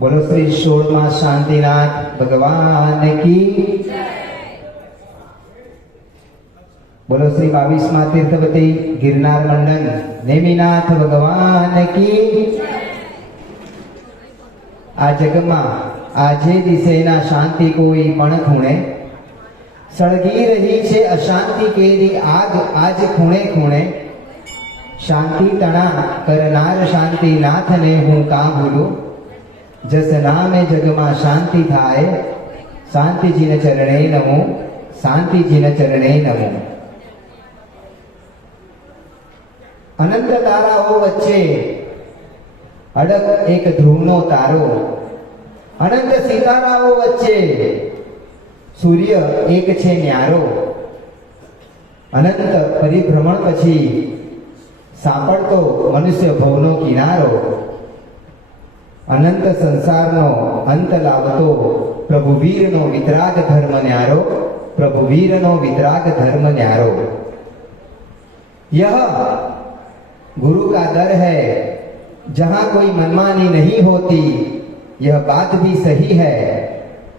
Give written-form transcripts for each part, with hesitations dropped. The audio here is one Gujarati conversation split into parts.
बोलो श्री 16 शांतिनाथ भगवान की। बोलो श्री 22 तीर्थवती गिरनार मंडन नेमिनाथ भगवान की। आ जगमा आजे दिशेना शांति कोई पण खूणे सळगी रही छे अशांति केरी आग आज खूणे खूणे। शांति तणा करनार शांति नाथ ने हूँ का भूलू जस नामे जगमा शांति थाय शांति जीन चरणे नमो शांति जीन चरणे नमो। अनंत ताराओ वच्चे अडक एक ध्रुवनो तारो अनंत सिताराओ वच्चे सूर्य एक छे न्यारो। अनंत परिभ्रमण पछी सापड़तो मनुष्य भवनो किनारो। अनंत संसारनो अंत लावतो प्रभु वीरनो वितराग धर्म न्यारो प्रभु वीरनो वितराग धर्म न्यारो। यह गुरु का दर है जहां कोई मनमानी नहीं होती। यह बात भी सही है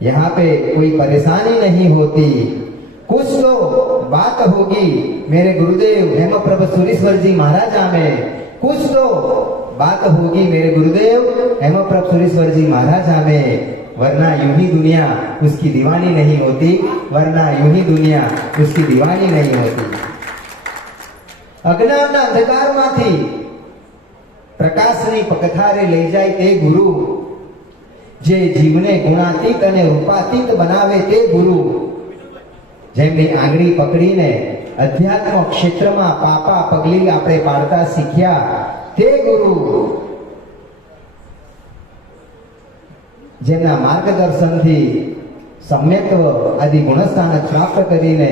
यहाँ पे कोई परेशानी नहीं होती। कुछ तो बात होगी मेरे गुरुदेव हेमप्रभ सुरेश्वर जी महाराजा में। कुछ तो बात होगी मेरे गुरुदेव हेमप्रभ सुरेश्वर जी महाराजा में। वरना यूं ही दुनिया उसकी दीवानी नहीं होती वरना यूं ही दुनिया उसकी दीवानी नहीं होती। अज्ञानना अंधकारमांथी प्रकाशनी पगथारे लई जाय ते गुरु जे जीवने गुणातीत अने रूपातीत बनावे ते गुरु। જેમની આંગળી પકડીને અધ્યાત્મ ક્ષેત્રમાં પાપા પગલી આપણે પાડતા શીખ્યા તે ગુરુ। જેમના માર્ગદર્શનથી સમ્યક્ત્વ આદિ ગુણસ્થાન પ્રાપ્ત કરીને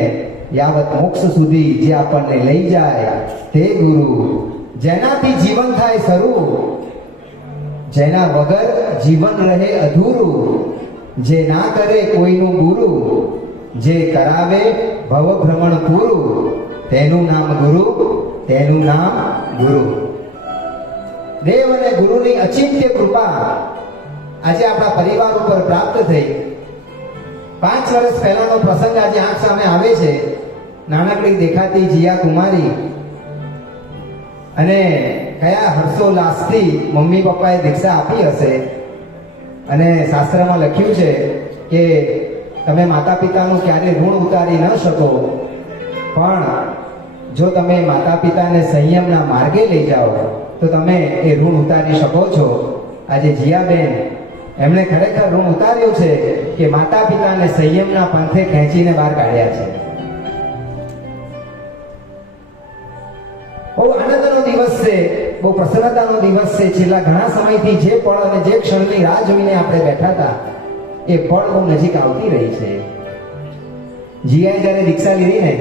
યાવત મોક્ષ સુધી જે આપણને લઈ જાય તે ગુરુ। જેનાથી જીવન થાય શરૂ જેના વગર જીવન રહે અધૂરું। જે ના કરે કોઈનું ગુરુ જે કરાવે ભવ ભ્રમણ પૂરું તેનું નામ ગુરુ તેનું નામ ગુરુ। દેવ અને ગુરુની અચિંત્ય કૃપા આજે આપણા પરિવાર ઉપર પ્રાપ્ત થઈ। 5 વર્ષ પહેલાનો પ્રસંગ આજે આંખ સામે આવે છે। નાનકડી દેખાતી જીયા કુમારી અને કયા હર્ષોલ્લાસથી મમ્મી પપ્પાએ દીક્ષા આપી હશે અને શાસ્ત્રમાં લખ્યું છે કે તમે માતા પિતાનું ક્યારે ઋણ ઉતારી ન શકો પણ જો તમે માતા પિતાને સંયમના માર્ગે લઈ જાઓ તો તમે એ ઋણ ઉતારી શકો છો। આજે જીયાબેન એમણે ખરેખર ઋણ ઉતાર્યો છે કે માતા પિતાને સંયમના પંથે ખેંચીને બહાર કાઢ્યા છે। બહુ આનંદનો દિવસ છે બહુ પ્રસન્નતાનો દિવસ છે। છેલ્લા ઘણા સમયથી જે પળ અને જે ક્ષણની રાહ જોઈને આપણે બેઠા હતા એ પળ બહુ નજીક આવતી રહી છે। જીયાએ જ્યારે દીક્ષા લીધી ને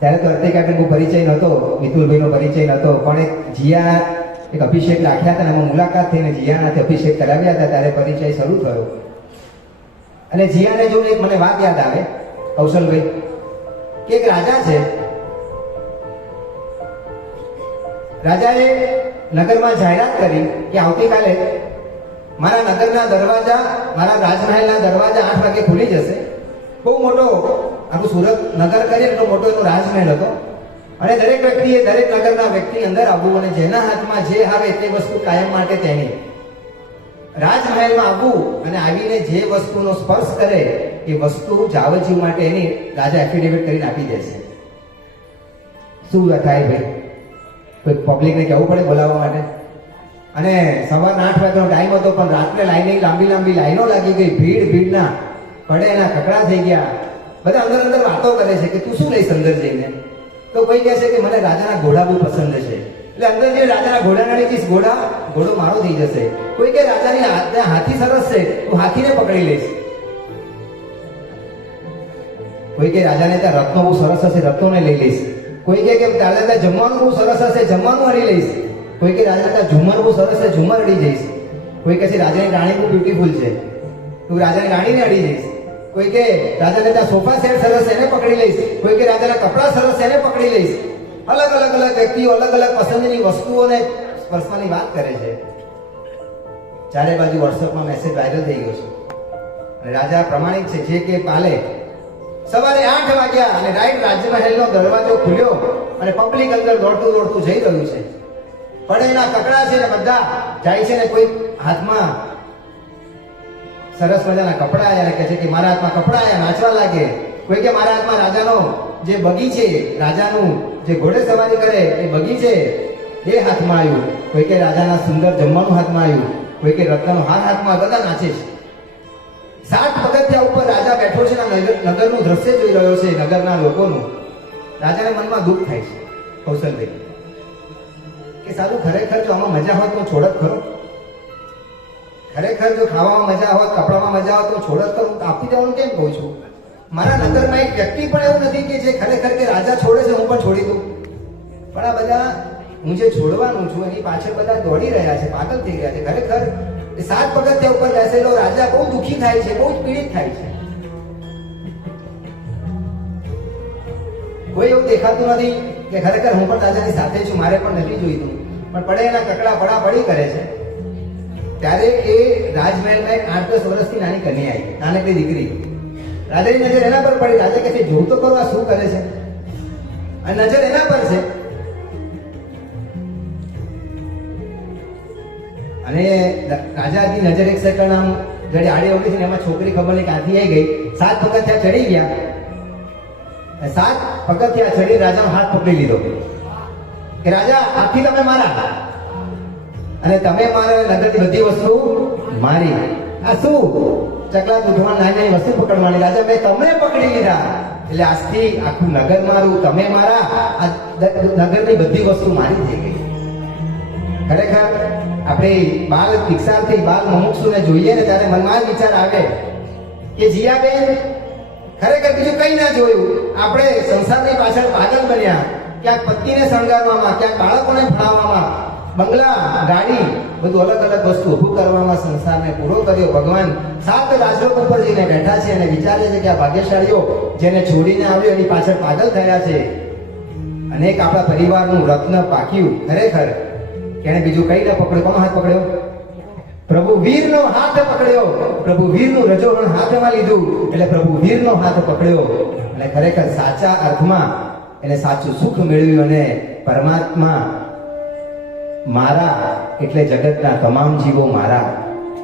ત્યારે તો અર્તિકાબેનનો પરિચય નહોતો મિતુલભાઈનો પરિચય નહોતો પણ એક જીયા એક અભિષેક રાખ્યા હતા એમાં મુલાકાત થઈને જીયાનાથી અભિષેક કરાવ્યા હતા ત્યારે પરિચય શરૂ થયો। અને જીયાને જોઈને એક મને વાત યાદ આવે કૌશલભાઈ કે એક રાજા છે। રાજાએ નગરમાં જાહેરાત કરી કે આવતીકાલે મારા નગરના દરવાજા મારા રાજમહેલના દરવાજા 8 વાગે ખુલી જશે। બહુ મોટો આખું સુરત નગર કરીએ એટલો મોટો એનો રાજમહેલ હતો અને દરેક વ્યક્તિએ દરેક નગરના વ્યક્તિ અંદર આવવું અને જેના હાથમાં જે આવે તે વસ્તુ કાયમ માટે તેની। રાજમહેલમાં આવવું અને આવીને જે વસ્તુનો સ્પર્શ કરે એ વસ્તુ જાવજીવ માટે એની રાજા એફિડેવિટ કરીને આપી દેશે। શું થાય ભાઈ કોઈ પબ્લિકને કહેવું પડે બોલાવવા માટે અને સવારના 8 વાગ્યાનો ટાઈમ હતો પણ રાત્રે લાઈન લાંબી લાંબી લાઈનો લાગી ગઈ। ભીડના પડે એના કકડા થઈ ગયા। બધા અંદર અંદર વાતો કરે છે કે તું શું લઈશ અંદર જઈને તો કોઈ કહે છે કે મને રાજાના ઘોડા બહુ પસંદ છે એટલે અંદર જે રાજાના ઘોડાના લઈશ ઘોડો મારો થઈ જશે। કોઈ કે રાજાની હાથી સરસ છે તું હાથીને પકડી લઈશ। કોઈ કે રાજાને ત્યાં રત્નો બહુ સરસ હશે રત્નોને લઈ લઈશ। કોઈ કે રાજા ત્યાં જમવાનું બહુ સરસ હશે જમવાનું હરી લઈશ। કોઈ કે રાજા ત્યાં ઝુમર બહુ સરસ છે ઝુમર અડી જઈશ। કોઈ કહે છે રાજાની રાણી બહુ બ્યુટીફુલ છે તું રાજાની રાણીને અડી જઈશ। કોઈ કે રાજાને ત્યાં સોફા સેટ સરસ એને પકડી લઈશ। કોઈ કે રાજાના કપડા સરસ એને પકડી લઈશ। અલગ અલગ વ્યક્તિઓ અલગ અલગ પસંદની વસ્તુઓને સ્પર્શવાની વાત કરે છે। ચારે બાજુ વોટ્સઅપમાં મેસેજ વાયરલ થઈ ગયો છે. અને રાજા પ્રમાણિક છે, જે કે પાલે સવારે 8 વાગ્યા અને રાઈટ રાજમહેલનો દરવાજો ખુલ્યો અને પબ્લિક અંદર દોડતું દોડતું જઈ રહ્યું છે. પણ એના કકડા છે ને બધા જાય છે ને કોઈ હાથમાં સરસ મજાના કપડા આયા અને કહે છે કે મારા હાથમાં કપડા આયા, નાચવા લાગે. કોઈ કે મારા હાથમાં રાજાનો જે બગી છે, રાજાનું જે ઘોડે સવારી કરે એ બગી છે એ હાથમાં આવ્યું. કોઈ કે રાજાના સુંદર જમવાનું હાથમાં આવ્યું, કોઈ કે રત્નનો હાર હાથમાં, બધા નાચે છે. 7 પગથિયા ઉપર રાજા બેઠો છે ને નગરનું દ્રશ્ય જોઈ રહ્યો છે, નગરના લોકોનું. રાજાને મનમાં દુઃખ થાય છે કૌશલભાઈ કે સારું ખરેખર જો આમાં મજા હોત તો છોડત ખરો, ખરેખર જો ખાવામાં મજા હોત, કપડામાં મજા હોત તો છોડત ખરો. આપી જવાનું કેમ કહું છું? મારા નગરમાં એક વ્યક્તિ પણ એવું નથી કે જે ખરેખર કે રાજા છોડે છે હું પણ છોડી દઉં. પણ આ બધા હું જે છોડવાનું છું એની પાછળ બધા દોડી રહ્યા છે, પાગલ થઈ ગયા છે. ખરેખર 7 પગથિયા ઉપર બેસેલો રાજા બહુ દુઃખી થાય છે, બહુ જ પીડિત થાય છે. કોઈ એવું દેખાતું નથી કે ખરેખર હું પણ રાજાની સાથે છું, મારે પણ નથી જોઈતું. પણ પડે એના કકડા પડાપડી કરે છે. ત્યારે એ રાજમહેલમાં એક 8-10 વર્ષની નાની કન્યા આવી, નાનકડી દીકરી. રાજાની નજર એના પર પડી. રાજા કહે છે જોઉં તો કરો આ શું કરે છે. અને નજર એના પર છે. અને રાજાની નજર એક સેકન્ડ આમ જડી આડી ઓળી છે, એમાં છોકરી ખબર નહીં ક્યાંથી આવી ગઈ. 7 પગથિયા ચડી ગયા. 7 પગથિયા ચડી રાજાનો હાથ પકડી લીધો કે રાજા આખી તમે મારા અને તમે મારા નગરની બધી વસ્તુ મારી. આ શું ચકલા દૂધમાં નાની નાની વસ્તુ પકડવાની? રાજા મેં તમને પકડી લીધા એટલે આજથી આખું નગર મારું, તમે મારા, આ નગરની બધી વસ્તુ મારી થઈ ગઈ. ખરેખર આપણે બાલ ભિક્ષાર્થી, બાલ મુમુક્ષુને જોઈએ ને ત્યારે મનમાં જ વિચાર આવે કે જીયાબેન ખરેખર બીજું કઈ ના જોયું. આપણે સંસારની પાછળ પાગલ બન્યા, ક્યાંક પત્નીને શણગારવામાં, ક્યાંક બાળકોને ભણાવવામાં, બંગલા, ગાડી, બધું અલગ અલગ વસ્તુ ઊભું કરવામાં સંસારને પૂરો કર્યો. ભગવાન 7 રાજલોક ઉપર જઈને બેઠા છે અને વિચારે છે કે આ ભાગ્યશાળીઓ જેને છોડીને આવ્યો એની પાછળ પાગલ થયા છે. અનેક આપણા પરિવારનું રત્ન પાક્યું. ખરેખર કેણે બીજું કઈ ના પકડ્યો? કોનો હાથ પકડ્યો? પ્રભુ વીરનો હાથ પકડ્યો. પ્રભુ વીરનું રજોગણ હાથમાં લીધું એટલે પ્રભુ વીરનો હાથ પકડ્યો અને ખરેખર સાચા અર્થમાં એને સાચું સુખ મેળવ્યું. અને પરમાત્મા મારા એટલે જગતના તમામ જીવો મારા,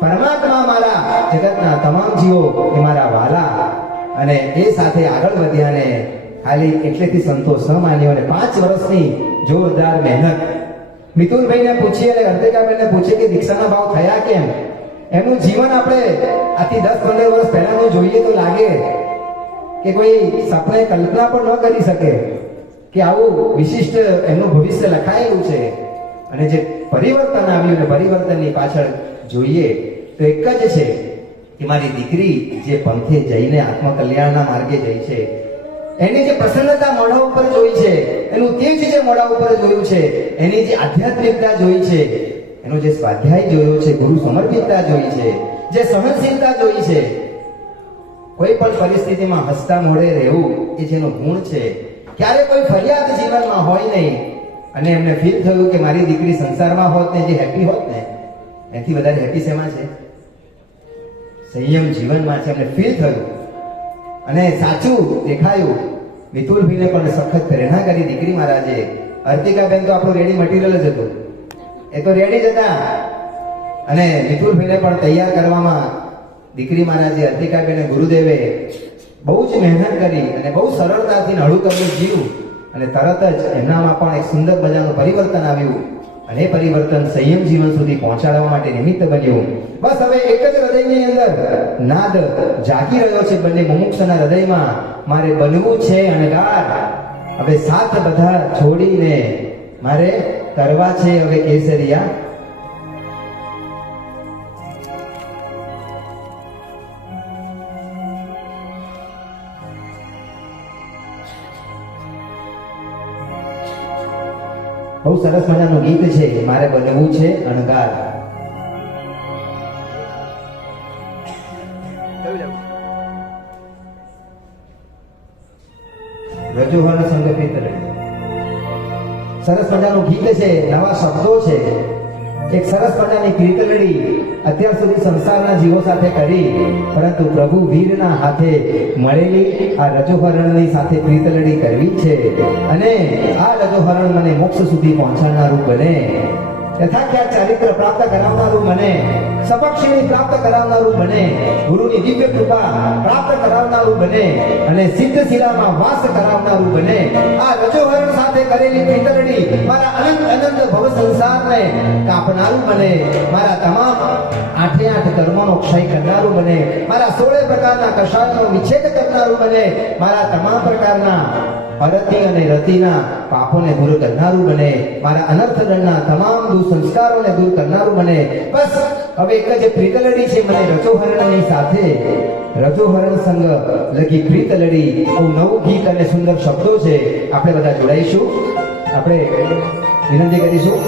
પરમાત્મા મારા, જગતના તમામ જીવો એ મારા વાલા. અને એ સાથે આગળ વધ્યા ને ખાલી એટલેથી સંતોષ ન માન્યો અને 5 વર્ષની જોરદાર મહેનત. મિતુલભાઈને પૂછીએ અને અર્તિકાબેનને પૂછીએ કે દીક્ષાના ભાવ થયા કેમ? એમનું જીવન આપણે આથી 10-15 વર્ષ પહેલાનું જોઈએ તો લાગે કે કોઈ સપને કલ્પના પણ ન કરી શકે કે આવું વિશિષ્ટ એમનું ભવિષ્ય લખાયેલું છે. અને જે પરિવર્તન આવ્યું ને પરિવર્તનની પાછળ જોઈએ તો એક જ છે કે મારી દીકરી જે પંથે જઈને આત્મકલ્યાણના માર્ગે જઈ છે, એની જે પ્રસન્નતા મોઢા ઉપર જોઈ છે, એનું તેજ જે મોઢા ઉપર જોયું છે, એની જે આધ્યાત્મિકતા જોઈ છે, એનો જે સ્વાધ્યાય જોયો છે, ગુરુ સમર્પિતતા જોઈ છે, જે સહનશીલતા જોઈ છે, કોઈ પણ પરિસ્થિતિમાં હસતા મોઢે રહેવું એ જેનો ગુણ છે, ક્યારે કોઈ ફરિયાદ જીવનમાં હોય નહીં. અને એમને ફીલ થયું કે મારી દીકરી સંસારમાં હોત ને જે હેપી હોત ને એનાથી વધારે હેપી શેમાં છે? સંયમ જીવનમાં છે. એમને ફીલ થયું અને સાચું દેખાયું. મિતુલભાઈને પણ સખત પ્રેરણા કરી દીકરી મહારાજે. અર્તિકાબેન તો આપણું રેડી મટીરિયલ જ હતું, એ તો રેડી જ હતા. અને મિતુલભાઈને પણ તૈયાર કરવામાં દીકરી મહારાજે, અર્તિકાબેન, ગુરુદેવે બહુ જ મહેનત કરી અને બહુ સરળતાથી હળું કર્યું જીવ. અને તરત જ એમનામાં પણ એક સુંદર મજાનું પરિવર્તન આવ્યું અને એ પરિવર્તન સંયમ જીવન સુધી પહોંચાડવા માટે નિમિત્ત બન્યું. બસ હવે એક જ હૃદયની અંદર નાદ જાગી રહ્યો છે બંને મુમુક્ષના હૃદયમાં, મારે બનવું છે અણગાર. હવે સાથ બધા છોડીને મારે કરવા છે હવે કેસરિયા. બહુ સરસ મજાનું ગીત છે, મારે બનવું છે અણગાર. રજોહન સંગપિત સરસ મજાનું ગીત છે, નવા શબ્દો છે. એક સરસ મજાની પ્રીતલડી અત્યાર સુધી સંસારના જીવો સાથે કરી, પરંતુ પ્રભુ વીરના હાથે મળેલી આ રજોહરણની સાથે પ્રીતલડી કરવી છે અને આ રજોહરણ મને મોક્ષ સુધી પહોંચાડનારું બને, યથાખ્યાત ચારિત્ર પ્રાપ્ત કરાવનારું બને, સપક્ષીણી પ્રાપ્ત કરાવનારું બને, ગુરુની દિવ્ય કૃપા પ્રાપ્ત કરાવનારું બને અને સિદ્ધ શિલામાં વાસ કરાવનારું બને. આ રજોહરણ સાથે કરેલી પ્રીતલડી મારા અનંત અનંત ભવ સંસારને કાપનારું બને, મારા તમામ આઠે આઠ કર્મોનો ક્ષય કરનારું બને, મારા 16 પ્રકારના કષાયનો વિચ્છેદ કરનારું બને, મારા તમામ પ્રકારના અરતિ અને રતિના પાપોને દૂર કરનારું બને, મારા અનર્થદંડના તમામ દુઃસંસ્કારોને દૂર કરનારું બને. બસ હવે એક જ પ્રીતલડી છે મને રજોહરણની સાથે, રજોહરણ સંગ લગી પ્રીતલડી. બહુ નવું ગીત અને સુંદર શબ્દો છે. આપણે બધા જોડાઈશું, આપણે વિનંતી કરીશું.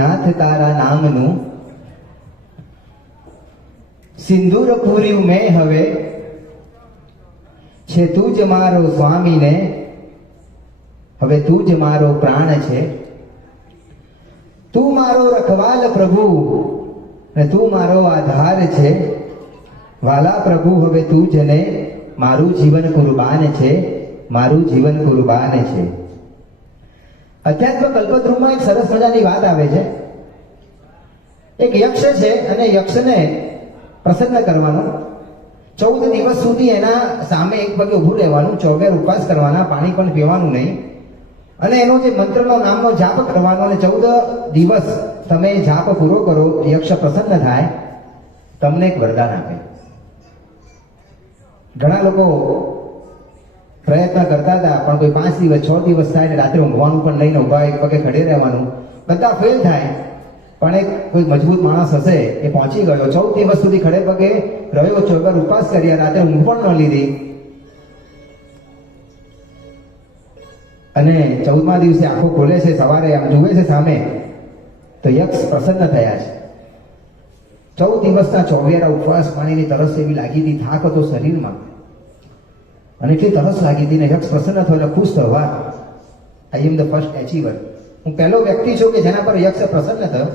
નાથ તારા નામનું સિંદૂર પૂર્યું મેં હવે, છે તું જ મારો સ્વામીને, હવે તું જ મારો પ્રાણ છે. તું મારો રખવાલ પ્રભુ ને તું મારો આધાર છે. વાલા પ્રભુ હવે તું જ ને મારું જીવન કુરબાન છે, મારું જીવન કુરબાન છે. અધ્યાત્મ કલ્પદ્રુમમાં એક સરસ મજાની વાત આવે છે. એક યક્ષ છે અને યક્ષને પ્રસન્ન કરવાનો 14 દિવસ સુધી એના સામે એક પગે ઊભું રહેવાનું, 14 ઉપવાસ કરવાના, પાણી પણ પીવાનું નહીં, અને એનો જે મંત્રનો નામનો જાપ કરવાનો, અને 14 દિવસ તમે જાપ પૂરો કરો, યક્ષ પ્રસન્ન થાય, તમને એક વરદાન આપે. ઘણા લોકો પ્રયત્ન કરતા હતા, પણ કોઈ 5 દિવસ 6 દિવસ થાય ને રાત્રે ઊંઘવાનું પણ લઈને ઊભા એક પગે ખડે રહેવાનું, બધા ફેલ થાય. પણ એક કોઈ મજબૂત માણસ હશે, એ પહોંચી ગયો, 14 દિવસ સુધી ખડે પગે રહ્યો, 14 ઉપવાસ કર્યા, રાત્રે ઊંઘ પણ ન લીધી, અને 14મા દિવસે આંખો ખોલે છે, સવારે આમ જુએ છે સામે, તો યક્ષ પ્રસન્ન થયા છે. 14 દિવસના 14 ઉપવાસ, પાણીની તરસ એવી લાગી હતી, થાક હતો શરીરમાં, અને એટલી તરસ લાગી હતી ને યક્ષ પ્રસન્ન થયો એટલે ખુશ થયો. વાહ, આઈ એમ ધ ફર્સ્ટ એચીવર, હું પહેલો વ્યક્તિ છું કે જેના પર યક્ષ પ્રસન્ન થયો.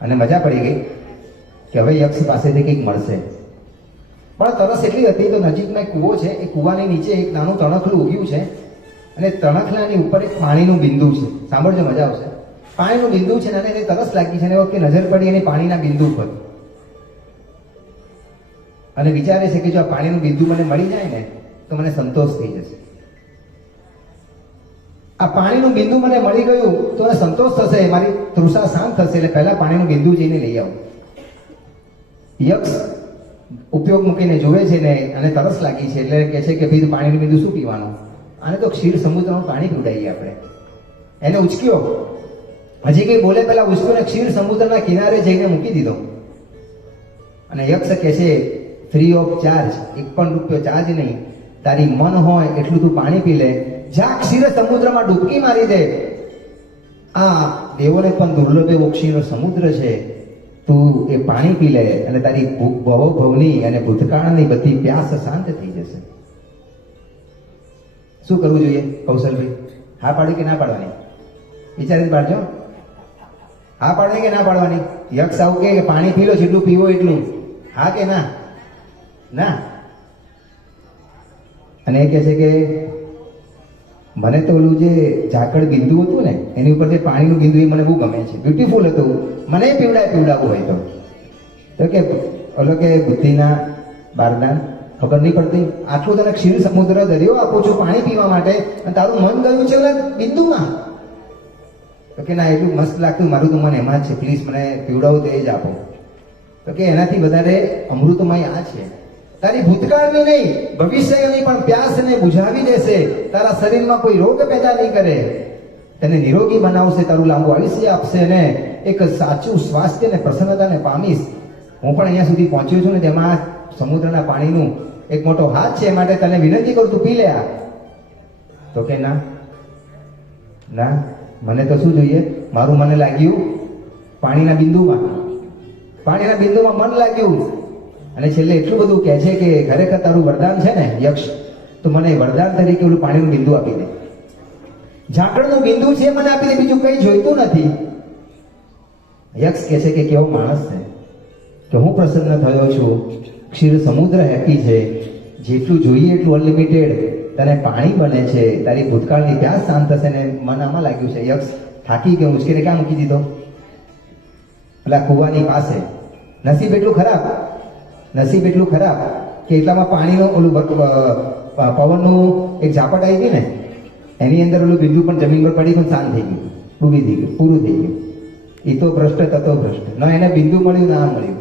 અને મજા પડી ગઈ કે હવે યક્ષ પાસેથી કંઈક મળશે. પણ તરસ એટલી હતી તો નજીકમાં એક કૂવો છે, એ કૂવાની નીચે એક નાનું તણખલું ઉગ્યું છે, અને તણખલાની ઉપર એક પાણીનું બિંદુ છે. સાંભળજો, મજા આવશે. પાણીનું બિંદુ છે અને એને તરસ લાગી છે, અને વખતે નજર પડી એની પાણીના બિંદુ પર, અને વિચારે છે કે જો આ પાણીનું બિંદુ મને મળી જાય ને તો મને સંતોષ થઈ જશે. આ પાણીનું બિંદુ મને મળી ગયું તો મને સંતોષ થશે, મારી તૃષા શાંત થશે, એટલે પહેલા પાણીનું બિંદુ જઈને લઈ આવું. યક્ષ ઉપયોગ મૂકીને જોવે છે ને, અને તરસ લાગી છે, એટલે કહે છે કે ભાઈ પાણીનું બિંદુ શું પીવાનું, આને તો ક્ષીર સમુદ્રનું પાણી પીવડાવીએ આપણે. એને ઉચક્યો, હજી કઈ બોલે પેલા ઉચક્યો ને ક્ષીર સમુદ્રના કિનારે જઈને મૂકી દીધો. અને યક્ષ કહે છે ફ્રી ઓફ ચાર્જ, 1 પણ રૂપિયો ચાર્જ નહીં, તારી મન હોય એટલું તું પાણી પી લે, જા ક્ષીર સમુદ્રમાં ડૂબકી મારી દે. આ દેવોને પણ દુર્લભ એવો ક્ષીર સમુદ્ર છે, તું એ પાણી પી લે અને તારી ભવની અને ભૂતકાળની બધી પ્યાસ શાંત થઈ જશે. શું કરવું જોઈએ કૌશલભાઈ? હા પાડી કે ના પાડવાની? વિચારીને પાડજો. હા પાડવાની કે ના પાડવાની? યક્ષ આવું કે પાણી પી લો, જેટલું પીવો એટલું, હા કે ના? ના. અને એ કહે છે કે મને તો ઓલું જે ઝાકળ બિંદુ હતું ને એની ઉપર જે પાણીનું બિંદુ એ મને બહુ ગમે છે, બ્યુટીફુલ હતું, મને પીવડાવવું હોય તો કે ઓલો કે બુદ્ધિના બારદાન, ખબર નહીં પડતી, આટલું તને ક્ષીર સમુદ્ર દરિયો આપું છું પાણી પીવા માટે, અને તારું મન ગયું છે ઓલા બિંદુમાં. તો કે ના, એટલું મસ્ત લાગતું, મારું તો મન એમાં જ છે, પ્લીઝ મને પીવડાવું તો એ જ આપો. તો કે એનાથી વધારે અમૃતમય આ છે, તારી ભૂતકાળની નહીં ભવિષ્યની પણ પ્યાસને બુઝાવી દેશે, તારા શરીરમાં કોઈ રોગ પેદા નહીં કરે, તને નિરોગી બનાવશે, તારું લાંબુ આયુષ્ય આપશે, અને એક સાચું સ્વાસ્થ્ય ને પ્રસન્નતાને પામીશ. હું પણ અહીંયા સુધી પહોંચ્યો છું ને તેમાં સમુદ્રના પાણીનું એક મોટો હાથ છે, માટે તને વિનંતી કરું તું પી લે આ. તો કે ના ના, મને તો શું જોઈએ, મારું મને લાગ્યું પાણીના બિંદુમાં, પાણીના બિંદુમાં મન લાગ્યું. અને છેલ્લે એટલું બધું કહે છે કે ખરેખર તારું વરદાન છે ને યક્ષ, તો મને વરદાન તરીકે ઓલું પાણીનું બિંદુ આપી દે, ઝાકળનું બિંદુ છે મને આપી દે, બીજું કઈ જોઈતું નથી. યક્ષ કહે છે કે કેવો માણસ છે કે હું પ્રસન્ન થયો છું, ક્ષીર સમુદ્ર હેપી છે, જેટલું જોઈએ એટલું અનલિમિટેડ તને પાણી બને છે, તારી ભૂતકાળની પ્યાસ શાંત થશે, ને મન આમાં લાગ્યું છે. યક્ષ થાકી ગયો, ઉચકીને ક્યાં મૂકી દીધો? પેલા કુવાની પાસે. નસીબ એટલું ખરાબ કે એટલામાં પાણીનો ઓલું પવનનું એક ઝાપટ આવી ગઈ ને, એની અંદર ઓલું બિંદુ પણ જમીન પર પડી ગયું, શાંત થઈ ગયું, ડૂબી થઈ ગયું, પૂરું થઈ ગયું. એ તો ભ્રષ્ટ તત્વ ભ્રષ્ટ, ન એને બિંદુ મળ્યું ના મળ્યું.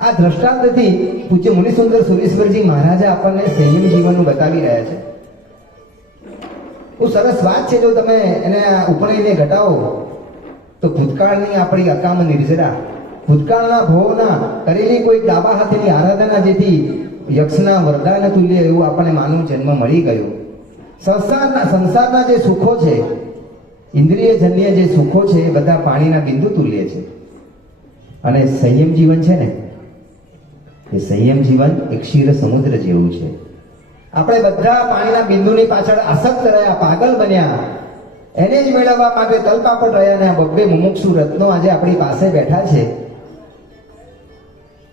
આ દ્રષ્ટાંતથી પૂજ્ય મુનિસુંદર સુરેશ્વરજી મહારાજા આપણને સંયમ જીવનનું બતાવી રહ્યા છે. બહુ સરસ વાત છે, જો તમે એને ઉપનયને ઘટાવો તો ભૂતકાળની આપણી અકામ નિર્જરા, ભૂતકાળના ભોગના કરેલી કોઈ ડાબા હાથેની આરાધના, જેથી યક્ષના વરદાન તુલ્ય એવું આપણને માનવ જન્મ મળી ગયો. સંસારના જે સુખો છે ઇન્દ્રિયજન્ય જે સુખો છે એ બધા પાણીના બિંદુ તુલ્ય છે. અને સંયમ જીવન છે ને, એ સંયમ જીવન એક ક્ષીર સમુદ્ર જેવું છે. આપણે બધા પાણીના બિંદુની પાછળ આસક્ત રહ્યા, પાગલ બન્યા, એને જ મેળવવા માટે તલપાપડ રહ્યા, અને આ બબ્બે મુમુક્ષુ રત્નો આજે આપણી પાસે બેઠા છે.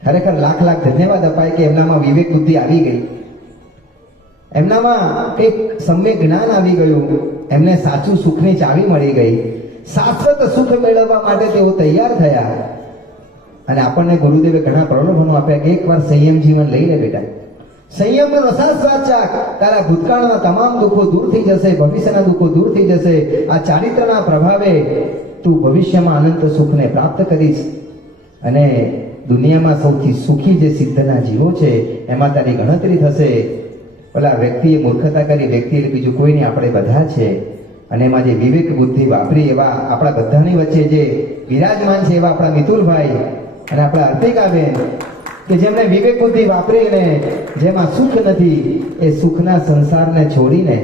ખરેખર લાખ લાખ ધન્યવાદ અપાય કે એમનામાં વિવેક બુદ્ધિ આવી ગઈ, એમનામાં કંઈક સમ્યક જ્ઞાન આવી ગયું, એમને સાચું સુખની ચાવી મળી ગઈ. શાશ્વત સુખ મેળવવા માટે તેઓ તૈયાર થયા. અને આપણને ગુરુદેવે ઘણા પ્રલોભનો આપ્યા કે એકવાર સંયમ જીવન લઈ લે બેટા, સંયમનો રસાસ્વાદ ચાખ, તારા ભૂતકાળના તમામ દુઃખો દૂર થઈ જશે, ભવિષ્યના દુઃખો દૂર થઈ જશે. આ ચારિત્રના પ્રભાવે તું ભવિષ્યમાં અનંત સુખને પ્રાપ્ત કરીશ, અને દુનિયામાં સૌથી સુખી જે સિદ્ધના જીવો છે એમાં તારી ગણતરી થશે. પેલા વ્યક્તિએ મૂર્ખતા કરી, વ્યક્તિ એટલે બીજું કોઈ નહીં, આપણે બધા છે. અને એમાં જે વિવેક બુદ્ધિ વાપરી એવા આપણા બધાની વચ્ચે જે વિરાજમાન છે એવા આપણા મિતુલભાઈ અને આપણા અર્તિકાબેન, કે જેમણે વિવેક બુદ્ધિ વાપરીને જેમાં સુખ નથી એ સુખના સંસારને છોડીને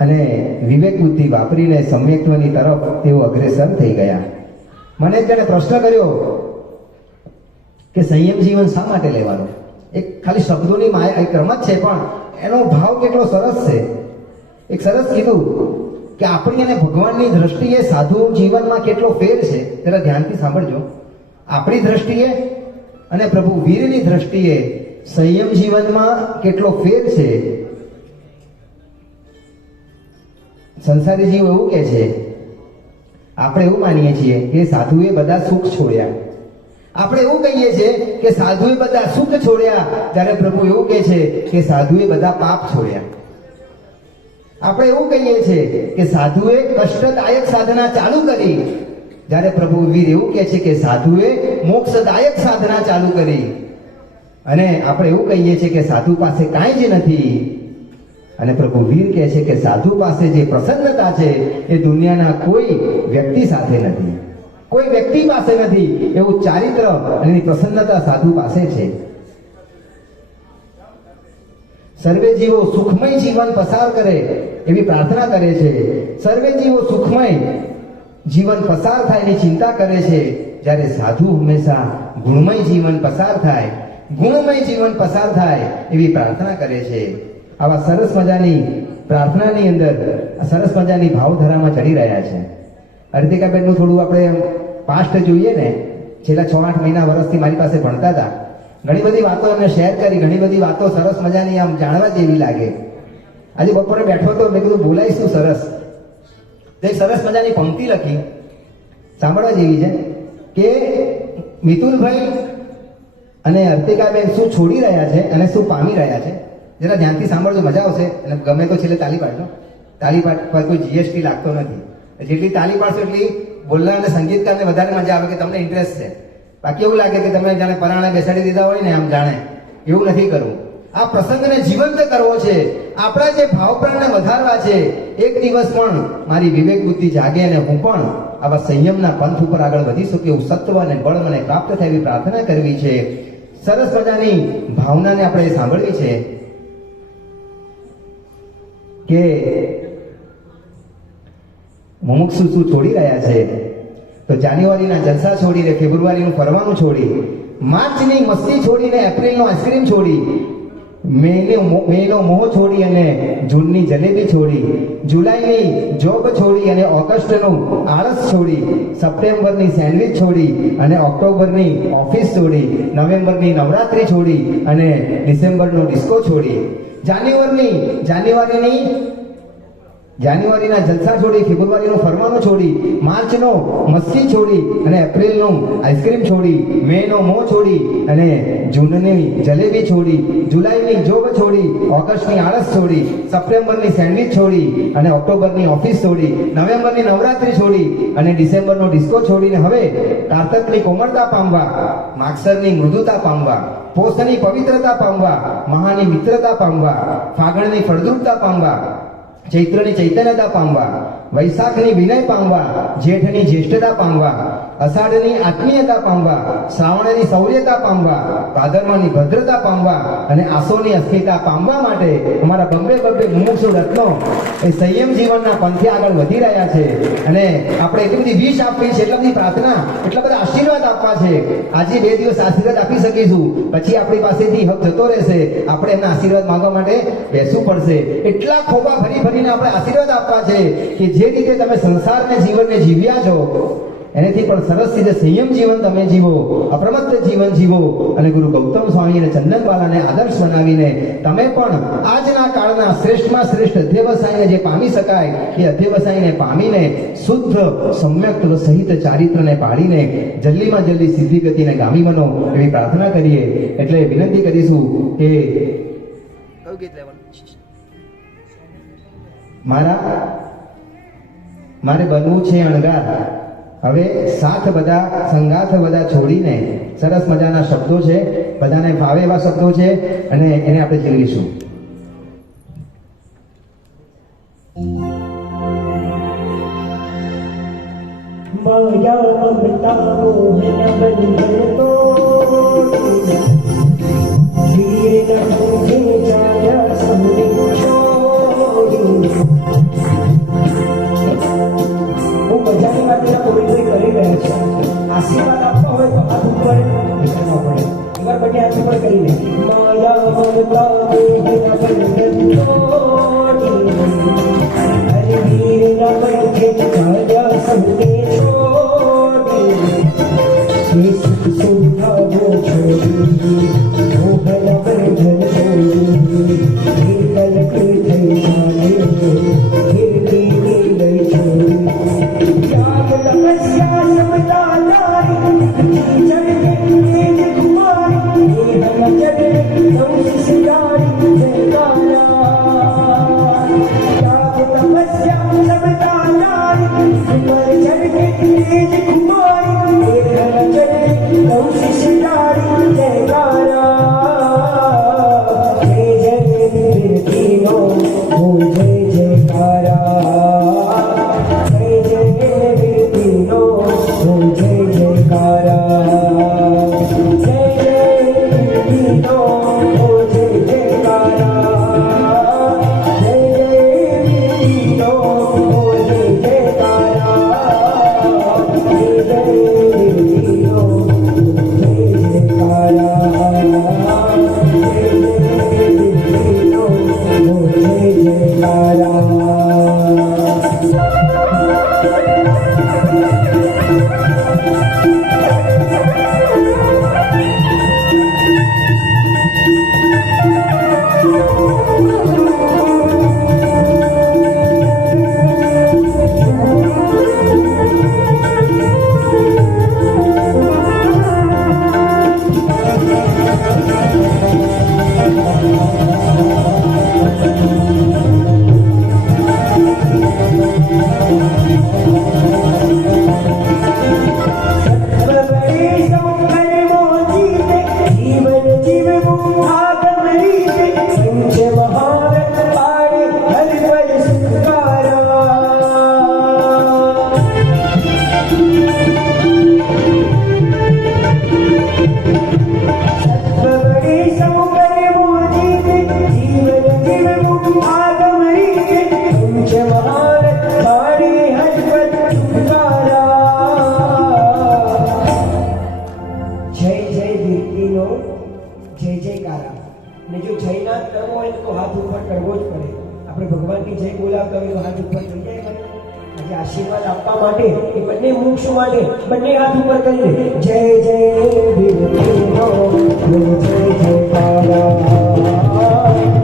અને વિવેક બુદ્ધિ વાપરીને સમ્યક્ત્વની તરફ તેઓ અગ્રેસર થઈ ગયા. મને જેને પ્રશ્ન કર્યો કે સંયમ જીવન શા માટે લેવાનું, એક ખાલી શબ્દોની માયા, એક રમત છે, પણ એનો ભાવ કેટલો સરસ છે. એક સરસ કીધું કે આપણી અને ભગવાનની દ્રષ્ટિએ સાધુ જીવનમાં કેટલો ફેર છે. જરા ધ્યાનથી સાંભળજો. આપણી દ્રષ્ટિએ અને પ્રભુ વીરની દ્રષ્ટિએ સંયમ જીવનમાં કેટલો ફેર છે. સંસારી જીવ એવું કે છે, આપણે એવું માનીએ છીએ કે સાધુએ બધા સુખ છોડ્યા. આપણે એવું કહીએ છીએ કે સાધુએ બધા સુખ છોડ્યા, ત્યારે પ્રભુ એવું કહે છે કે સાધુએ બધા પાપ છોડ્યા. આપણે એવું કહીએ છીએ કે સાધુએ કષ્ટદાયક સાધના ચાલુ કરી, જ્યારે પ્રભુ વીર એવું કહે છે કે સાધુએ મોક્ષદાયક સાધના ચાલુ કરી. અને આપણે એવું કહીએ છીએ કે સાધુ પાસે કાંઈ જ નથી, અને પ્રભુ વીર કહે છે કે સાધુ પાસે જે પ્રસન્નતા છે એ દુનિયાના કોઈ વ્યક્તિ સાથે નથી, કોઈ વ્યક્તિ પાસે નથી. એવું ચારિત્ર અને એની પ્રસન્નતા સાધુ પાસે છે. સર્વે જીવો સુખમય જીવન પસાર કરે એવી પ્રાર્થના કરે છે. સર્વે જીવો સુખમય જીવન પસાર થાય એની ચિંતા કરે છે, જ્યારે સાધુ હંમેશા ગુણમય જીવન પસાર થાય, ગુણમય જીવન પસાર થાય એવી પ્રાર્થના કરે છે. આવા સરસ મજાની પ્રાર્થનાની અંદર સરસ મજાની ભાવધારામાં ચડી રહ્યા છે. અર્તિકાબેનનું થોડું આપણે પાસ્ટ જોઈએ ને, છેલ્લા 6-8 મહિના વર્ષથી મારી પાસે ભણતા હતા. ઘણી બધી વાતો એમને શેર કરી, ઘણી બધી વાતો સરસ મજાની આમ જાણવા જેવી લાગે. આજે બપોરે બેઠો તો મેં કીધું બોલાઈશું સરસ, તો એક સરસ મજાની પંક્તિ લખી, સાંભળવા જેવી છે કે મિતુલભાઈ અને અર્તિકાબેન શું છોડી રહ્યા છે અને શું પામી રહ્યા છે. જરા ધ્યાનથી સાંભળજો, મજા આવશે. અને ગમે તો છેલ્લે તાલી પાડજો. તાલી પર કોઈ જીએસટી લાગતો નથી. જેટલી તાલી પાડશો એટલી બોલનાર અને સંગીતકારને વધારે મજા આવે કે તમને ઇન્ટરેસ્ટ છે. બાકી એવું લાગે કે તમે જાણે પરાણે બેસાડી દીધા હોય ને, આમ જાણે એવું નથી કરવું. આ પ્રસંગને જીવંત કરવો છે, આપણા જે ભાવપ્રાણને વધારવા છે. એક દિવસ પણ મારી વિવેક બુદ્ધિ જાગે અને હું પણ આવા સંયમના પંથ ઉપર આગળ વધી શકું એવું સત્વ અને બળ મને પ્રાપ્ત થાય એવી પ્રાર્થના કરવી છે. સરસ મજાની ભાવનાને આપણે સાંભળવી છે કે મુમુક્ષુ શું છોડી રહ્યા છે. તો જાન્યુઆરીના જલસા છોડીને, ફેબ્રુઆરીનું ફરવાનું છોડી, માર્ચની મસ્તી છોડીને, એપ્રિલનો આઈસ્ક્રીમ છોડી, મેનો મોહ છોડી અને જૂનની જલેબી છોડી, જુલાઈની જોબ છોડી અને ઓગસ્ટનું આળસ છોડી, સપ્ટેમ્બરની સેન્ડવિચ છોડી અને ઓક્ટોબરની ઓફિસ છોડી, નવેમ્બરની નવરાત્રી છોડી અને ડિસેમ્બરનો ડિસ્કો છોડી, જાન્યુઆરીના જલસા છોડી, ફેબ્રુઆરીનું ફરવાનું છોડી, માર્ચનો મસ્તી છોડી અને એપ્રિલનું આઈસ્ક્રીમ છોડી, મેનો મોહ છોડી અને જૂનની જલેબી છોડી, જુલાઈની જોબ છોડી, ઓગસ્ટની આળસ છોડી, સપ્ટેમ્બરની સેન્ડવિચ છોડી અને ઓક્ટોબરની ઓફિસ છોડી, નવેમ્બરની નવરાત્રી છોડી અને ડિસેમ્બરનો ડિસ્કો છોડીને હવે કારતકની કોમળતા પામવા, માગસરની મૃદુતા પામવા, પોષની પવિત્રતા પામવા, મહાની મિત્રતા પામવા, ફાગણની ફળદ્રુપતા પામવા, ચૈત્રની ચૈતન્યતા પામવા, વૈશાખની વિનય પામવા, જેઠની જ્યેષ્ઠતા પામવા, અષાઢની આત્મીયતા પામવા, શ્રાવણની શૌર્યતા પામવા, ભાદરવાની ભદ્રતા પામવા અને આસોની અસ્થિરતા પામવા માટે અમારા બબ્બે મુમુક્ષુ રત્નો એ સંયમ જીવનના પંથે આગળ વધી રહ્યા છે. અને આપણે એટલી બધી વિશ આપવી છે, એટલી બધી પ્રાર્થના, એટલા બધા આશીર્વાદ આપવા છે. આજે 2 દિવસ આશીર્વાદ આપી શકીશું, પછી આપણી પાસેથી હક જતો રહેશે. આપણે એમના આશીર્વાદ માંગવા માટે બેસવું પડશે. એટલા ખોબા ભરીને આપણે આશીર્વાદ આપવા છે કે જે રીતે તમે સંસારને જીવનને જીવ્યા છો એનાથી પણ સરસ રીતે સંયમ જીવન તમે જીવો, અપ્રમત્ત જીવન જીવો અને ગુરુ ગૌતમ સ્વામી અને ચંદનબાલાને આદર્શ બનાવીને તમે પણ આજના કાળના શ્રેષ્ઠમાં શ્રેષ્ઠ અધ્યવસાયને જે પામી શકાય એ અધ્યવસાયને પામીને શુદ્ધ સમ્યક સહિત ચારિત્રને પાડીને જલ્દીમાં જલ્દી સિદ્ધિ ગતિને ગામી બનો એવી પ્રાર્થના કરીએ. એટલે વિનંતી કરીશું કે મારે બનવું છે અણગાર. હવે સાથ બધા સંગાથ બધા છોડીને સરસ મજાના શબ્દો છે, બધાને ફાવે એવા શબ્દો છે અને એને આપણે જીવીશું. માયા મમતા મોહન બંધન તોડી ધીરે નમુજે જાયા સમને છોડી. હું મજાની વાતના કોઈ કરી રહ્યા છે. આશીર્વાદ આપવા હોય તો હાથ ઉપર કરવા પડે. એકવાર બંને હાથ ઉપર કરીને માયા મમતા મોહન બંધન તોડી હરે ધીરે નમુજે જાયા સમને સુવિધા છોડી મોહન બંધન છોડી થઈ જાને લઈ છોડી ત્યાગ તપસ્યા સમતા નારી જગત કુમારી હમ જગત નૌશિષારી જયકારા. ત્યાગ તપસ્યા સમતા નારી જગત કુમારી નૌશિષારી જયકારા. જય જય વીરતીનો હો જય જયકારા. જય જય વીરતીનો હો જય જયકારા. જય જય વીરતીનો હો જય જયકારા. જય જય વીરતીનો હો જય જયકારા. જય જય વીરતીનો આશીર્વાદ આપવા માટે એ બંને મોક્ષ માટે બંને હાથ ઉપર કરીને જય જય વીરતીનો જય જય જયકારા.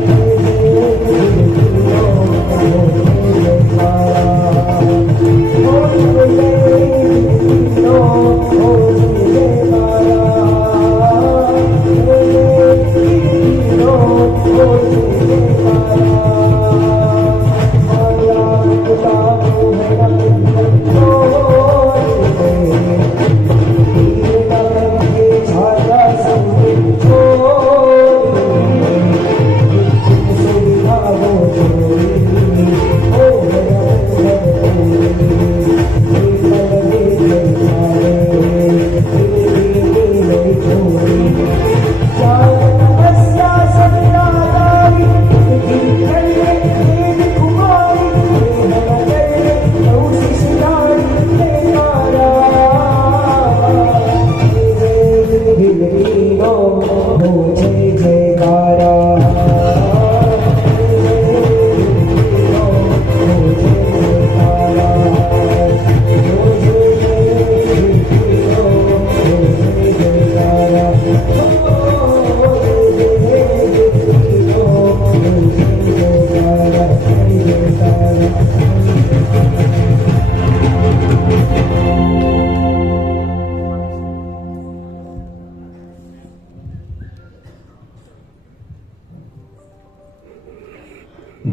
જય જય વીરતીનો જય જય જયકારા. ઓ જય વીરતીનો ઓ જય જયકારા. જય જય વીરતીનો ઓ જય જયકારા.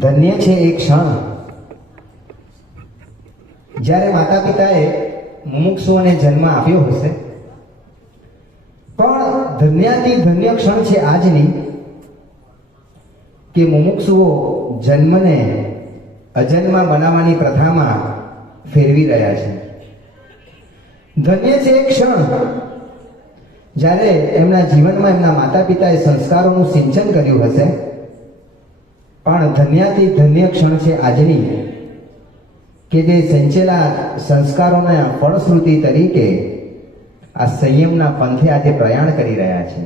ધન્ય છે એ ક્ષણ જ્યારે માતા પિતાએ મુમુક્ષુઓને જન્મ આપ્યો હશે, પણ ધન્યાતિ ધન્ય ક્ષણ છે આજની કે મુમુક્ષુઓ જન્મને અજન્મા બનાવવાની પ્રથામાં ફેરવી રહ્યા છે. ધન્ય છે એ ક્ષણ જ્યારે એમના જીવનમાં એમના માતા પિતાએ સંસ્કારોનું સિંચન કર્યું હશે, પણ ધન્યાતિ ધન્ય ક્ષણ છે આજની કે જે સિંચેલા સંસ્કારોના ફળશ્રુતિ તરીકે આ સંયમના પંથે આજે પ્રયાણ કરી રહ્યા છે.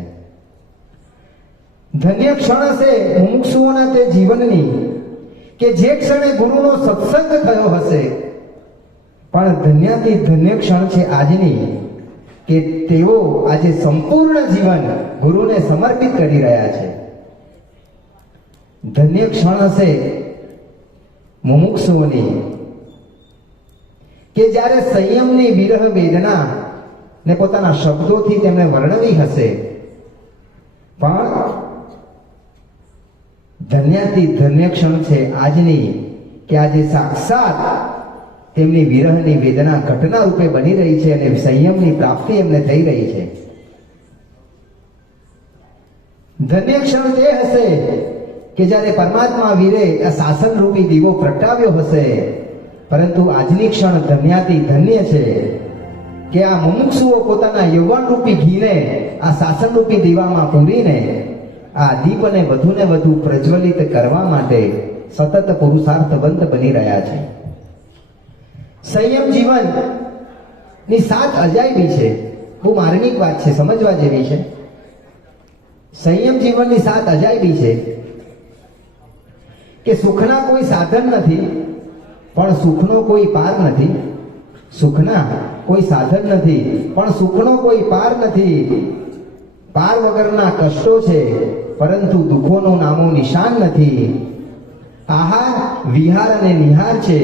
ધન્ય ક્ષણ હશે મુમુક્ષુઓના તે જીવનની કે જે ક્ષણે ગુરુનો સત્સંગ થયો હશે, પણ ધન્યાતિ ધન્ય ક્ષણ છે આજની કે તેઓ આજે સંપૂર્ણ જીવન ગુરુને સમર્પિત કરી રહ્યા છે. ધન્ય ક્ષણ હશે મુમુક્ષુઓની કે જ્યારે સંયમની વિરહ વેદના ને પોતાના શબ્દોથી તેમણે વર્ણવી હશે, પણ ધન્યાતિ ધન્ય ક્ષણ છે આજની કે આજે સાક્ષાત તેમની વિરહની વેદના ઘટના રૂપે બની રહી છે અને સંયમની પ્રાપ્તિ એમને થઈ રહી છે. ધન્ય ક્ષણ તે હશે કે જ્યારે પરમાત્મા વીરે આ શાસન રૂપી દીવો પ્રગટાવ્યો હશે, પરંતુ આજની ક્ષણ ધન્યાતિ ધન્ય છે કે આ મુમુક્ષુઓ પોતાના યૌવન રૂપી ઘીને આ શાસન રૂપી દીવામાં પૂરીને આ દીપને વધુને વધુ પ્રજ્વલિત કરવા માટે સતત પુરુષાર્થવંત બની રહ્યા છે. સંયમ જીવન ની 7 અજાયબી છે. બહુ માર્મિક વાત છે, સમજવા જેવી છે. સંયમ જીવનની 7 અજાયબી છે કે સુખના કોઈ સાધન નથી, પણ સુખનો કોઈ પાર નથી. સુખના કોઈ સાધન નથી, પણ સુખનો કોઈ પાર નથી. પાર વગરના કષ્ટો છે, પરંતુ દુઃખોનું નામો નિશાન નથી. આહાર વિહાર અને નિહાર છે,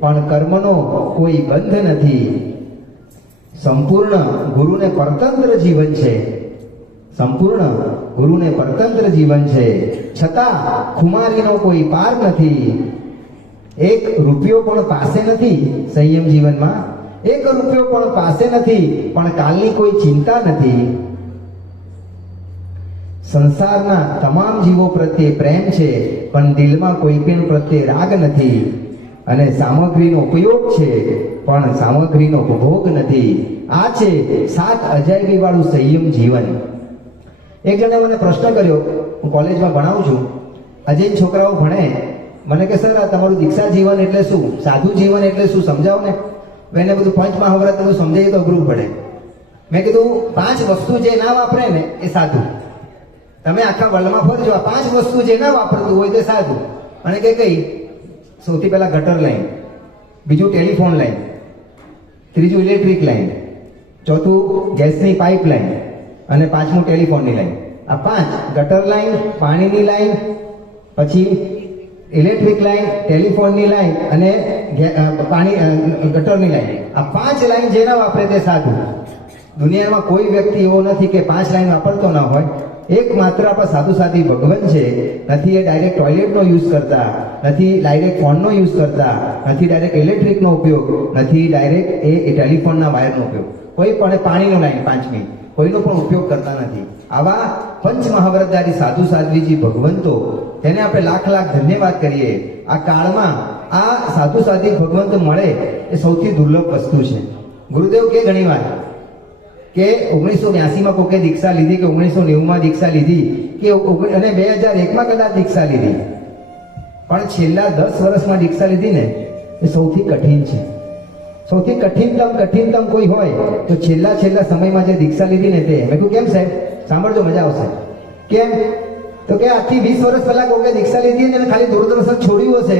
પણ કર્મનો કોઈ બંધ નથી. સંપૂર્ણ ગુરુને પરતંત્ર જીવન છે, સંપૂર્ણ ગુરુને પરતંત્ર જીવન છે, છતાં ખુમારીનો કોઈ પાર નથી. એક રૂપિયો પણ પાસે નથી સંયમ જીવનમાં, એક રૂપિયો પણ પાસે નથી, પણ કાલની કોઈ ચિંતા નથી. સંસારના તમામ જીવો પ્રત્યે પ્રેમ છે, પણ દિલમાં કોઈ પણ પ્રત્યે રાગ નથી. અને સામગ્રીનો ઉપયોગ છે, પણ સામગ્રીનો ઉપભોગ નથી. આ છે 7 અજાયબી વાળું સંયમ જીવન. એક જણે મને પ્રશ્ન કર્યો, હું કોલેજમાં ભણાવું છું, અજય છોકરાઓ ભણે, મને કે સર આ તમારું દીક્ષા જીવન એટલે શું, સાધુ જીવન એટલે શું, સમજાવો ને. એને બધું પંચ મહાવરાત બધું સમજાવીએ તો અઘરું પડે. મેં કીધું 5 વસ્તુ જે ના વાપરે ને એ સાધુ. તમે આખા વર્લ્ડમાં ફરજો, આ 5 વસ્તુ જે ના વાપરતું હોય તે સાધુ. અને કે કઈ? સૌથી પહેલા ગટર લાઈન, બીજું ટેલિફોન લાઈન, ત્રીજું ઇલેક્ટ્રિક લાઈન, ચોથું ગેસની પાઇપ લાઈન અને પાંચમું ટેલિફોનની લાઈન. આ 5 ગટર લાઈન, પાણીની લાઈન, પછી ઇલેક્ટ્રિક લાઈન, ટેલિફોનની લાઈન અને ગટરની લાઈન. આ 5 લાઈન જેના વાપરે તે સાધુ. દુનિયામાં કોઈ વ્યક્તિ એવો નથી કે 5 લાઈન વાપરતો ના હોય. એકમાત્ર આપણા સાધુ સાધી ભગવાન છે. નથી એ ડાયરેક્ટ ટોયલેટનો યુઝ કરતા, નથી ડાયરેક્ટ ફોનનો યુઝ કરતા, નથી ડાયરેક્ટ ઇલેક્ટ્રિકનો ઉપયોગ, નથી ડાયરેક્ટ એ ટેલિફોનના વાયરનો ઉપયોગ. કોઈ પણ પાણીનો લાઈન 5મી કોઈનો પણ ઉપયોગ કરતા નથી. આવા પંચ મહાવ્રતધારી સાધુ સાધ્વીજી ભગવંતો, તેને આપણે લાખ લાખ ધન્યવાદ કરીએ. આ કાળમાં આ સાધુ સાધી ભગવંત મળે એ સૌથી દુર્લભ વસ્તુ છે. ગુરુદેવ કે ઘણીવાર કે 1982માં કોકે દીક્ષા લીધી, કે 1990માં દીક્ષા લીધી, કે અને 2001માં કદાચ દીક્ષા લીધી, પણ છેલ્લા 10 વર્ષમાં દીક્ષા લીધી ને એ સૌથી કઠિન છે. સૌથી કઠિનતમ કોઈ હોય તો છેલ્લા સમયમાં જે દીક્ષા લીધી ને તે. મેં કહ્યું કેમ સાહેબ? સાંભળજો, મજા આવશે. કેમ? તો કે આજથી 20 વર્ષ પહેલા કોકે દીક્ષા લીધી અને ખાલી દૂરદર્શન છોડ્યું હશે,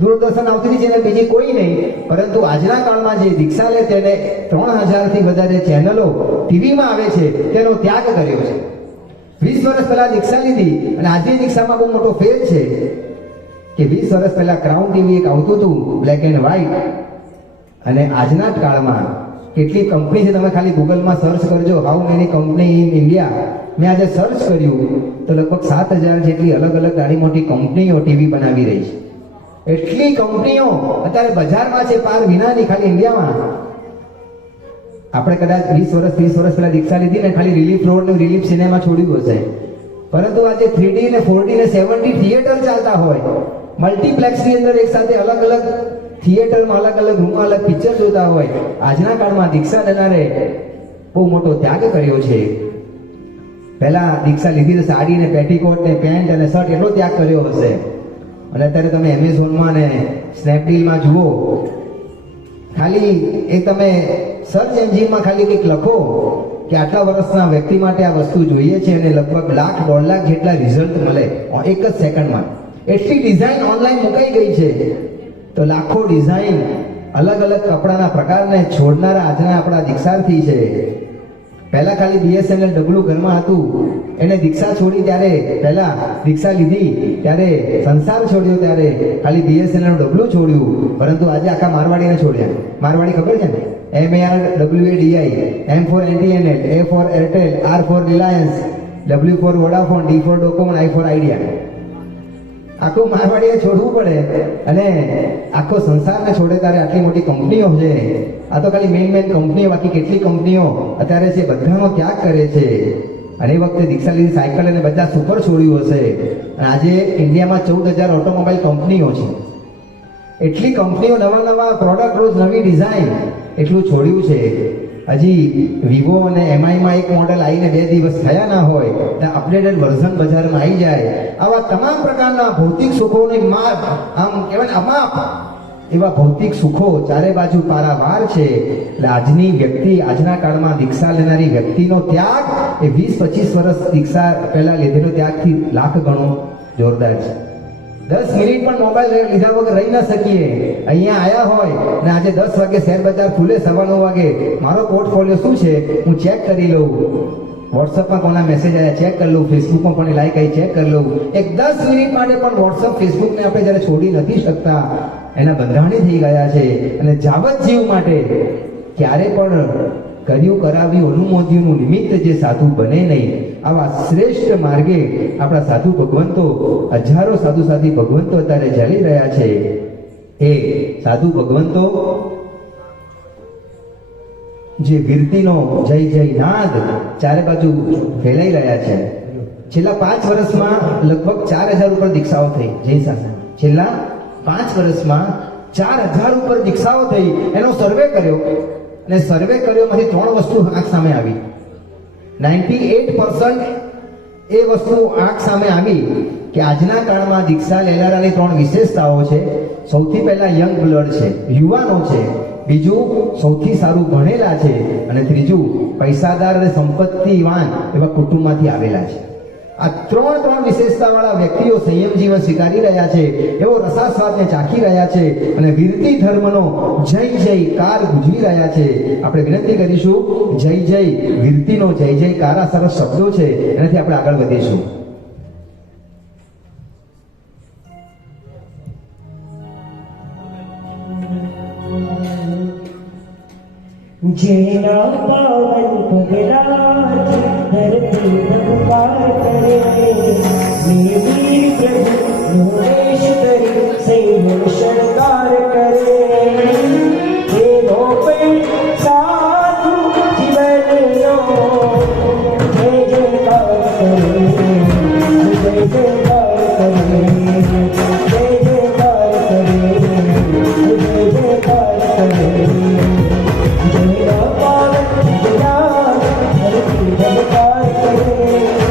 દૂરદર્શન આવતી હતી અને બીજી કોઈ નહીં, પરંતુ આજના કાળમાં જે દીક્ષા લે તેને 3000 થી વધારે ચેનલો ટીવીમાં આવે છે, તેનો ત્યાગ કર્યો છે. 20 વર્ષ પહેલા દીક્ષા લીધી અને આજની દીક્ષામાં બહુ મોટો ફેર છે કે 20 વર્ષ પહેલા ક્રાઉન ટીવી એક આવતું હતું બ્લેક એન્ડ વ્હાઈટ, અને આજના જ કાળમાં કેટલી કંપની છે તમે ખાલી ગૂગલમાં સર્ચ કરજો how many company in India. મેં આજે સર્ચ કર્યું તો લગભગ 7,000 જેટલી અલગ અલગ નાની મોટી કંપનીઓ ટીવી બનાવી રહી છે. એટલી કંપનીઓ અત્યારે બજારમાં છે પાર વિનાની ખાલી ઇન્ડિયામાં. આપણે કદાચ 20 વર્ષ 30 વર્ષ પહેલા દીક્ષા લીધી ને ખાલી રિલીફ રોડ ને રિલીફ સિનેમા છોડ્યું હશે, પરંતુ આજે 3D ને 4D ને 70 થિયેટર ચાલતા હોય, મલ્ટીપ્લેક્સ ની અંદર એક સાથે અલગ અલગ થિયેટરમાં અલગ અલગ રૂમમાં અલગ પિક્ચર જોતા હોય. આજના કાળમાં દીક્ષા લેનારે બહુ મોટો ત્યાગ કર્યો છે. પહેલા દીક્ષા લીધી તો સાડી ને પેટીકોટ ને પેન્ટ અને શર્ટ એટલો ત્યાગ કર્યો હશે, અને અત્યારે તમે એમેઝોનમાં ને સ્નેપડીલમાં જુઓ, ખાલી એ તમે સર્ચ એન્જિનમાં ખાલી કંઈક લખો કે આટલા વર્ષના વ્યક્તિ માટે આ વસ્તુ જોઈએ છે અને લગભગ 1,00,000-1.5 લાખ જેટલા રિઝલ્ટ મળે એક જ સેકન્ડમાં. એટલી ડિઝાઇન ઓનલાઈન મુકાઈ ગઈ છે. તો લાખો ડિઝાઇન અલગ અલગ કપડાના પ્રકારને છોડનારા આજના આપણા દીક્ષાર્થી છે. પહેલા ખાલી BSNL ડબલું ઘરમાં હતું, એને દીક્ષા છોડી ત્યારે, પહેલા દીક્ષા લીધી ત્યારે, સંસાર છોડ્યો ત્યારે ખાલી BSNL ડબલું છોડ્યું, પરંતુ આજે આખા મારવાડીને છોડ્યા. મારવાડી ખબર છે ને? MARWADI, M for NTNL, A for Airtel, R for Reliance, W for Vodafone, D for Docomo, I for Idea. આખું મારવાડીએ છોડવું પડે અને આખો સંસારને છોડે ત્યારે આટલી મોટી કંપનીઓ છે. આ તો ખાલી મેઇન કંપનીઓ, બાકી કેટલી કંપનીઓ અત્યારે છે બધાનો ત્યાગ કરે છે. અને એ વખતે દીક્ષા લીધી સાયકલ અને બધા સુપર છોડ્યું હશે. અને આજે ઇન્ડિયામાં 14,000 ઓટોમોબાઈલ કંપનીઓ છે. એટલી કંપનીઓ, નવા નવા પ્રોડક્ટ, રોજ નવી ડિઝાઇન, એટલું છોડ્યું છે. હજી વિવો અને MIમાં એક મોડેલ આવીને 2 દિવસ થયા ના હોય ત્યાં અપડેટેડ વર્ઝન બજારમાં આવી જાય. આવા તમામ પ્રકારના ભૌતિક સુખોની આમ કહેવાય અમાપ એવા ભૌતિક સુખો ચારે બાજુ પારાવાર છે. એટલે આજની વ્યક્તિ, આજના કાળમાં દીક્ષા લેનારી વ્યક્તિનો ત્યાગ એ 20-25 વર્ષ દીક્ષા પહેલા લીધેલો ત્યાગથી લાખ ગણો જોરદાર છે. 10 મિનિટ પણ મોબાઈલ લીધા વગર રહી ના શકીએ. અહીંયા આયા હોય ને આજે 10 વાગે શેર બજાર ખુલે, 9:15 વાગે મારો પોર્ટફોલિયો શું છે હું ચેક કરી લઉં. વોટ્સઅપમાં કોના મેસેજ આવ્યા ચેક કરી લઉં, ફેસબુકમાં પણ લાઈક આવી ચેક કરી લઉં. એક 10 મિનિટ માટે પણ વોટ્સઅપ ફેસબુકને આપણે જ્યારે છોડી નથી શકતા, એના બંધાણી થઈ ગયા છે. અને જાવત જીવ માટે ક્યારે પણ કર્યું કરાવ્યું અનુમોદ્યુંનું નિમિત્ત જે સાધુ બને નહીં, આવા શ્રેષ્ઠ માર્ગે આપણા સાધુ ભગવંતો, હજારો સાધુ સાધી ભગવંતો અત્યારે ચાલી રહ્યા છે. એ સાધુ ભગવંતો જે વીરતીનો જય જય નાદ ચારે બાજુ ફેલાઈ રહ્યા છે. છેલ્લા 5 વર્ષમાં લગભગ 4,000 ઉપર દીક્ષાઓ થઈ. જય સાસા છેલ્લા 5 વર્ષમાં 4,000 ઉપર દીક્ષાઓ થઈ. એનો સર્વે કર્યો અને સર્વે કર્યોમાંથી 3 વસ્તુ આંખ સામે આવી. 98% એ વસ્તુ આંખ સામે આવી કે આજના કાળમાં દીક્ષા લેનારાની 3 વિશેષતાઓ છે. સૌથી પહેલા યંગ બ્લડ છે, યુવાનો છે. બીજું સૌથી સારું ભણેલા છે. અને ત્રીજું પૈસાદાર અને સંપત્તિવાન એવા કુટુંબમાંથી આવેલા છે. આ 3 વિશેષતા વાળા વ્યક્તિઓ સંયમ જીવન સ્વીકારી રહ્યા છે, એવો રસાસ્વાદને ચાખી રહ્યા છે અને વીરતી ધર્મનો જય જયકાર ગુંજવી રહ્યા છે. આપણે વિનંતી કરીશું, જય જય વીરતીનો જય જયકાર, આ સરસ શબ્દો છે, એનાથી આપણે આગળ વધીશું. જેના પાવન પગલાજ ધરતી નમકાર કરે, મેરી પ્રભુ નોરેશ કરી સૈનો શણગાર કરે. એનો પણ સાધુ જીવનનો જય જયકાર કરે, જય જયકાર કરે, જય જયકાર કરે, જય જયકાર કરે. જય પાવન જયા ધરતી નમકાર કરે.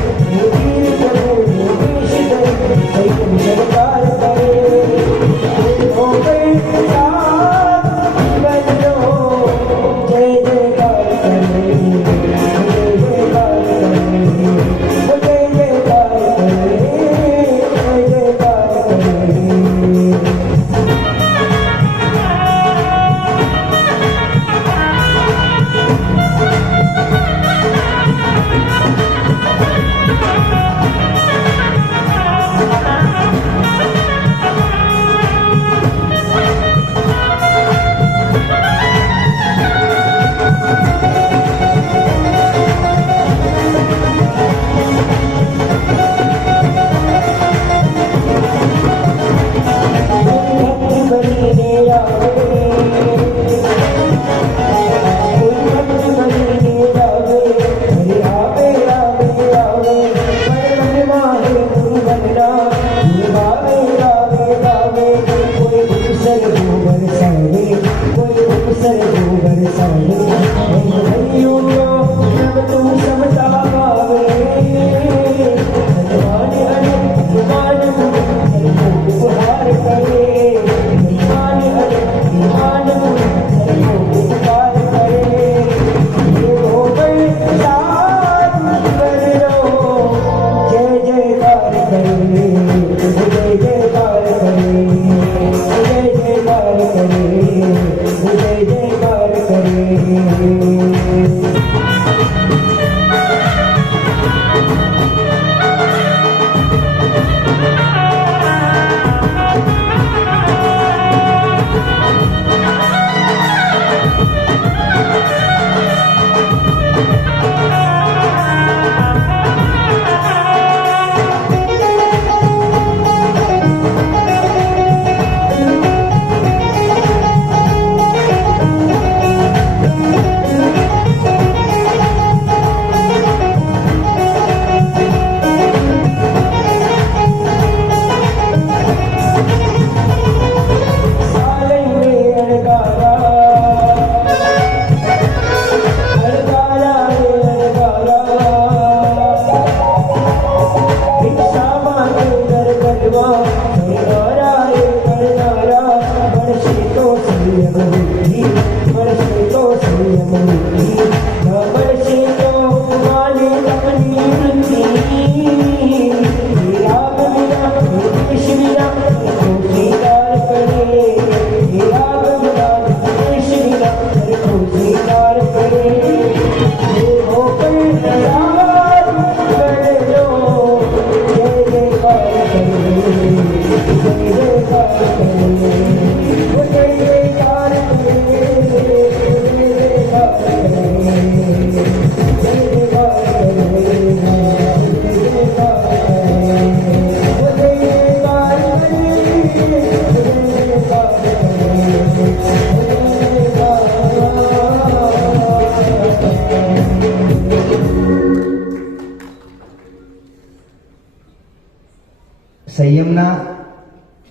સંયમના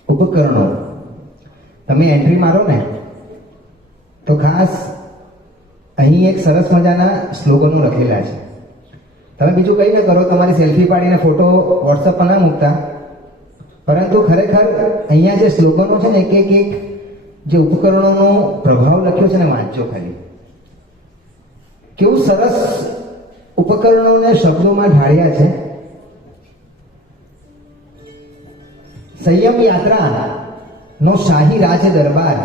ઉપકરણો તમે એન્ટ્રી મારો ને તો ખાસ અહીં એક સરસ મજાના સ્લોગનો લખેલા છે. તમે બીજું કંઈ ન કરો, તમારી સેલ્ફી પાડીને ફોટો વોટ્સઅપ પર ના મૂકતા, પરંતુ ખરેખર અહીંયા જે સ્લોગનો છે ને એક જે ઉપકરણોનો પ્રભાવ લખ્યો છે ને વાંચજો ખાલી. કેવું સરસ ઉપકરણોને શબ્દોમાં ઢાળ્યા છે. સંયમ યાત્રા નો શાહી રાજ દરબાર.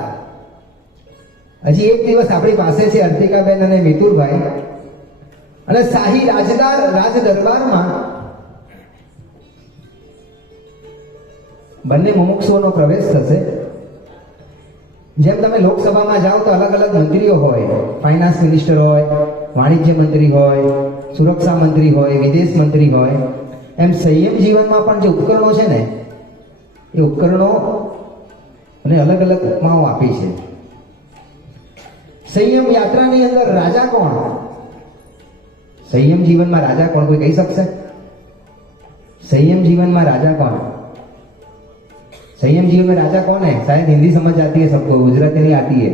હજી એક દિવસ આપણી પાસે છે અર્તિકાબેન અને મિતુલભાઈ, અને શાહી રાજ દરબારમાં બંને મુમુક્ષુઓનો પ્રવેશ થશે. જેમ તમે લોકસભામાં જાઓ તો અલગ અલગ મંત્રીઓ હોય, ફાઇનાન્સ મિનિસ્ટર હોય, વાણિજ્ય મંત્રી હોય, સુરક્ષા મંત્રી હોય, વિદેશ મંત્રી હોય, એમ સંયમ જીવનમાં પણ જે ઉપકરણો છે ને એ ઉપકરણો અને અલગ અલગ ઉપમાઓ આપી છે. સંયમ યાત્રાની અંદર રાજા કોણ? સંયમ જીવનમાં રાજા કોણ? કોઈ કહી શકશે? संयम जीवन में राजा कौन? संयम जीवन में राजा कौन है? शायद हिंदी समझ आती है सबको, गुजराती नहीं आती है.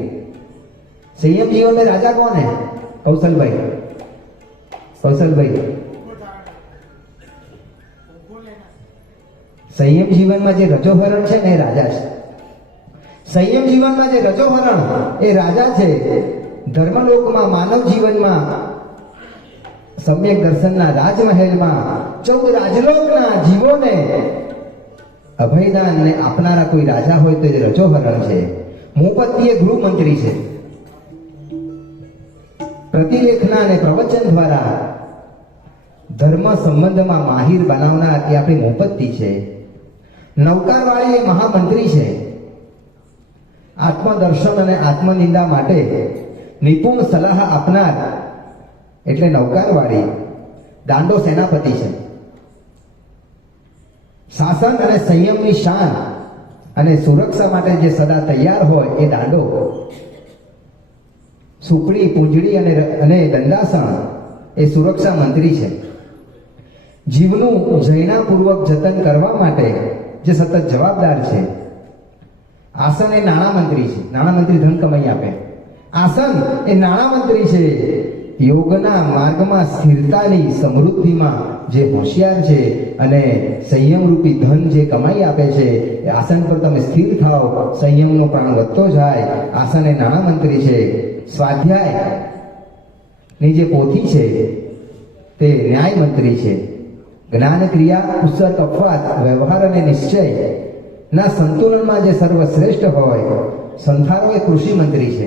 संयम जीवन में राजा कौन है? कौशल भाई, कौशल भाई. संयम जीवन में जो रजोहरण है ने राजा है. संयम जीवन में जो रजोहरण ए राजा है. धर्मलोक में मानव जीवन में सम्यक दर्शन ना राजमहल में 14 राजलोक ना जीवो ने अभयदान ने आपनारा कोई राजा होय तो ये रजोहरण है. मुपत्ति गृह मंत्री है. प्रतिलेखना ने प्रवचन द्वारा धर्म संबंध में माहिर बनावनार ये आपणी मुपत्ति है. नौकारवाળી એ મહામંત્રી છે. આત્મદર્શન અને આત્મનિંદા માટે નિપુણ સલાહ આપનાર એટલે નૌકારવાળી. દાંડો સેનાપતિ છે. શાસન અને સંયમની શાન અને સુરક્ષા માટે જે સદા તૈયાર હોય એ દાંડો. સુપડી, પૂંજડી અને દંડાસણ એ સુરક્ષા મંત્રી છે. જીવનું જૈનાપૂર્વક જતન કરવા માટે જે સતત જવાબદાર છે. આસન એ નાણામંત્રી છે. નાણામંત્રી ધન કમાઈ આપે. આસન એ નાણામંત્રી છે. યોગના માર્ગમાં સ્થિરતાની સમૃદ્ધિમાં જે હોશિયાર છે અને સંયમ રૂપી ધન જે કમાઈ આપે છે એ આસન પર તમે સ્થિર થાઓ, સંયમનો પ્રાણ વધતો જાય. આસન એ નાણામંત્રી છે. સ્વાધ્યાય ની જે પોથી છે તે ન્યાય મંત્રી છે. જ્ઞાન, ક્રિયા, ઉત્સર્ગ, અપવાદ, વ્યવહાર અને નિશ્ચય ના સંતુલનમાં જે સર્વશ્રેષ્ઠ હોય સંથારો એ કૃષિ મંત્રી છે.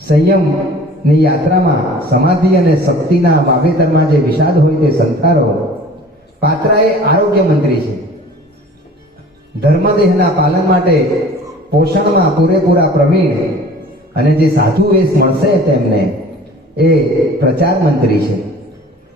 સંયમ ની યાત્રામાં સમાધિ અને શક્તિના વાવેતરમાં જે વિષાદ હોય તે સંથારો. પાત્રા એ આરોગ્ય મંત્રી છે. ધર્મદેહના પાલન માટે પોષણમાં પૂરેપૂરા પ્રવીણ અને જે સાધુ વેશ મળશે તેમને એ પ્રચાર મંત્રી છે.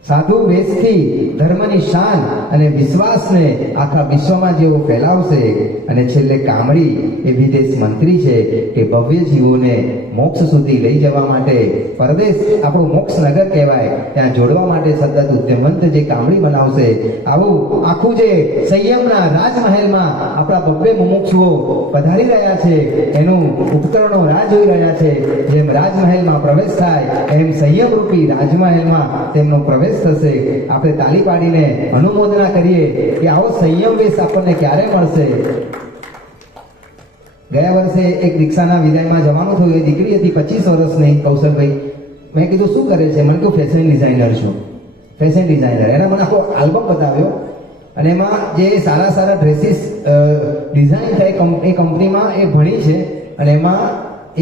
સાધુ વેશથી ધર્મની શાન અને વિશ્વાસને આખા વિશ્વમાં જેઓ ફેલાવશે. અને છેલ્લે કામળી એ વિદેશ મંત્રી છે કે ભવ્ય જીવોને મોક્ષ સુધી લઈ જવા માટે પરદેશ આપણું મોક્ષ નગર કહેવાય ત્યાં જોડવા માટે સતત ઉદ્યમવંત જે કામળી બનાવશે. આવું આખું જે સંયમના રાજમહેલમાં આપણા ભવ્ય મુમુક્ષુઓ પધારી રહ્યા છે એનું ઉપકરણો રાહ જોઈ રહ્યા છે. જેમ રાજમહેલમાં પ્રવેશ થાય એમ સંયમ રૂપી રાજમહેલમાં તેમનો પ્રવેશ થશે. આપણે તાળી પાડીને અનુમોદના કરીએ કે આવો સંયમ વેશ આપણને ક્યારે મળશે. ગયા વર્ષે એક દીક્ષાના વિદાયમાં જવાનું થયું. એ દીકરી હતી 25 વર્ષની, કૌશલભાઈ. મેં કીધું શું કરે છે? મને કહ્યું ફેશન ડિઝાઇનર છું. Fashion designer. એને મને આખો આલ્બમ બતાવ્યો અને એમાં જે સારા સારા ડ્રેસીસ ડિઝાઇન થાય એ કંપનીમાં એ ભણી છે અને એમાં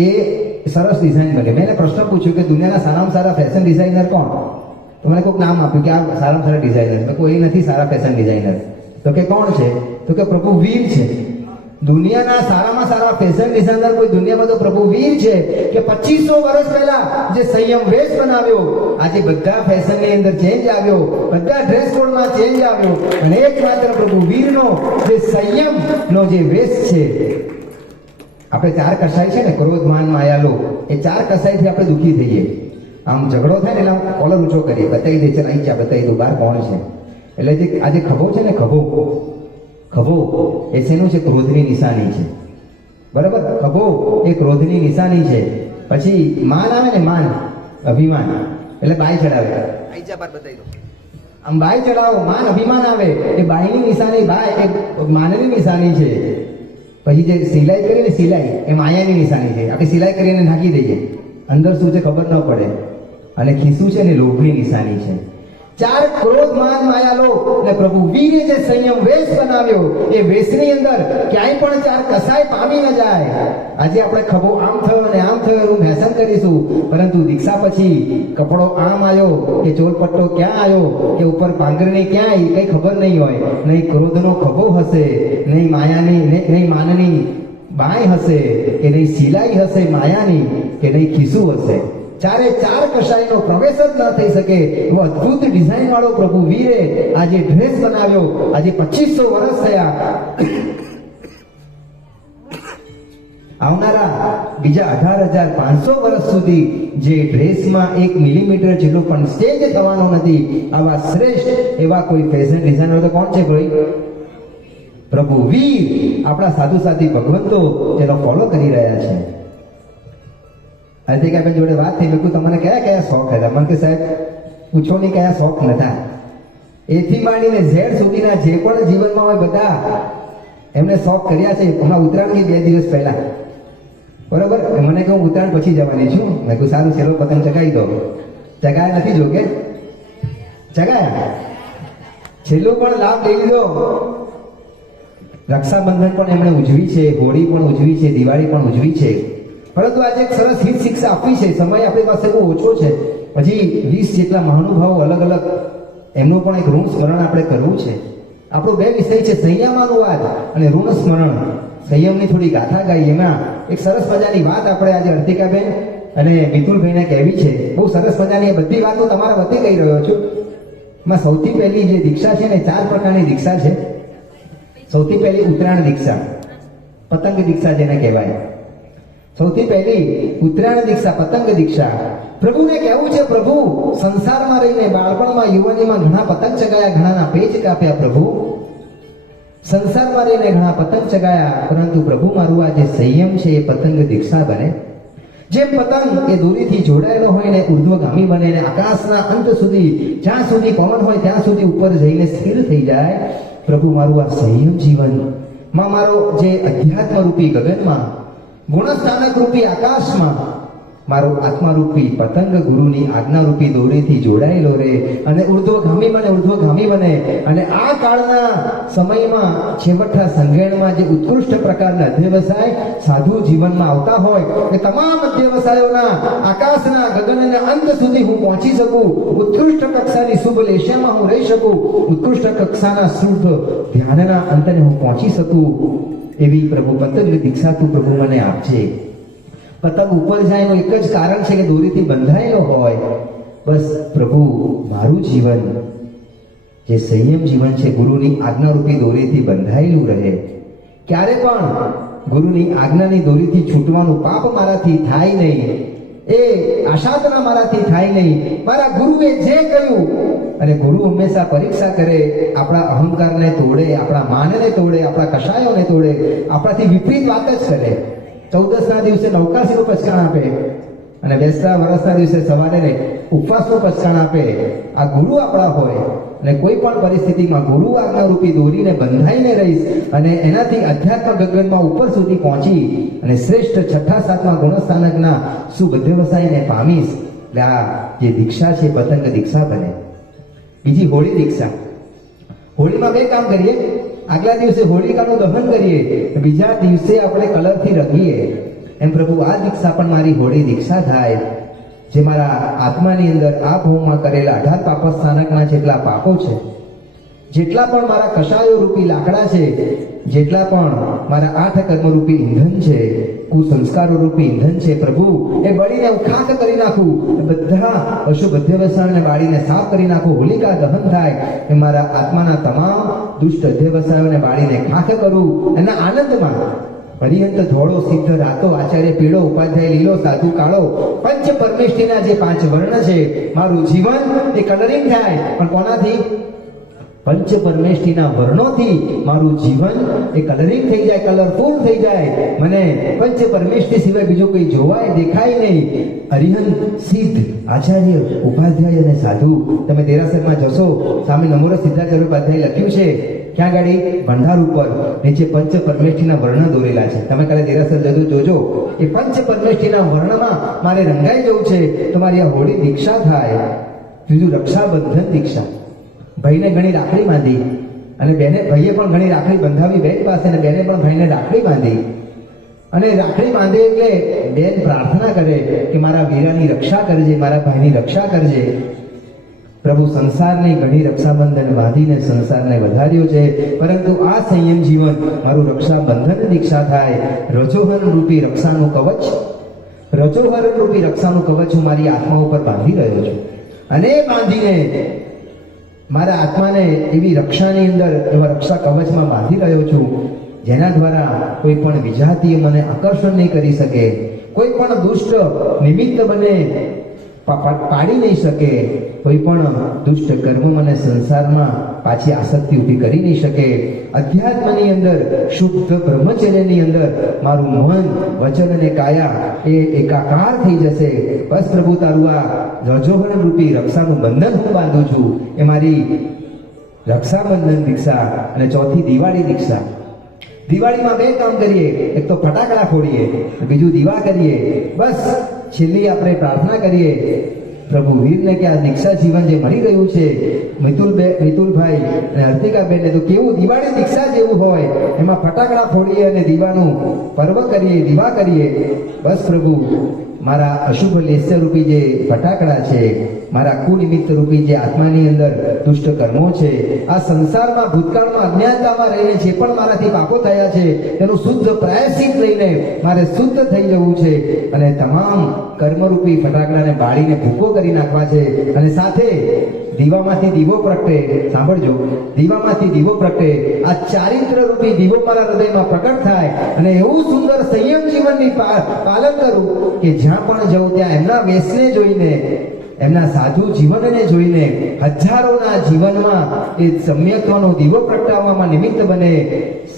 એ સરસ ડિઝાઇન બને. મેં એને પ્રશ્ન પૂછ્યો કે દુનિયાના સારામાં સારા ફેશન ડિઝાઇનર કોણ? તો મને કોઈક નામ આપ્યું કે આ સારામાં સારા ડિઝાઇનર. મેં કોઈ નથી સારા ફેશન ડિઝાઇનર. તો કે કોણ છે? તો કે પ્રભુ વીર છે. દુનિયાના સારામાં સારા ફેશન ડિઝાઇનર કોઈ દુનિયામાં તો પ્રભુ વીર છે કે 2500 વર્ષ પહેલા જે સંયમ વેશ બનાવ્યો. આજે બધા ફેશનની અંદર ચેન્જ આવ્યો, બધા ડ્રેસ કોડમાં ચેન્જ આવ્યો અને એકમાત્ર પ્રભુ વીરનો જે સંયમનો જે વેશ છે. આપણે 4 કસાઈ છે ને, ક્રોધ, માન, માયા, લોભ, એ 4 કસાઈથી આપણે દુઃખી થઈએ. આમ ઝઘડો થાય ને એટલે કોલર ઊંચો કરીએ, બતાવી દે, ચાલ અહીં જા, બતાવી દો બહાર કોણ છે. એટલે જે આજે ખભો છે ને, ખભો ખભો એ શેનું છે? ક્રોધની નિશાની છે. બરાબર, ખભો એ ક્રોધની નિશાની છે. પછી માન આવે ને, માન અભિમાન, એટલે બાઈ ચડાવે. બતાવી દો, આમ બાઈ ચડાવો, માન અભિમાન આવે, એ બાઈની નિશાની, બાઈ એ માનની નિશાની છે. પછી જે સિલાઈ કરીને, સિલાઈ એ માયાની નિશાની છે. આપણે સિલાઈ કરીને નાખી દઈએ, અંદર શું છે ખબર ન પડે. અને ખીસું છે ને લોભની નિશાની છે. ચાર ક્રોધ, માન, માયા, લોભ. અને પ્રભુ વીરે જે સંયમ વેશ બનાવ્યો, એ વેશની અંદર ક્યાંય પણ ચાર કસાય પામી ન જાય. આજે આપણે ખભો આમ થયો અને આમ થયો એવું ફેશન કરીશું, પરંતુ દીક્ષા પછી કપડો આમ આવ્યો કે ચોરપટ્ટો ક્યાં આવ્યો કે ઉપર પાંગરણી ક્યાં આવી, કઈ ખબર નહીં હોય. નહીં ક્રોધનો ખભો હશે, નહીં માયાની, નહીં માનની બાઈ હશે, કે નહીં સિલાઈ હશે માયાની, કે નહીં ખીસું હશે. ચારે ચાર કશાયનો પ્રવેશ જ ન થઈ શકે એવો અદ્ભુત ડિઝાઇન વાળો પ્રભુ વીરે આજે ડ્રેસ બનાવ્યો. આજે 2500 વર્ષ થયા. આવનારા બીજા 18,500 વર્ષ સુધી જે ડ્રેસમાં 1 મિલીમીટર જેટલું પણ સ્ટેજ થવાનો નથી, આવા શ્રેષ્ઠ એવા કોઈ ફેશન ડિઝાઇનર તો કોણ છે ભાઈ? પ્રભુ વીર. આપણા સાધુ સાથી ભગવંતો તેનો ફોલો કરી રહ્યા છે. અધિકારી જોડે વાત થઈ, મેં કહ્યું તમને કયા કયા શોખ હતા? મને કે સાહેબ પૂછો નહીં કયા શોખ નતા. એથી માંડીને ઝેડ સુધીના જે પણ જીવનમાં હોય બધા એમને શોખ કર્યા છે. હમણાં ઉત્તરાયણથી 2 દિવસ પહેલા, બરોબર, મને કહું ઉત્તરાયણ પછી જવાની છું. મેં કહ્યું સારું, છેલ્લો પતંગ ચગાવી દો. ચગાયા નથી, જો કે ચગાયા, છેલ્લું પણ લાભ લઈ લીધો. રક્ષાબંધન પણ એમણે ઉજવી છે, હોળી પણ ઉજવી છે, દિવાળી પણ ઉજવી છે. પરંતુ આજે એક સરસ હિત શિક્ષા આપવી છે. સમય આપણી પાસે બહુ ઓછો છે. પછી 20 જેટલા મહાનુભાવો અલગ અલગ, એમનું પણ એક ઋણ સ્મરણ આપણે કરવું છે. આપણો 2 વિષય છે, સંયમાનુવાદ અને ઋણ સ્મરણ. સંયમની થોડી ગાથા ગાઈ. એમાં એક સરસ મજાની વાત આપણે આજે અર્તિકાબેન અને મિતુલભાઈને કહેવી છે. બહુ સરસ મજાની એ બધી વાતો તમારા વતી કહી રહ્યો છું. એમાં સૌથી પહેલી જે દીક્ષા છે ને, 4 પ્રકારની દીક્ષા છે. સૌથી પહેલી ઉત્તરાયણ દીક્ષા, પતંગ દીક્ષા જેને કહેવાય. સૌથી પહેલી ઉત્તરાયણ દીક્ષા, પતંગ દીક્ષા. પ્રભુને કહેવું છે, પ્રભુ સંસારમાં રહીને બાળપણમાં, યુવાનીમાં ઘણા પતંગ ચગાયા, ઘણાના પેચ કાપ્યા. પ્રભુ સંસારમાં રહીને ઘણા પતંગ ચગાયા, પરંતુ પ્રભુ મારું આ જે સંયમ છે એ પતંગ દીક્ષા બને. જેમ પતંગ એ દોરીથી જોડાયેલો હોય ને ઉર્ધ્વગામી બને ને આકાશના અંત સુધી, જ્યાં સુધી પવન હોય ત્યાં સુધી ઉપર જઈને સ્થિર થઈ જાય. પ્રભુ મારું આ સંયમ જીવન માં, મારો જે અધ્યાત્મ રૂપી ગગનમાં, ગુણસ્થાનક રૂપી આકાશમાં મારો આત્મારૂપી પતંગ ગુરુની આજ્ઞારૂપી દોરીથી જોડાયેલો રહે અને ઉર્ધ્વગામી બને. અને આ કાળના સમયમાં છેવટના સંઘેણમાં જે ઉત્કૃષ્ટ પ્રકારના અધ્યવસાય સાધુ જીવનમાં આવતા હોય, એ તમામ અધ્યવસાયોના આકાશના ગગનના અંત સુધી હું પહોંચી શકું. ઉત્કૃષ્ટ કક્ષાની શુભ લેશામાં હું રહી શકું. ઉત્કૃષ્ટ કક્ષાના શુદ્ધ ધ્યાનના અંતને હું પહોંચી શકું. એવી પ્રભુ પતંગ દીક્ષા તું પ્રભુ મને આપજે. પતંગ ઉપર જાય એનું એક જ કારણ છે કે દોરીથી બંધાયેલો હોય. બસ પ્રભુ મારું જીવન જે સંયમ જીવન છે, ગુરુની આજ્ઞારૂપી દોરીથી બંધાયેલું રહે. ક્યારે પણ ગુરુની આજ્ઞાની દોરીથી છૂટવાનું પાપ મારાથી થાય નહીં, એ આશાતના મારાથી થાય નહીં. મારા ગુરુએ જે કહ્યું, અને ગુરુ હંમેશા પરીક્ષા કરે, આપણા અહંકારને તોડે, આપણા માનને તોડે, આપણા કશાયોને તોડે, આપણાથી વિપરીત વાત જ કરે. 14ના દિવસે નવકાશીનું પચકાણ આપે અને બેસતા વર્ષના દિવસે સવારે ઉપવાસનું પચકાણ આપે. આ ગુરુ આપણા હોય અને કોઈ પણ પરિસ્થિતિમાં ગુરુ આજ્ઞારૂપી દોરીને બંધાઈને રહીશ અને એનાથી અધ્યાત્મ ગગનમાં ઉપર સુધી પહોંચી અને શ્રેષ્ઠ 6-7મા ગુણસ્થાનકના શુભ અધ્યવસાયને પામીશ. એટલે આ જે દીક્ષા છે પતંગ દીક્ષા બને. બીજી હોળી દીક્ષા. હોળીમાં 2 કામ કરીએ. આગલા દિવસે હોલિકાનું દહન કરીએ, બીજા દિવસે આપણે કલરથી રંગીએ. એમ પ્રભુ આ દીક્ષા પણ મારી હોળી દીક્ષા થાય. જે મારા આત્માની અંદર આ ભોગમાં કરેલા 18 પાપસ્થાનકના જેટલા પાપો છે, જેટલા પણ મારા કશાયો રૂપી લાકડા છે, જેટલા પણ મારા 8 કર્મરૂપી ઈંધન છે, કુસંસ્કારો રૂપી ઈંધન છે, પ્રભુ એ બળીને હું ખાક કરી નાખું. બધા અશુભ અધ્યવસાયને બાળીને સાફ કરી નાખું. હોલિકા દહન થાય. એ મારા આત્માના તમામ દુષ્ટ અધ્યવસાયોને બાળીને ખાક કરું. એના આનંદમાં પર્યંત ધોળો સિદ્ધ રાતો આચાર્ય પીળો ઉપાધ્યાય લીલો સાધુ કાળો પંચ પરમેષ્ઠીના જે 5 વર્ણ છે, મારું જીવન એ કલરિંગ થાય. પણ કોનાથી? પંચ પરમેષ્ઠીના વર્ણોથી મારું જીવન એ કલરિંગ થઈ જાય, કલરફુલ થઈ જાય. મને પંચ પરમેષ્ઠી સિવાય બીજું કોઈ જોવાય દેખાય નહીં. અરિહંત સિદ્ધ આચાર્ય ઉપાધ્યાય અને સાધુ, તમે દેરાસરમાં જશો, સામે નમોર સિદ્ધાચાર્ય ઉપાધ્યાય લખ્યું છે, ક્યાં ગાડી ભંડાર ઉપર નીચે પંચ પરમેષ્ઠીના વર્ણ દોરેલા છે. તમે કાલે દેરાસર જોજો, એ પંચ પરમેષ્ઠીના વર્ણમાં મારે રંગાઈ જવું છે તો મારી આ હોળી દીક્ષા થાય. બીજું રક્ષાબંધન દીક્ષા. ભાઈને ઘણી રાખડી બાંધી અને ભાઈએ પણ ઘણી રાખડી બંધાવી બેન પાસે, અને બેને પણ ભાઈને રાખડી બાંધી. અને રાખડી બાંધે એટલે બેન પ્રાર્થના કરે કે મારા વીરાની રક્ષા કરજે, મારા ભાઈની રક્ષા કરજે. પ્રભુ સંસારની ઘણી રક્ષાબંધન બાંધીને સંસારને વધાર્યો છે, પરંતુ આ સંયમ જીવન મારું રક્ષાબંધન દીક્ષા થાય. રજોહન રૂપી રક્ષાનું કવચ, રજોહન રૂપી રક્ષાનું કવચ હું મારી આત્મા ઉપર બાંધી રહ્યો છું. અને બાંધીને મારા આત્માને એવી રક્ષાની અંદર, એવા રક્ષા કવચમાં બાંધી રહ્યો છું, જેના દ્વારા કોઈ પણ વિજાતીય મને આકર્ષણ નહીં કરી શકે, કોઈ પણ દુષ્ટ નિમિત્ત મને પાડી નહીં શકે, કોઈ પણ દુષ્ટ કર્મ મને સંસારમાં પાછી આસક્તિ ઊભી કરી નહીં શકે. અધ્યાત્મની અંદર, શુદ્ધ બ્રહ્મચર્યની અંદર મારું મન, વચન અને કાયા એ એકાકાર થઈ જશે. બસ પ્રભુ, તારું આ રજોહણ રૂપી રક્ષાનું બંધન હું બાંધું છું. એ મારી રક્ષાબંધન દીક્ષા. અને ચોથી દિવાળી દીક્ષા. દિવાળીમાં બે કામ કરીએ, એક તો ફટાકડા ફોડીએ, બીજું દીવા કરીએ. બસ છેલ્લી આપણે પ્રાર્થના કરીએ પ્રભુ વીરને કે આ દીક્ષા જીવન જે મળી રહ્યું છે, મિતુલભાઈ અને હર્તિકાબેનને તો કેવું દિવાળી દીક્ષા જેવું હોય, એમાં ફટાકડા ફોડીએ અને દીવાનું પર્વ કરીએ, દીવા કરીએ. બસ પ્રભુ, મારા અશુભ લેસ્ય રૂપી જે ફટાકડા છે, મારા કુનિમિત્ત રૂપી જે આત્માની અંદર દુષ્ટ કર્મો છે, આ સંસારમાં ભૂતકાળમાં અજ્ઞાનતામાં રહીને જે પણ મારાથી પાપો થયા છે, તેનું શુદ્ધ પ્રાયશ્ચિત લઈને મારે શુદ્ધ થઈ જવું છે. અને તમામ કર્મરૂપી ફટાકડાને બાળીને ભૂકો કરી નાખવા છે. અને સાથે દીવામાંથી દીવો પ્રગટે, સાંભળજો, દીવામાંથી દીવો પ્રગટે, આ ચારિત્ર રૂપી દીવો મારા હૃદયમાં પ્રગટ થાય અને એવું સુંદર સંયમ જીવનની પાલન કરું કે જ્યાં પણ જઉં ત્યાં એમના વેશને જોઈને, એમના સાધુ જીવનને જોઈને હજારોના જીવનમાં એ સમ્યકનો દીવો પ્રગટાવવામાં નિમિત્ત બને,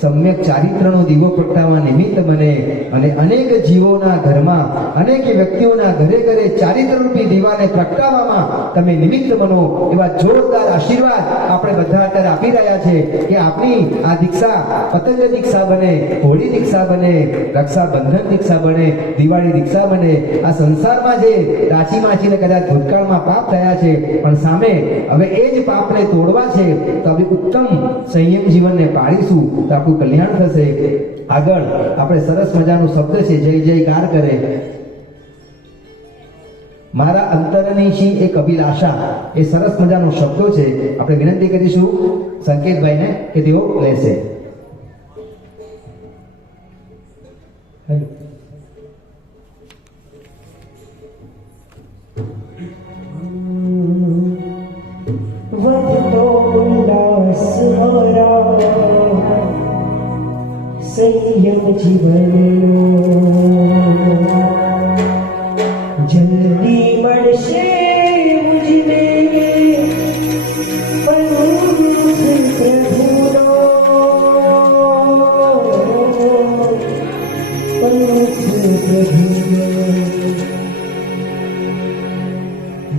સમ્યક ચારિત્રનો દીવો પ્રગટાવવા નિમિત્ત બને. અને અનેક જીવોના ઘરમાં, અનેક વ્યક્તિઓના ઘરે ઘરે ચારિત્રરૂપી દીવાને પ્રગટાવવામાં તમે નિમિત્ત બનો. એવા જોરદાર આશીર્વાદ આપણે બધા અત્યારે આપી રહ્યા છે કે આપણી આ દીક્ષા પતંગ દીક્ષા બને, હોળી દીક્ષા બને, રક્ષાબંધન દીક્ષા બને, દિવાળી દીક્ષા બને. આ સંસારમાં જે રાચી માચીને કદાચ ભૂતકાળમાં પાપ થયા છે, પણ સામે હવે એ જ પાપને તોડવા છે, તો હવે ઉત્તમ સંયમ જીવનને પાળીશું તો આપણું કલ્યાણ થશે. આગળ આપણે સરસ મજાનો શબ્દ છે, જય જયકાર કરે. મારા અંતરની છે એક અભિલાષા, એ સરસ મજાનો શબ્દો છે. આપણે વિનંતી કરીશું સંકેતભાઈને કે તેઓ લેશે. વધતો ઉલ્લાસ મારા સંયમ જીવનનો જલ્દી મળશે મુજને પંથ પ્રભુનો, પંથ પ્રભુનો.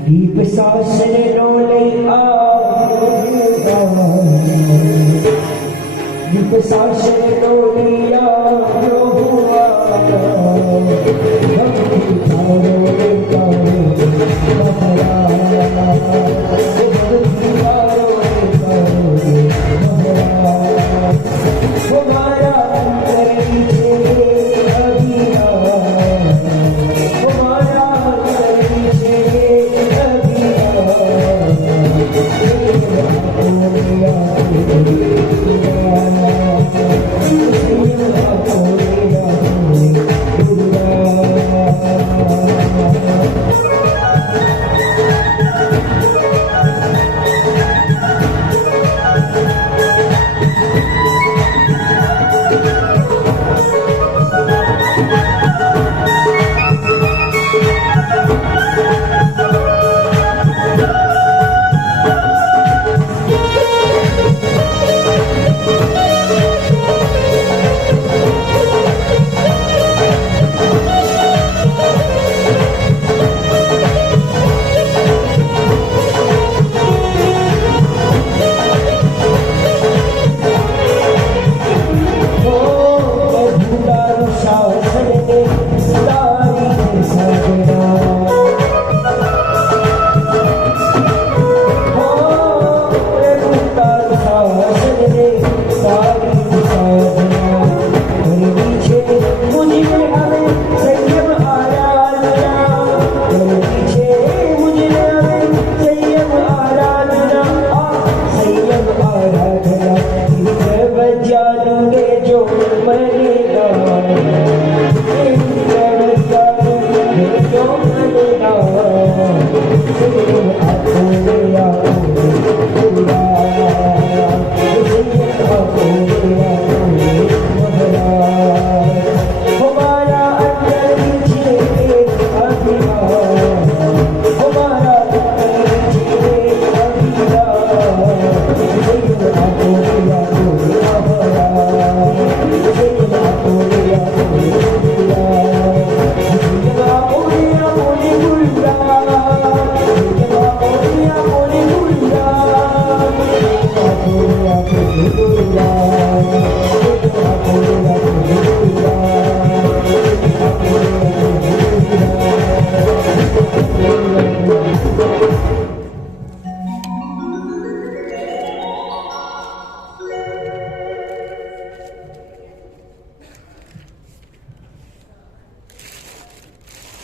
દીપ શાસનનો લઈ દીપ શાસનનો લઈ આવ્યો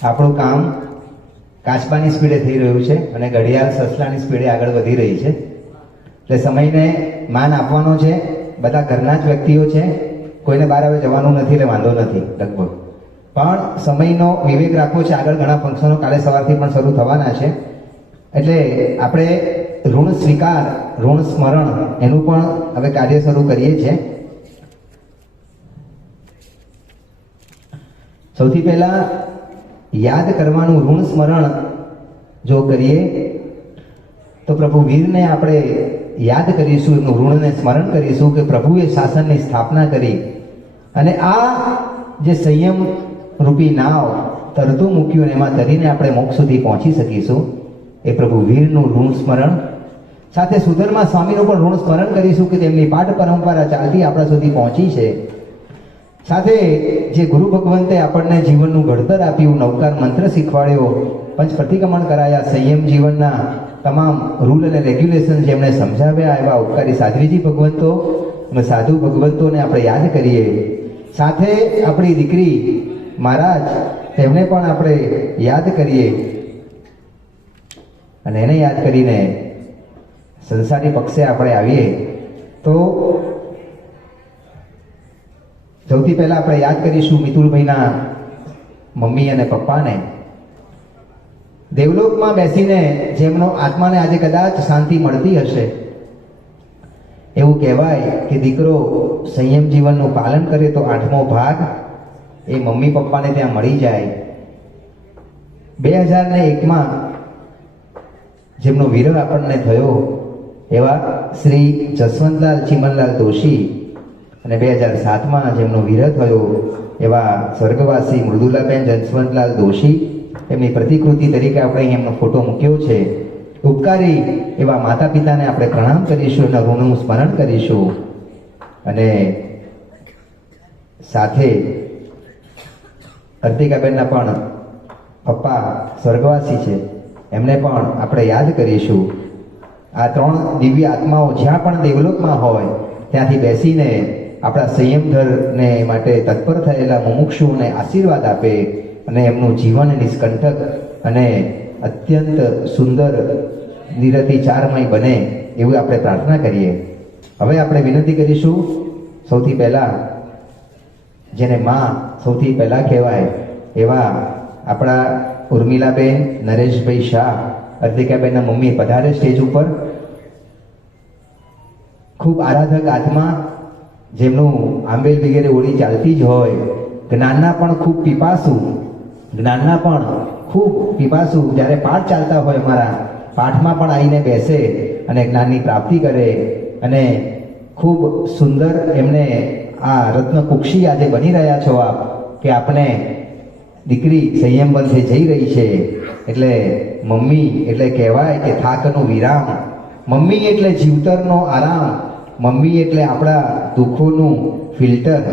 આપણું કામ કાચબાની સ્પીડે થઈ રહ્યું છે અને ઘડિયાળ સસલાની સ્પીડે આગળ વધી રહી છે. એટલે સમયને માન આપવાનો છે. બધા ઘરના જ વ્યક્તિઓ છે, કોઈને બહાર હવે જવાનું નથી એટલે વાંધો નથી લગભગ, પણ સમયનો વિવેક રાખવો છે. આગળ ઘણા ફંક્શનો કાલે સવારથી પણ શરૂ થવાના છે. એટલે આપણે ઋણ સ્વીકાર, ઋણ સ્મરણ એનું પણ હવે કાર્ય શરૂ કરીએ છીએ. સૌથી પહેલા યાદ કરવાનું ઋણ સ્મરણ જો કરીએ તો પ્રભુ વીરને આપણે યાદ કરીશું, એમનું ઋણને સ્મરણ કરીશું કે પ્રભુએ શાસનની સ્થાપના કરી અને આ જે સંયમ રૂપી નાવ તરતું મૂક્યું ને એમાં તરીને આપણે મોક્ષ સુધી પહોંચી શકીશું. એ પ્રભુ વીરનું ઋણ સ્મરણ સાથે સુધર્મા સ્વામીનું પણ ઋણ સ્મરણ કરીશું કે તેમની પાઠ પરંપરા ચાલતી આપણા સુધી પહોંચી છે. સાથે જે ગુરુ ભગવંતે આપણને જીવનનું ઘડતર આપ્યું, નવકાર મંત્ર શીખવાડ્યો, પંચ પ્રતિક્રમણ કરાયા, સંયમ જીવનના તમામ રૂલ અને રેગ્યુલેશન જેમણે સમજાવ્યા, એવા ઉપકારી સાધ્વીજી ભગવંતો અને સાધુ ભગવંતોને આપણે યાદ કરીએ. સાથે આપણી દીકરી મહારાજ તેમને પણ આપણે યાદ કરીએ અને એને યાદ કરીને સંસારી પક્ષે આપણે આવીએ તો સૌથી પહેલા આપણે યાદ કરીશું મિતુલભાઈના મમ્મી અને પપ્પાને. દેવલોકમાં બેસીને જેમનો આત્માને આજે કદાચ શાંતિ મળતી હશે. એવું કહેવાય કે દીકરો સંયમ જીવનનું પાલન કરે તો 8મો ભાગ એ મમ્મી પપ્પાને ત્યાં મળી જાય. 2001માં જેમનો વિરહ આપણને થયો એવા શ્રી જસવંતલાલ ચિમનલાલ દોશી અને 2007માં જેમનો વિરહ થયો એવા સ્વર્ગવાસી મૃદુલાબેન જસવંતલાલ દોશી, એમની પ્રતિકૃતિ તરીકે આપણે અહીં એમનો ફોટો મૂક્યો છે. ઉપકારી એવા માતા પિતાને આપણે પ્રણામ કરીશું, એના ઋણનું સ્મરણ કરીશું અને સાથે અર્તિકાબેનના પણ પપ્પા સ્વર્ગવાસી છે, એમને પણ આપણે યાદ કરીશું. આ 3 દિવ્ય આત્માઓ જ્યાં પણ દેવલોકમાં હોય ત્યાંથી બેસીને આપણા સંયમધરને માટે તત્પર થયેલા મુમુક્ષુઓને આશીર્વાદ આપે અને એમનું જીવન નિષ્કંટક અને અત્યંત સુંદર નિરતિચારમય બને એવું આપણે પ્રાર્થના કરીએ. હવે આપણે વિનંતી કરીશું સૌથી પહેલા જેને માં સૌથી પહેલા કહેવાય એવા આપણા ઉર્મિલાબેન નરેશભાઈ શાહ, અર્તિકાબેનના મમ્મી પધારે સ્ટેજ ઉપર. ખૂબ આરાધક આત્મા, જેમનું આંબેલ વગેરે ઓળી ચાલતી જ હોય, જ્ઞાનના પણ ખૂબ પીપાસુ, જ્ઞાનના પણ ખૂબ પીપાસુ. જ્યારે પાઠ ચાલતા હોય અમારા પાઠમાં પણ આવીને બેસે અને જ્ઞાનની પ્રાપ્તિ કરે અને ખૂબ સુંદર એમને આ રત્ન કુક્ષી આજે બની રહ્યા છો આપ કે આપણે દીકરી સંયમ બંધે જઈ રહી છે. એટલે મમ્મી એટલે કહેવાય કે થાકનું વિરામ, મમ્મી એટલે જીવતરનો આરામ, મમ્મી એટલે આપણા દુઃખોનું ફિલ્ટર,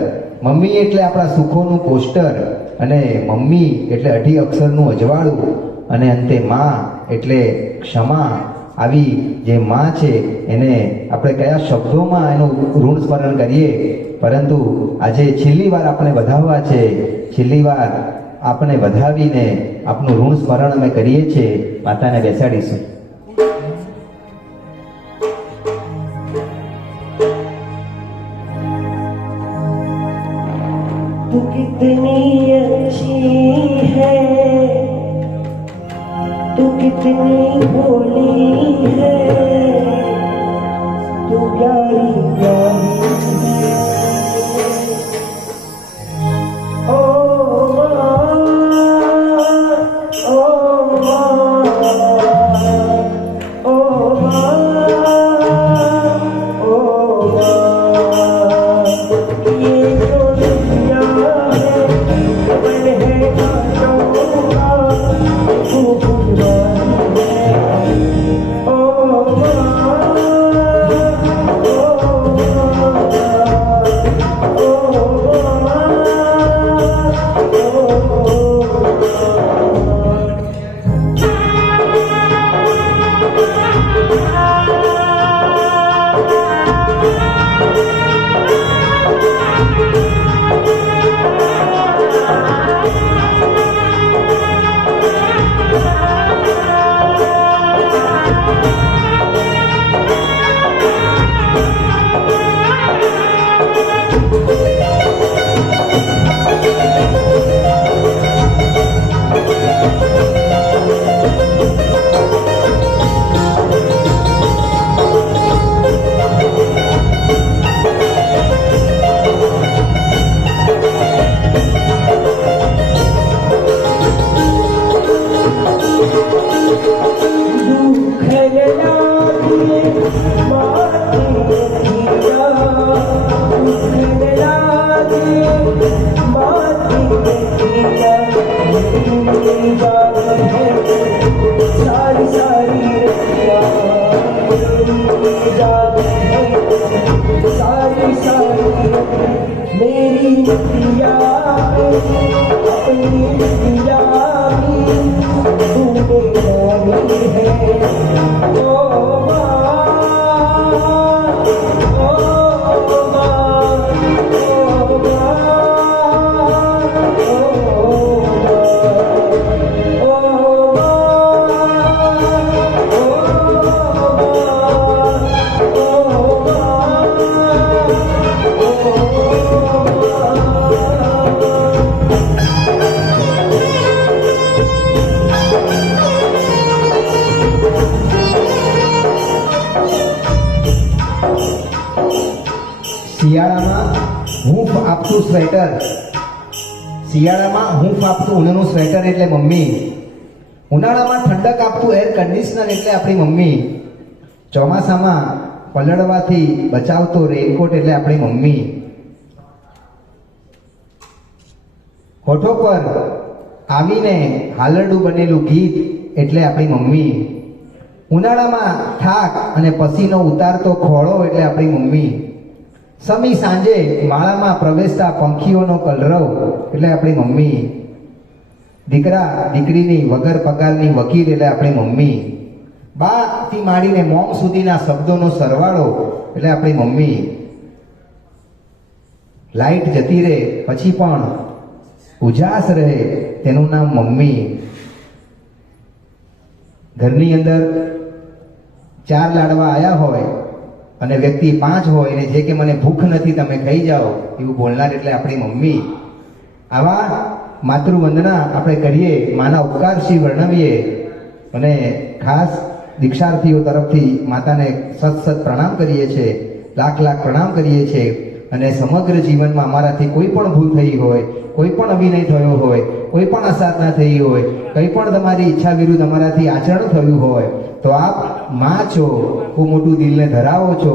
મમ્મી એટલે આપણા સુખોનું પોસ્ટર અને મમ્મી એટલે 8 અક્ષરનું અજવાળું અને અંતે માં એટલે ક્ષમા. આવી જે માં છે એને આપણે કયા શબ્દોમાં એનું ઋણ સ્મરણ કરીએ, પરંતુ આજે છેલ્લી વાર આપણે વધાવવા છે. છેલ્લી વાર આપણે વધાવીને આપનું ઋણ સ્મરણ અમે કરીએ છીએ. માતાને બેસાડીશું. तू कितनी अच्छी है, तू कितनी भोली है, तू प्यारी प्यारी है। ओ माँ, ओ माँ, ओ माँ, ओ मेरी जान है सारी सारी रतिया मेरी जान है सारी सारी मेरी नदिया अपनी नदिया तूने डाली है ओ શિયાળામાં હૂંફ આપતું સ્વેટર, શિયાળામાં હૂંફ આપતું ઊનનું સ્વેટર એટલે મમ્મી, ઉનાળામાં ઠંડક આપતું એર કન્ડિશનર એટલે આપણી મમ્મી, ચોમાસામાં પલળવાથી બચાવતો રેનકોટ એટલે આપણી મમ્મી, હોઠો પર આવીને હાલરડું બનેલું ગીત એટલે આપણી મમ્મી, ઉનાળામાં થાક અને પસીનો ઉતારતો ખોળો એટલે આપણી મમ્મી, સમી સાંજે માળામાં પ્રવેશતા પંખીઓનો કલરવ એટલે આપણી મમ્મી, દીકરા દીકરીની વગર પગારની વકીલ એટલે આપણી મમ્મી, બાથી માંડીને મોમ સુધીના શબ્દોનો સરવાળો એટલે આપણી મમ્મી, લાઈટ જતી રહે પછી પણ ઉજાસ રહે તેનું નામ મમ્મી, ઘરની અંદર 4 લાડવા આયા હોય અને વ્યક્તિ 5 હોય અને જે કે મને ભૂખ નથી તમે ખાઈ જાઓ એવું બોલનાર એટલે આપણી મમ્મી. આવા માતૃવંદના આપણે કરીએ, માના ઉપકારથી વર્ણવીએ અને ખાસ દીક્ષાર્થીઓ તરફથી માતાને સત પ્રણામ કરીએ છીએ, લાખ પ્રણામ કરીએ છીએ અને સમગ્ર જીવનમાં અમારાથી કોઈ પણ ભૂલ થઈ હોય, કોઈ પણ અભિનય થયો હોય, કોઈ પણ અસાધના થઈ હોય, કંઈ પણ તમારી ઈચ્છા વિરુદ્ધ અમારાથી આચરણ થયું હોય તો આપ માં છો, ખૂબ મોટું દિલને ધરાવો છો,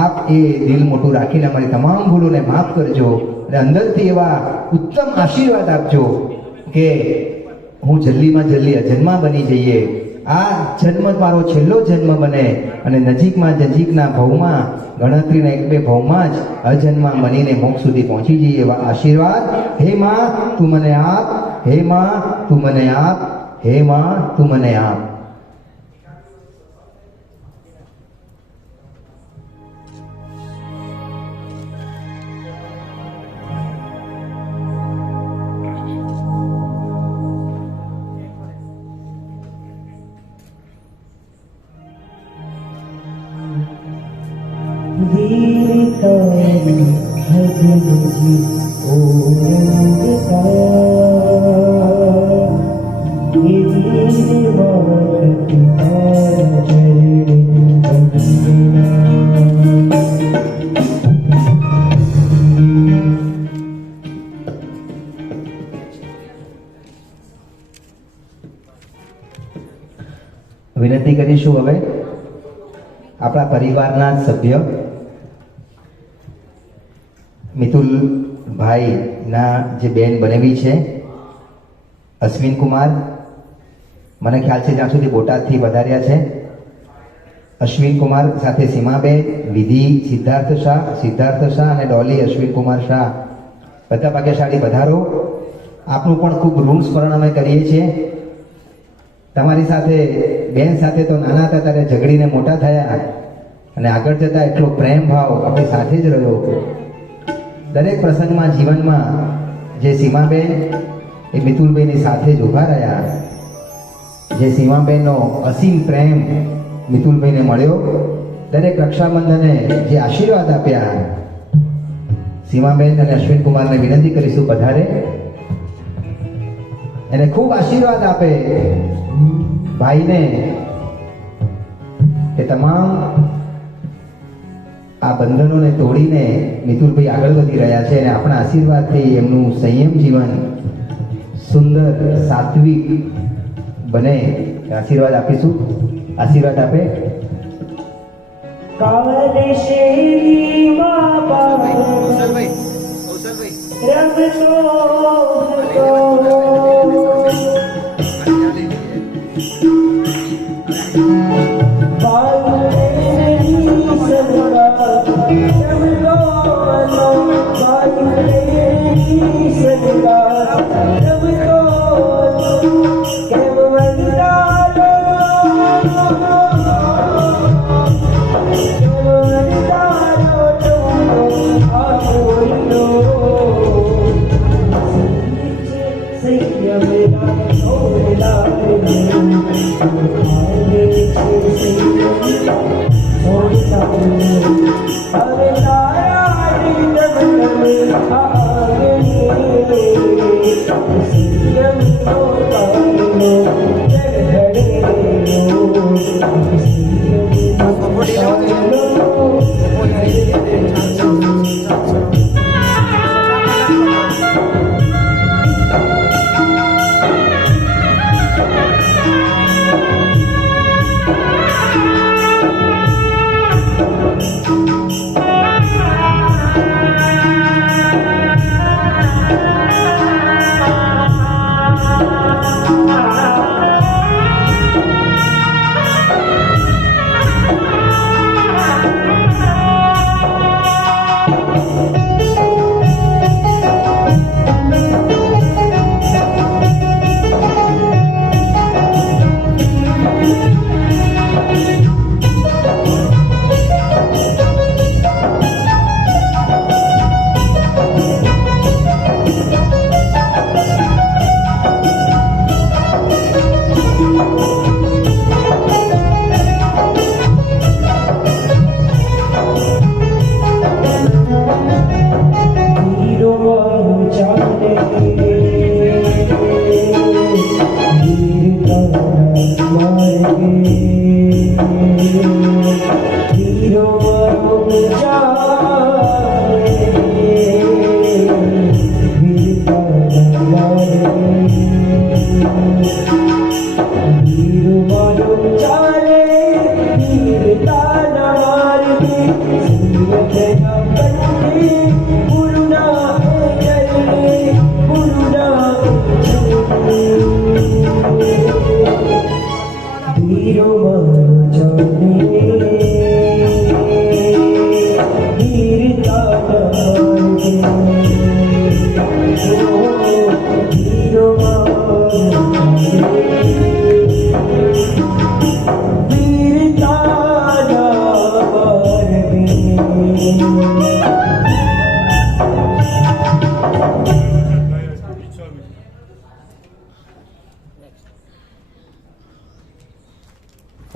આપ એ દિલ મોટું રાખીને અમારી તમામ ભૂલોને માફ કરજો અને અંદરથી એવા ઉત્તમ આશીર્વાદ આપજો કે હું જલ્દીમાં જલ્દી અજન્મા બની જઈએ, આ જન્મ મારો છેલ્લો જન્મ બને અને નજીકના ભવમાં ગણતરીના 1-2 ભવમાં જ અજન્મા બનીને મોક્ષ સુધી પહોંચી જઈએ એવા આશીર્વાદ હે માં તું મને આપ, હે માં તું મને આપ, હે માં તું મને આપ. વિનંતી કરીશું હવે આપણા પરિવારના સભ્ય મિતુલભાઈના જે બેન બનેવી છે અશ્વિન કુમાર, મને ખ્યાલ છે જ્યાં સુધી બોટાદથી વધાર્યા છે, અશ્વિન કુમાર સાથે સીમાબેન, વિધિ સિદ્ધાર્થ શાહ અને ડોલી અશ્વિન કુમાર શાહ, બધા ભાગ્યશાળી પધારો. આપનું પણ ખૂબ ઋણ સ્મરણ અમે કરીએ છીએ. તમારી સાથે બેન સાથે તો નાના હતા ત્યારે ઝઘડીને મોટા થયા અને આગળ જતા એટલો પ્રેમ ભાવ આપણી સાથે જ રહ્યો. દરેક પ્રસંગમાં જીવનમાં જે સીમાબેન એ મિતુલભાઈની સાથે જ ઊભા રહ્યા, જે સીમાબેનનો અસીમ પ્રેમ મિતુલભાઈને મળ્યો, દરેક રક્ષાબંધને જે આશીર્વાદ આપ્યા, સીમાબેન અને અશ્વિન કુમારને વિનંતી કરીશું પધારે એને ખૂબ આશીર્વાદ આપે ભાઈને કે તમામ આ બંધનોને તોડીને મિતુલભાઈ આગળ વધી રહ્યા છે અને આપણા આશીર્વાદથી એમનું સંયમ જીવન સુંદર સાત્વિક બને આશીર્વાદ આપીશું. આશીર્વાદ આપે. કાવલે શેરી બાબા રમતો હતો હીરો મારો ચાલે વીરતાના માર્ગે હીરો મારો ચાલે વીરતાના માર્ગે હીરો મારો ચાલે વીરતાના માર્ગે સૂર્યના પંથે ગુરુના ચરણે ગુરુના હીરો મારો ચાલે વીરતાના માર્ગે હીરો મારો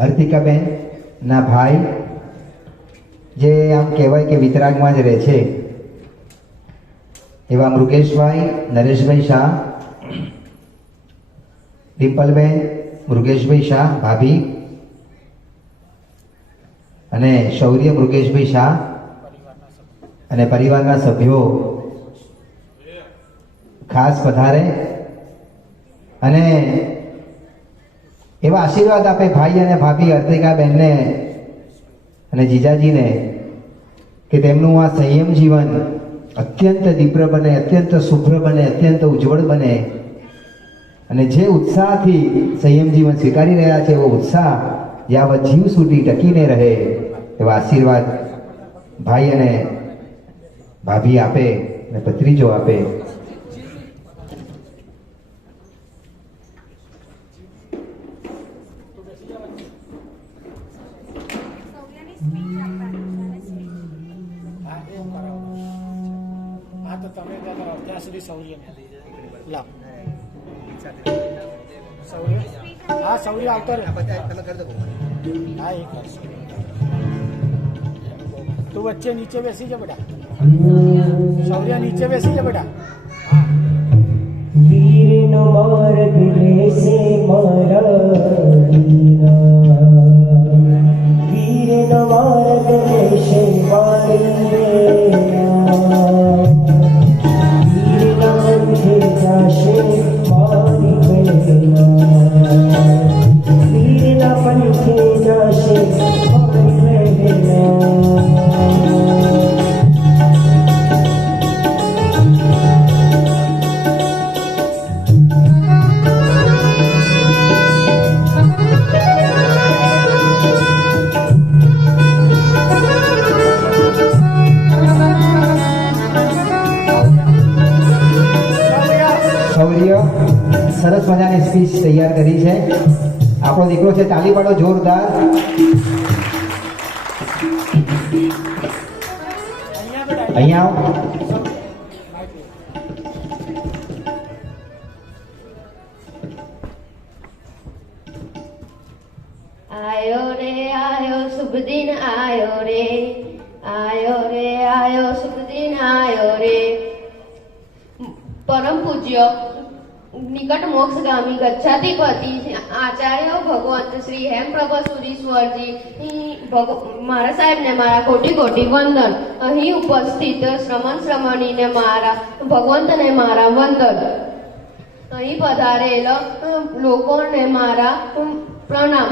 અર્તિકાબેન ના ભાઈ જે આમ કહેવાય કે વિતરાગમાં જ રહે છે એવા મૃગેશભાઈ નરેશભાઈ શાહ, ડિમ્પલબેન મૃગેશભાઈ શાહ ભાભી અને શૌર્ય મૃગેશભાઈ શાહ અને પરિવારના સભ્યો ખાસ પધારે અને એવા આશીર્વાદ આપે ભાઈ અને ભાભી અર્તિકાબેનને અને જીજાજીને કે તેમનું આ સંયમ જીવન અત્યંત દીપ્ર બને, અત્યંત શુભ્ર બને, અત્યંત ઉજ્જવળ બને અને જે ઉત્સાહથી સંયમ જીવન સ્વીકારી રહ્યા છે એવો ઉત્સાહ યાવત જીવ સુધી ટકીને રહે એવા આશીર્વાદ ભાઈ અને ભાભી આપે અને ભત્રીજો આપે. હા તો તમે ત્યાં સુધી સૌર્ય લાવ સૌર્ય હા સૌર્ય આવતો રહે હા એ કરશે તું વચ્ચે નીચે બેસી જા બેટા સૌર્ય નીચે બેસી જા બેટા હા વીરનો માર્ગ લેશે મારા વીરનો માર્ગ લેશે મારી વીરના પંથે જાશે મારી વીરના પંથે જાશે મારી શૌર્ય સરસ મજાની સ્પીચ તૈયાર કરી છે. આપણો દીકરો છે, તાલી પાડો જોરદાર. અહીંયા આવો. આયો રે આયો શુભ દિન આયો રે આયો રે આયો શુભ દિન આયો રે. પરમ પૂજ્ય નિકટ મોક્ષગામી ગચ્છાધિપતિ આચાર્ય ભગવંત શ્રી હેમપ્રભ સુરીશ્વરજી મારા સાહેબને મારા કોટી કોટી વંદન. અહીં ઉપસ્થિત શ્રમણીને મારા ભગવંતને મારા વંદન. અહીં પધારેલ લોકોને મારા પ્રણામ.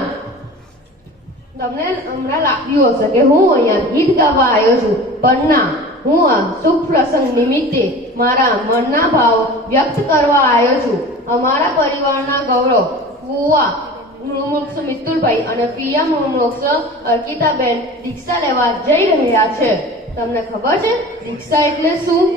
તમને હમણાં લાગ્યું હશે કે હું અહીંયા ગીત ગાવા આવ્યો છું, પણ ના, હું આ શુભ પ્રસંગ નિમિત્તે મારા મનના ભાવ વ્યક્ત કરવા આવ્યો છું. અમારા પરિવારના ગૌરવ ફુવા મુમુક્ષ મિતુલભાઈ અને પિયા મુમુક્ષ અર્પિતાબેન દીક્ષા લેવા જઈ રહ્યા છે. તમને ખબર છે દીક્ષા એટલે શું?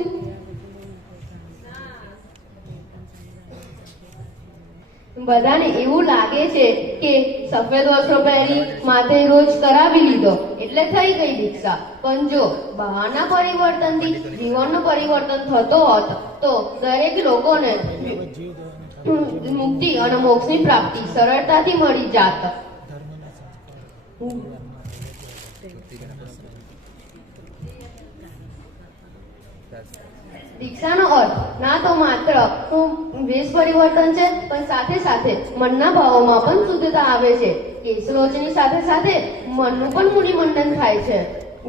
બધાને એવું લાગે છે કે સફેદ વસ્ત્રો પહેરી માથે રોજ કરાવી લીધો એટલે થઈ ગઈ દીક્ષા. પણ જો બહારના પરિવર્તનથી જીવનનું પરિવર્તન થતો હોત તો દરેક લોકોને મુક્તિ અને મોક્ષની પ્રાપ્તિ સરળતાથી મળી જાત. દીક્ષાનો અર્થ ના તો માત્ર વેશ પરિવર્તન છે, પણ સાથે સાથે મનના ભાવોમાં પણ શુદ્ધતા આવે છે. કેશરોચની સાથે સાથે મનનું પણ મૂડીમંડન થાય છે.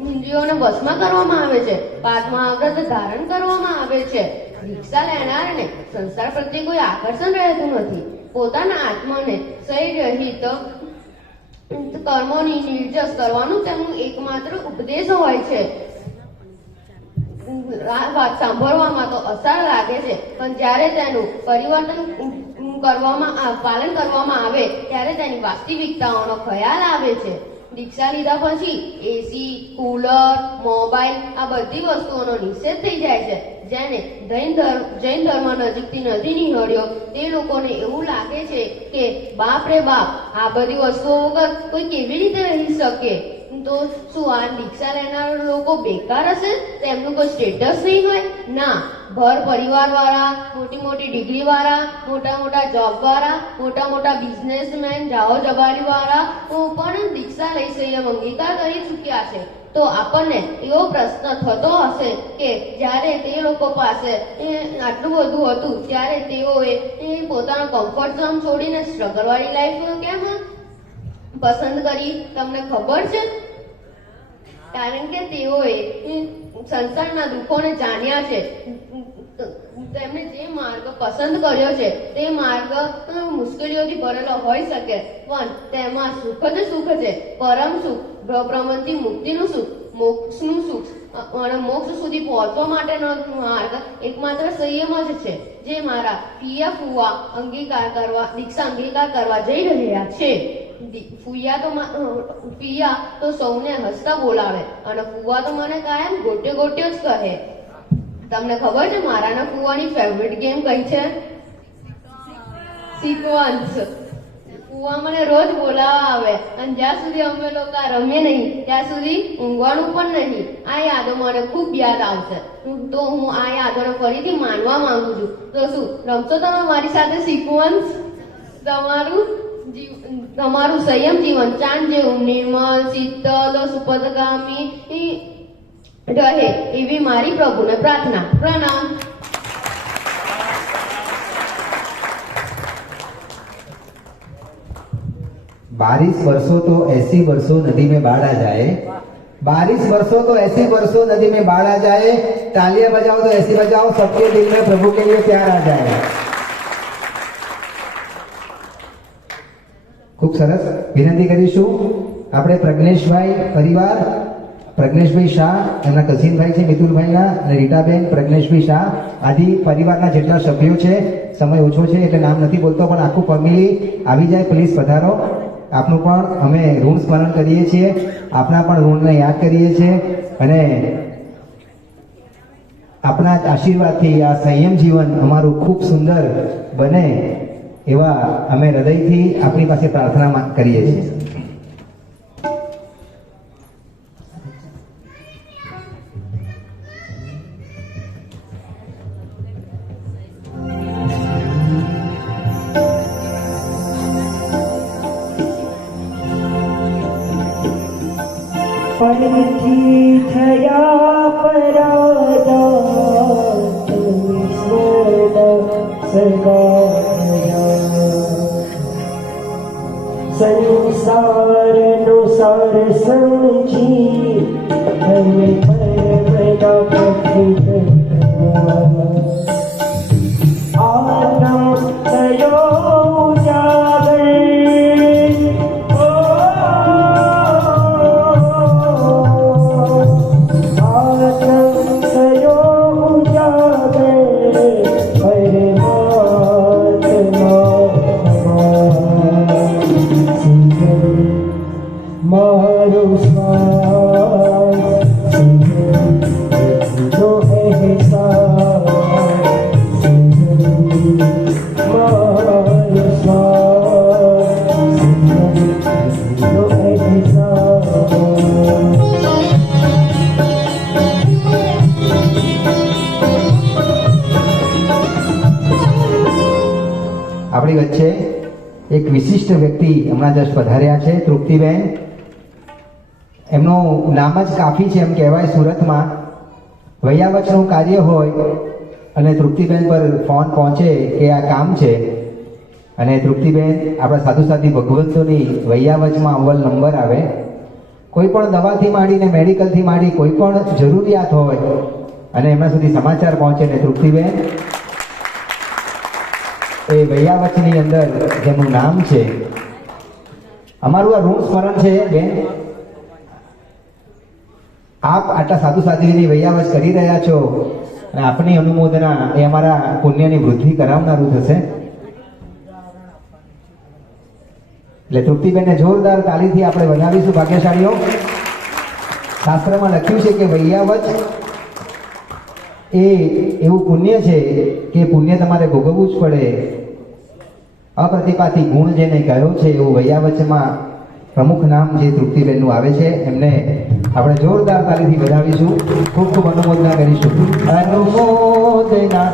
ઇન્દ્રિયોને વશમાં કરવામાં આવે છે. પાદમાં વ્રત ધારણ કરવામાં આવે છે. દીક્ષા લેનારને સંસાર પ્રત્યે કોઈ આકર્ષણ રહેતું નથી. પોતાના આત્માને શરીરરહિત કર્મોની નિર્જસ કરવાનું તેમનું એકમાત્ર ઉપદેશ હોય છે. આ વાત સાંભળવામાં તો અસાર લાગે છે, પણ જ્યારે તેનું પરિવર્તન પાલન કરવામાં આવે ત્યારે તેની વાસ્તવિકતાઓનો ખ્યાલ આવે છે. દીક્ષા લીધા પછી એસી, કુલર, મોબાઈલ આ બધી વસ્તુઓનો નિષેધ થઈ જાય છે. જેને જૈન ધર્મ નજીકથી નથી નિહળ્યો તે લોકોને એવું લાગે છે કે બાપ રે બાપ, આ બધી વસ્તુઓ વગર કોઈ કેવી રીતે રહી શકે? તો શું આ દીક્ષા લેનાર લોકો બેકાર હશે? તેમનું કોઈ સ્ટેટસ નહીં હોય? ના, ભર પરિવાર વાળા, મોટી મોટી ડિગ્રી વાળા, મોટા મોટા જોબ વાળા, મોટા મોટા બિઝનેસમેન, જાઓ જબારી વાળા પણ દીક્ષા લઈ સંયમ અંગીકાર કરી ચૂક્યા છે. તો આપણને એવો પ્રશ્ન થતો હશે કે જ્યારે તે લોકો પાસે આટલું બધું હતું ત્યારે તેઓએ પોતાનો કમ્ફર્ટ ઝોન છોડીને સ્ટ્રગલ વાળી લાઈફ કેમ પસંદ કરી? તમને ખબર છે? કારણ કે તેઓએ સંસારના દુઃખોને જાણ્યા છે. તેમણે જે માર્ગ પસંદ કર્યો છે તે માર્ગ મુશ્કેલીઓથી ભરેલો હોઈ શકે, પણ તેમાં સુખ જ સુખ છે. પરમ સુખ, ભ્રમણથી મુક્તિનું સુખ, મોક્ષનું સુખ અને મોક્ષ સુધી પહોંચવા માટેનો માર્ગ એકમાત્ર સંયમ જ છે, જે મારા પિયા ફુવા દીક્ષા અંગીકાર કરવા જઈ રહ્યા છે. પિયા તો સૌને હસતા બોલાવે અને ફુવા તો મને કાયમ ગોટ્યો જ કહે. તમને ખબર છે મારાના ફુવાની ફેવરિટ ગેમ કઈ છે? સિક્વન્સ. ફુવા મને રોજ બોલાવા આવે અને જ્યાં સુધી અમે લોકો રમીએ નહીં ત્યાં સુધી ઊંઘવાનું પણ નહીં. આ યાદો મને ખૂબ યાદ આવશે. તો હું આ યાદોને ફરીથી માનવા માંગુ છું. તો શું રમશો તમે મારી સાથે સિક્વન્સ? તમારું સંયમ જીવન ચાંદ જેવું નિર્મળ, શીતલ, સુપથગામી રહે એવી મારી પ્રભુને પ્રાર્થના. પ્રણામ. बारिश वर्षों तो ऐसी वर्षों नदी में बाढ़ आ जाए. बारिश वर्षों तो ऐसी वर्षों नदी में बाढ़ आ जाए. तालियां बजाओ तो ऐसी बजाओ सबके दिल में प्रभु के लिए प्यार आ जाए. ખૂબ સરસ. વિનંતી કરીશું આપણે પ્રજ્ઞેશભાઈ પરિવાર, પ્રજ્ઞેશભાઈ શાહ, એમના કઝિનભાઈ છે મિતુલભાઈના, અને રીટાબેન, પ્રજ્ઞેશભાઈ શાહ આદિ પરિવારના જેટલા સભ્યો છે, સમય ઓછો છે એટલે નામ નથી બોલતો, પણ આખું ફેમિલી આવી જાય પ્લીઝ પધારો. આપનું પણ અમે ઋણ સ્મરણ કરીએ છીએ, આપના પણ ઋણને યાદ કરીએ છીએ અને આપના આશીર્વાદથી આ સંયમ જીવન અમારું ખૂબ સુંદર બને એવા અમે હૃદયથી આપણી પાસે પ્રાર્થના કરીએ છીએ. પરથી થયા પરાદા તમે સ્વર્ણ સગાયા સંસારનો સાર સમજી તમે પરમના પથિત આનમ થયો ઉજાગર. આપણી વચ્ચે એક વિશિષ્ટ વ્યક્તિ હમણાં જસ્ટ પધાર્યા છે, તૃપ્તિબેન. એમનું નામ જ કાફી છે એમ કહેવાય સુરતમાં. વૈયાવચનું કાર્ય હોય અને તૃપ્તિબેન પર ફોન પહોંચે કે આ કામ છે, અને તૃપ્તિબેન આપણા સાધુ સાધી ભગવંતોની વૈયાવચમાં અવ્વલ નંબર આવે. કોઈ પણ દવાથી માંડીને મેડિકલથી માંડી કોઈ પણ જરૂરિયાત હોય અને એમના સુધી સમાચાર પહોંચે ને તૃપ્તિબેન એ વૈયાવચની અંદર જેનું નામ છે. અમારું આ ઋણ સ્મરણ છે બેન, આપ આટલા સાધુ સાધ્વીની વૈયાવચ કરી રહ્યા છો અને આપની અનુમોદના એ અમારા પુણ્યની વૃદ્ધિ કરાવનારું થશે. એટલે તૃપ્તિબેનને જોરદાર તાલીથી આપણે વધાવીશું ભાગ્યશાળીઓ. શાસ્ત્રમાં લખ્યું છે કે વૈયાવચ એ એવું પુણ્ય છે કે પુણ્ય તમારે ભોગવવું જ પડે. અપ્રતિપાતી ગુણ જેને કહ્યો છે એવું વૈયાવચમાં પ્રમુખ નામ જે તૃપ્તિબેનનું આવે છે, એમને આપણે જોરદાર તાલીથી વધાવીશું, ખૂબ ખૂબ અનુમોદના કરીશું. અનુમોદના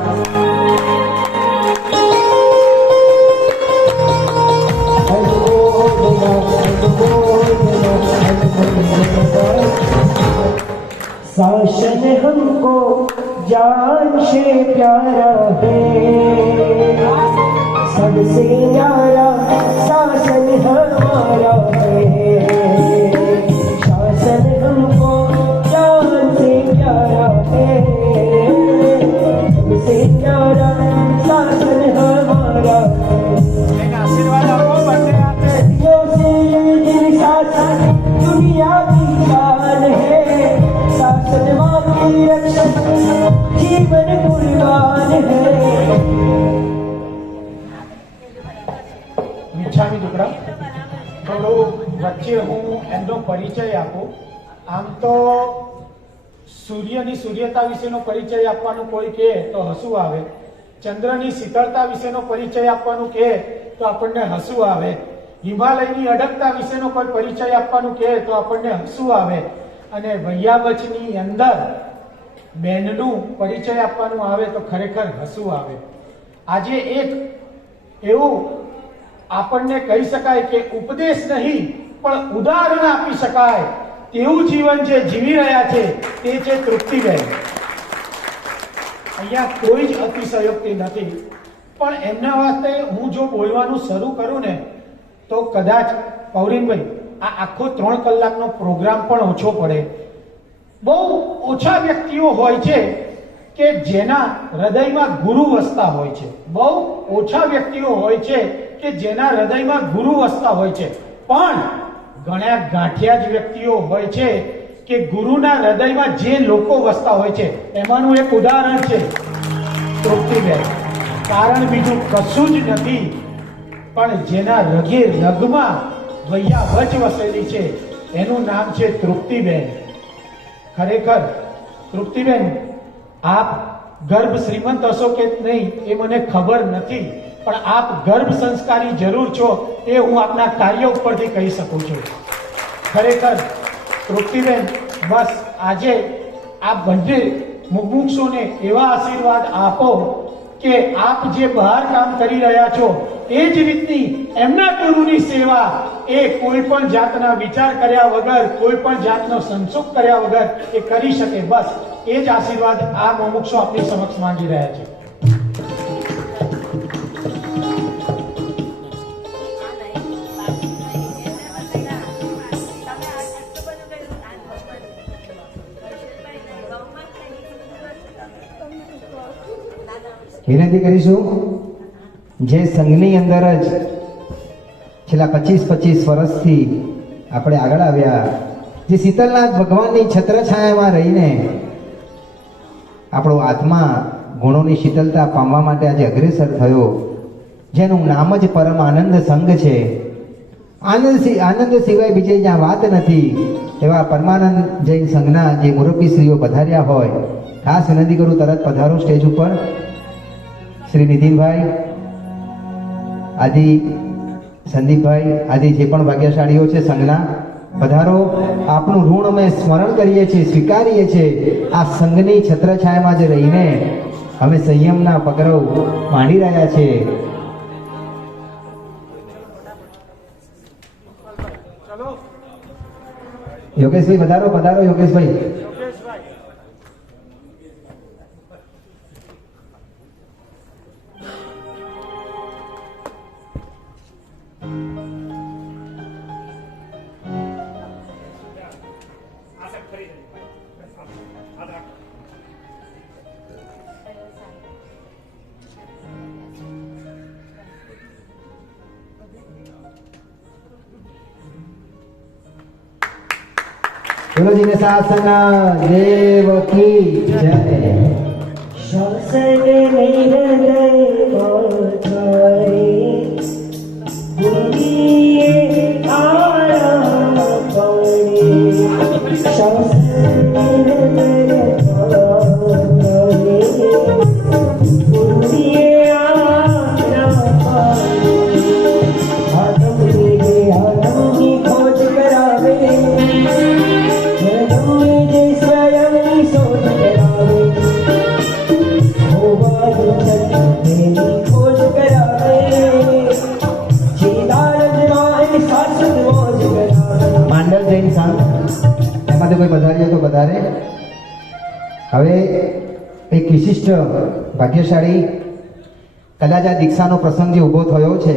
शासन हमको जान से प्यारा है, सबसे न्यारा शासन हमारा है. शासन हमको जान से प्यारा है, सबसे न्यारा शासन हमारा है. એને આશીર્વાદ આપો બંને હાથે. सदियों से ये शासन दुनिया की शान है, शासन माँ की रक्षक जीवन कुर्बान है. મીઠામી ટુકડા થોડું વચ્ચે હું એમનો પરિચય આપું. આમ તો સૂર્યની સૂર્યતા વિશેનો પરિચય આપવાનું કોઈ કહે તો હસવું આવે, ચંદ્રની શીતળતા વિશેનો પરિચય આપવાનું કહે તો આપણને હસવું આવે, હિમાલયની અડગતા વિશેનો કોઈ પરિચય આપવાનું કહે તો આપણને હસવું આવે, અને વૈયાવચની અંદર બેનનું પરિચય આપવાનું આવે તો ખરેખર હસવું આવે. આજે એક એવું આપણને કહી શકાય કે ઉપદેશ નહીં પણ ઉદાહરણ આપી શકાય તેવું જીવન જે જીવી રહ્યા છે તે છે તૃપ્તિબેન. અહીંયા કોઈ જ અતિશયોક્તિ નથી, પણ એમના વાસ્તે હું જો બોલવાનું શરૂ કરું ને તો કદાચ પૌરીનભાઈ આ આખો 3 કલાકનો પ્રોગ્રામ પણ ઓછો પડે. બહુ ઓછા વ્યક્તિઓ હોય છે કે જેના હૃદયમાં ગુરુ વસતા હોય છે. બહુ ઓછા વ્યક્તિઓ હોય છે કે જેના હૃદયમાં ગુરુ વસતા હોય છે, પણ ઘણા ગાંઠિયા જ વ્યક્તિઓ હોય છે કે ગુરુના હૃદયમાં જે લોકો વસતા હોય છે. એમાંનું એક ઉદાહરણ છે તૃપ્તિબેન. કારણ બીજું કશું જ નથી, પણ જેના રગે રગમાં વૈયાવચ વસેલી છે એનું નામ છે તૃપ્તિબેન. ખરેખર તૃપ્તિબેન આપ ગર્ભ શ્રીમંત હશો કે નહીં એ મને ખબર નથી, પણ આપ ગર્ભ સંસ્કારી જરૂર છો એ હું આપના કાર્ય ઉપરથી કહી શકું છું. ખરેખર તૃપ્તિબેન બસ આજે આ બંને મુમુક્ષુને એવા આશીર્વાદ આપો કે આપ જે બહાર કામ કરી રહ્યા છો એ જ રીતની એમના ગુરુની સેવા એ કોઈ પણ જાતના વિચાર કર્યા વગર, કોઈ પણ જાતનો સંસુખ કર્યા વગર એ કરી શકે. બસ એ જ આશીર્વાદ આ મુમુક્ષુ આપની સમક્ષ માંગી રહ્યા છે. વિનંતી કરીશું જે સંઘની અંદર જ છેલ્લા 25 વર્ષથી આપણે આગળ આવ્યા, જે શીતલનાથ ભગવાનની છત્રછાયામાં રહીને આપણો આત્મા ગુણોની શીતલતા પામવા માટે આજે અગ્રેસર થયો, જેનું નામ જ પરમ આનંદ સંઘ છે. આનંદ સિવાય બીજે જ્યાં વાત નથી એવા પરમાનંદ જૈન સંઘના જે મુરબ્બીશ્રીઓ પધાર્યા હોય, ખાસ વિનંતી કરું તરત પધારો સ્ટેજ ઉપર. શ્રી નીતિનભાઈ, આદિ સંદીપભાઈ, આદિ જે પણ ભાગ્યશાળીઓ છે સંઘના, પધારો. આપનું ઋણ અમે સ્મરણ કરીએ છીએ, સ્વીકારીએ છીએ. આ સંઘની છત્રછાયામાં જ રહીને અમે સંયમના પગરવ માંડી રહ્યા છીએ. ચલો યોગેશભાઈ પધારો, પધારો યોગેશભાઈ. યોગેશભાઈ બોલો જીને શાસન દેવ કી જય. શાસન નિર્દય પથારે ગુરુએ આળા પડે. શાસન નિર્દય પથારે ગુરુએ આળા પડે. આદમની ખોજ કરાવે, જન્મે જે સ્વયંની શોધ કરાવે. હોવાની ખોજ કરાવે, ચિદાનંદમાં શાશ્વત મોજ કરાવે. માંડલ જૈન સંઘ એમાંથી કોઈ પધાર્યો તો પધારે. હવે એક વિશિષ્ટ ભાગ્યશાળી કદાચ આ દીક્ષાનો પ્રસંગ જે ઊભો થયો છે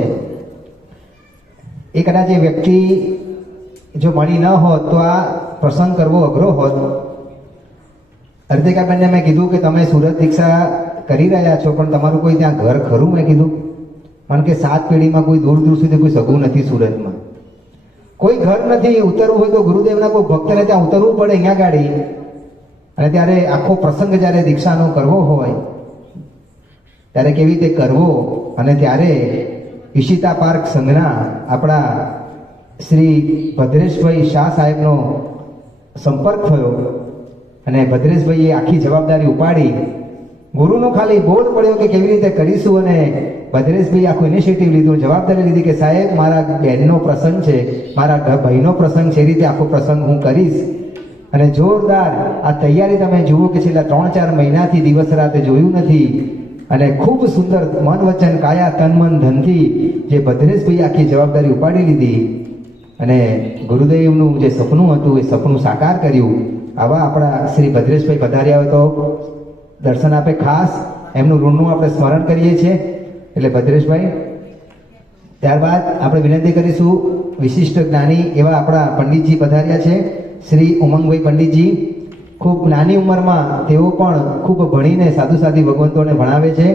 એ કદાચ એ વ્યક્તિ જો મળી ન હોત તો આ પ્રસંગ કરવો અઘરો હોત. અર્તિકાબેનને મેં કીધું કે તમે સુરત દીક્ષા કરી રહ્યા છો પણ તમારું કોઈ ત્યાં ઘર ખરું? મેં કીધું કારણ કે 7 પેઢીમાં કોઈ દૂર દૂર સુધી કોઈ સગું નથી સુરતમાં, કોઈ ઘર નથી. ઉતરવું હોય તો ગુરુદેવના કોઈ ભક્તને ત્યાં ઉતરવું પડે અહીંયા ગાડી. અને ત્યારે આખો પ્રસંગ જ્યારે દીક્ષાનો કરવો હોય ત્યારે કેવી રીતે કરવો, અને ત્યારે ઈશિતા પાર્ક સંઘના આપણા શ્રી ભદ્રેશભાઈ શાહ સાહેબનો સંપર્ક થયો અને ભદ્રેશભાઈએ આખી જવાબદારી ઉપાડી. ગુરુનો ખાલી બોર્ડ પડ્યો કે કેવી રીતે કરીશું, અને ભદ્રેશભાઈ આખું ઇનિશિયેટિવ લીધું, જવાબદારી લીધી કે સાહેબ મારા બહેનનો પ્રસંગ છે, મારા ભાઈનો પ્રસંગ છે, એ રીતે આખો પ્રસંગ હું કરીશ. અને જોરદાર આ તૈયારી તમે જુઓ કે છેલ્લા 3-4 મહિનાથી દિવસ રાતે જોયું નથી. અને ખૂબ સુંદર મન વચન કાયા તન મન ધનથી જે ભદ્રેશભાઈ આખી જવાબદારી ઉપાડી લીધી અને ગુરુદેવનું જે સપનું હતું એ સપનું સાકાર કર્યું. આવા આપણા શ્રી ભદ્રેશભાઈ પધાર્યા હોય તો દર્શન આપે. ખાસ એમનું ઋણનું આપણે સ્મરણ કરીએ છીએ. એટલે ભદ્રેશભાઈ, ત્યારબાદ આપણે વિનંતી કરીશું વિશિષ્ટ જ્ઞાની એવા આપણા પંડિતજી પધાર્યા છે, શ્રી ઉમંગભાઈ પંડિતજી. ખૂબ નાની ઉંમરમાં તેઓ પણ ખૂબ ભણીને સાધુ સાધી ભગવંતોને ભણાવે છે.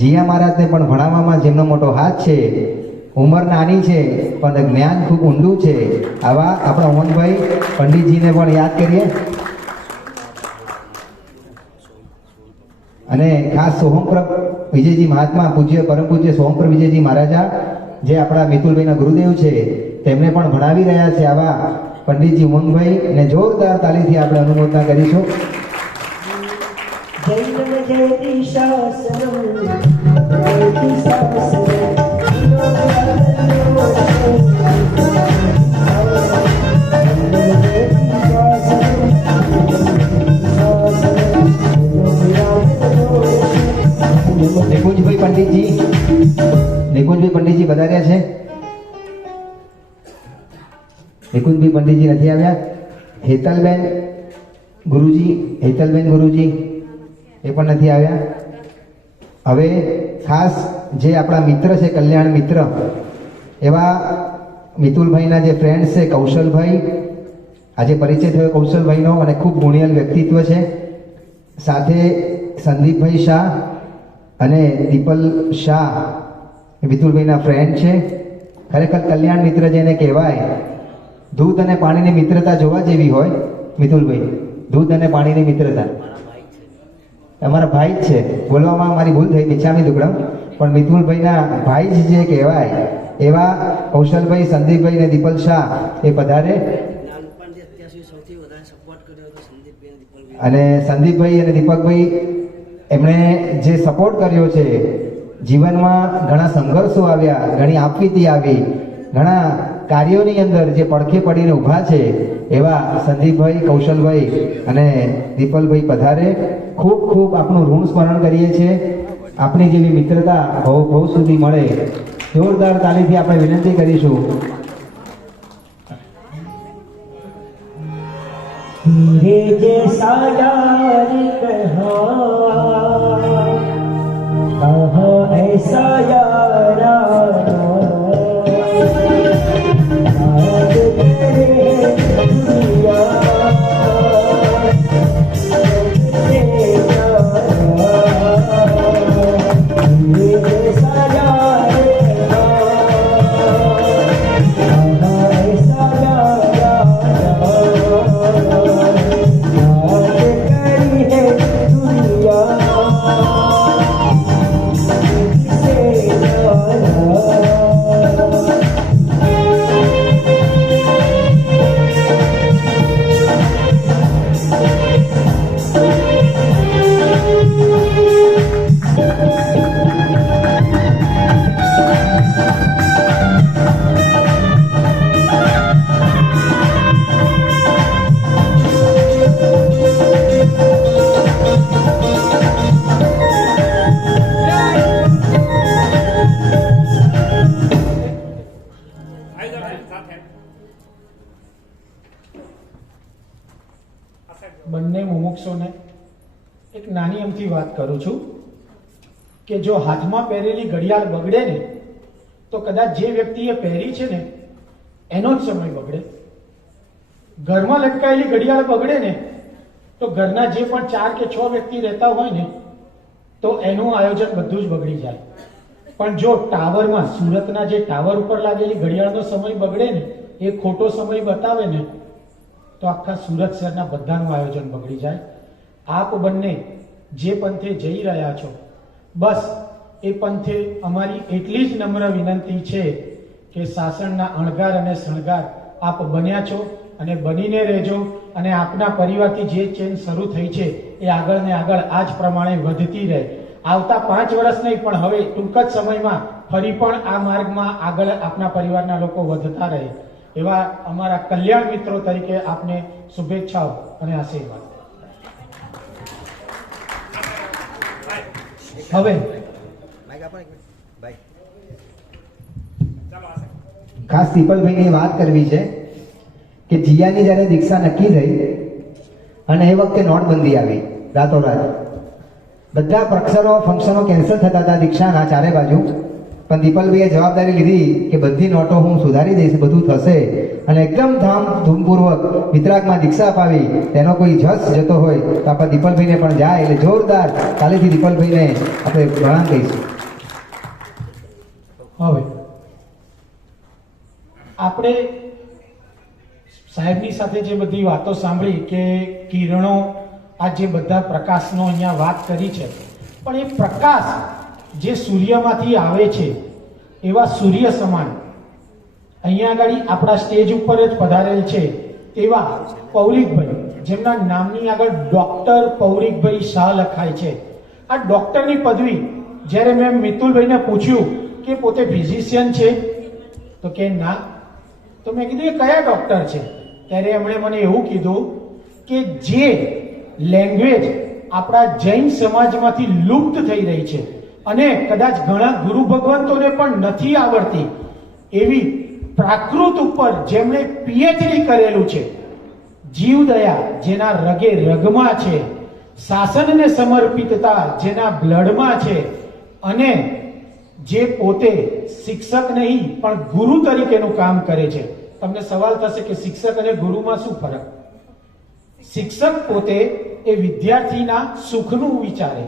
જીયા મહારાજને પણ ભણાવવામાં જેમનો મોટો હાથ છે. ઉંમર નાની છે પણ જ્ઞાન ખૂબ ઊંડું છે. આવા આપણા ઉમંગભાઈ પંડિતજીને પણ યાદ કરીએ. અને ખાસ સોહમપ્રભ વિજયજી મહાત્મા પૂજ્ય પરમ પૂજ્ય સોહમપ્રભ વિજયજી મહારાજા જે આપણા મિતુલભાઈના ગુરુદેવ છે તેમને પણ ભણાવી રહ્યા છે. આવા પંડિતજી ઉમંગભાઈ ને જોરદાર તાલીથી આપણે અનુમોદના કરીશું. જૈન જયતિ શાસનમ જયતિ શાસનમ નિકુંજભાઈ પંડિતજી પધાર્યા છે. નિકુંજભાઈ પંડિતજી નથી આવ્યા. હેતલબેન ગુરુજી એ પણ નથી આવ્યા. હવે ખાસ જે આપણા મિત્ર છે, કલ્યાણ મિત્ર એવા મિતુલભાઈના જે ફ્રેન્ડ છે કૌશલભાઈ, આજે પરિચય થયો કૌશલભાઈનો અને ખૂબ ગુણિયલ વ્યક્તિત્વ છે. સાથે સંદીપભાઈ શાહ અને દીપલ શાહ એ મિતુલભાઈના ફ્રેન્ડ છે. ખરેખર કલ્યાણ મિત્ર જેને કહેવાય. દૂધ અને પાણીની મિત્રતા જોવા જેવી હોય મિતુલભાઈ, દૂધ અને પાણીની મિત્રતા. અમારા ભાઈ જ છે, બોલવામાં મારી ભૂલ થઈ, મિચ્છામી દુકડમ, પણ મિતુલભાઈના ભાઈ જ જે કહેવાય એવા કૌશલભાઈ, સંદીપભાઈ અને દીપલ શાહ એ પધારે. અને સંદીપભાઈ અને દીપકભાઈ એમણે જે સપોર્ટ કર્યો છે, જીવનમાં ઘણા સંઘર્ષો આવ્યા, ઘણી આપવીતી આવી, ઘણા કાર્યોની અંદર જે પડખે પડીને ઊભા છે એવા સંદીપભાઈ, કૌશલભાઈ અને દીપલભાઈ પધારે. ખૂબ ખૂબ આપનું ઋણ સ્મરણ કરીએ છીએ. આપણી જેવી મિત્રતા ભવ સુધી મળે. જોરદાર તાલીથી આપણે વિનંતી કરીશું. तेरे जैसा यार कहाँ ऐसा यारा याद तेरे दुनिया तेरे जैसा यार कहाँ ऐसा यारा ને એક નાની અમથી વાત કરું છું કે જો હાથમાં પહેરેલી ઘડિયાળ બગડે ને તો કદાચ જે વ્યક્તિએ પહેરી છે ને એનો જ સમય બગડે. ઘરમાં લટકાયેલી ઘડિયાળ બગડે ને તો ઘરના જે પણ 4 કે 6 વ્યક્તિ રહેતા હોય ને તો એનું આયોજન બધું જ બગડી જાય. પણ જો ટાવરમાં, સુરતના જે ટાવર ઉપર લાગેલી ઘડિયાળનો સમય બગડે ને, એ ખોટો સમય બતાવે ને તો આખા સુરત શહેરના બધાનું આયોજન બગડી જાય. આપ બંને જે પંથે જઈ રહ્યા છો, બસ એ પંથે અમારી એટલી જ નમ્ર વિનંતી છે કે શાસનના અણગાર અને શણગાર આપ બન્યા છો અને બનીને રહેજો. અને આપના પરિવારથી જે ચેન શરૂ થઈ છે એ આગળ ને આગળ આ જ પ્રમાણે વધતી રહે. આવતા 5 વર્ષ નહીં પણ હવે ટૂંક જ સમયમાં ફરી પણ આ માર્ગમાં આગળ આપના પરિવારના લોકો વધતા રહે એવા અમારા કલ્યાણ મિત્રો તરીકે આપને શુભેચ્છાઓ અને આશીર્વાદ. હવે ખાસ દીપલભાઈની વાત કરવી છે કે જીયાની જ્યારે દીક્ષા નક્કી થઈ અને એ વખતે નોટબંધી આવી રાતોરાત, બધા પ્રક્ષરો ફંક્શનો કેન્સલ થતા હતા દીક્ષાના ચારે બાજુ. પણ દીપલભાઈએ જવાબદારી લીધી કે બધી નોટો હું સુધારી દઈશ, બધું થશે અને એકદમ ધૂમપૂર્વક વિતરાગમાં દીક્ષા અપાવી. તેનો કોઈ જસ જતો હોય તો આપણા દીપલભાઈને પણ જાય. એટલે જોરદાર કાલેથી દીપલભાઈને આપણે પ્રણામ કહીશું. હવે આપણે સાહેબની સાથે જે બધી વાતો સાંભળી કે કિરણો, આ જે બધા પ્રકાશનો અહીંયા વાત કરી છે, પણ એ પ્રકાશ જે સૂર્યમાંથી આવે છે એવા સૂર્ય સમાન અહીંયા આગળ આપણા સ્ટેજ ઉપર જ પધારેલ છે તેવા પૌરિકભાઈ, જેમના નામની આગળ ડોક્ટર પૌરિકભાઈ શાહ લખાય છે. આ ડોક્ટરની પદવી જ્યારે મેં મિતુલભાઈને પૂછ્યું કે પોતે ફિઝિશિયન છે તો કે ના, તો મેં કીધું એ કયા ડોક્ટર છે? ત્યારે એમણે મને એવું કીધું કે જે લેંગ્વેજ આપણા જૈન સમાજમાંથી લુપ્ત થઈ રહી છે અને કદાચ ઘણા ગુરુ ભગવંતોને પણ નથી આવડતી એવી પ્રાકૃત ઉપર જેમણે પીએચડી કરેલું છે, જીવદયા જેના રગે રગમાં છે, શાસનને સમર્પિતતા જેના બ્લડમાં છે, અને જે પોતે શિક્ષક નહીં પણ ગુરુ તરીકેનું કામ કરે છે. તમને સવાલ થશે કે શિક્ષક અને ગુરુમાં શું ફરક? શિક્ષક પોતે એ વિદ્યાર્થીના સુખનું વિચારે,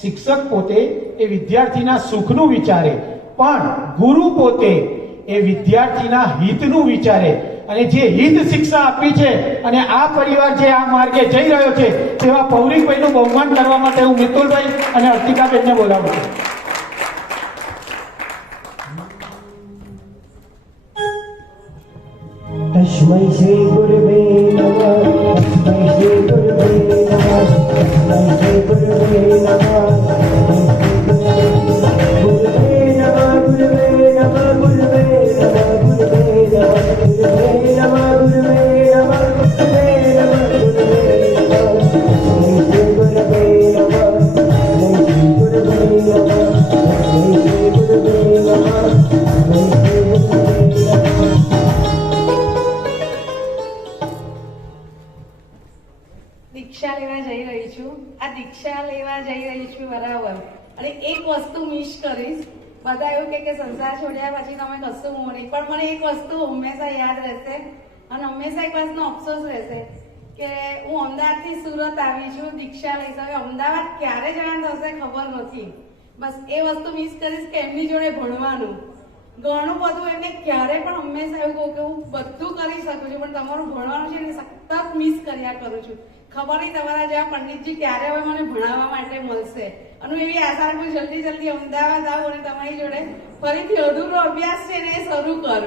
શિક્ષક પોતે એ વિદ્યાર્થીના સુખનું વિચારે, પણ ગુરુ પોતે એ વિદ્યાર્થીના હિતનું વિચારે. અને જે હિત શિક્ષા આપી છે અને આ પરિવાર જે આ માર્ગે જઈ રહ્યો છે તેવા પૌરિકભાઈનું બહુમાન કરવા માટે હું મિતુલભાઈ અને અર્તિકાબેનને બોલાવું છું. तस्मै श्री गुरुवे नमः. तस्मै श्री गुरुवे नमः. तस्मै श्री गुरुवे नमः. गुरुवे नमः. गुरुवे नमः. गुरुवे नमः. गुरुवे नमः. गुरुवे नमः. गुरुवे नमः. गुरुवे नमः. गुरुवे नमः. तस्मै श्री गुरुवे नमः. तस्मै श्री गुरुवे नमः. तस्मै श्री गुरुवे नमः. तस्मै श्री गुरुवे नमः. દીક્ષા લેવા જઈ રહી છું. આ દીક્ષા લેવા જઈ રહી છું બરાબર, અને એક વસ્તુ મિસ કરીશ. બધા એવું કે સંસાર છોડ્યા પછી તમે કશું નહીં, પણ મને એક વસ્તુ હંમેશા યાદ રહેશે અને હંમેશા એક વસ્તુનો અફસોસ રહેશે કે હું અમદાવાદથી સુરત આવી છું દીક્ષા લઈશ. હવે અમદાવાદ ક્યારે જવાનું થશે ખબર નથી. બસ એ વસ્તુ મિસ કરીશ કે એમની જોડે ભણવાનું ઘણું બધું. એમને ક્યારે પણ હંમેશા એવું કહું કે હું બધું કરી શકું છું, પણ તમારું ભણવાનું છે ને સતત મિસ કર્યા કરું છું. ખબર નહીં તમારા જેવા પંડિતજી ક્યારે હવે મને ભણાવવા માટે મળશે. અને હું એવી આશા રાખું જલ્દી અમદાવાદ આવું અને તમારી જોડે ફરીથી અધૂરો અભ્યાસ છે ને એ શરૂ કરું.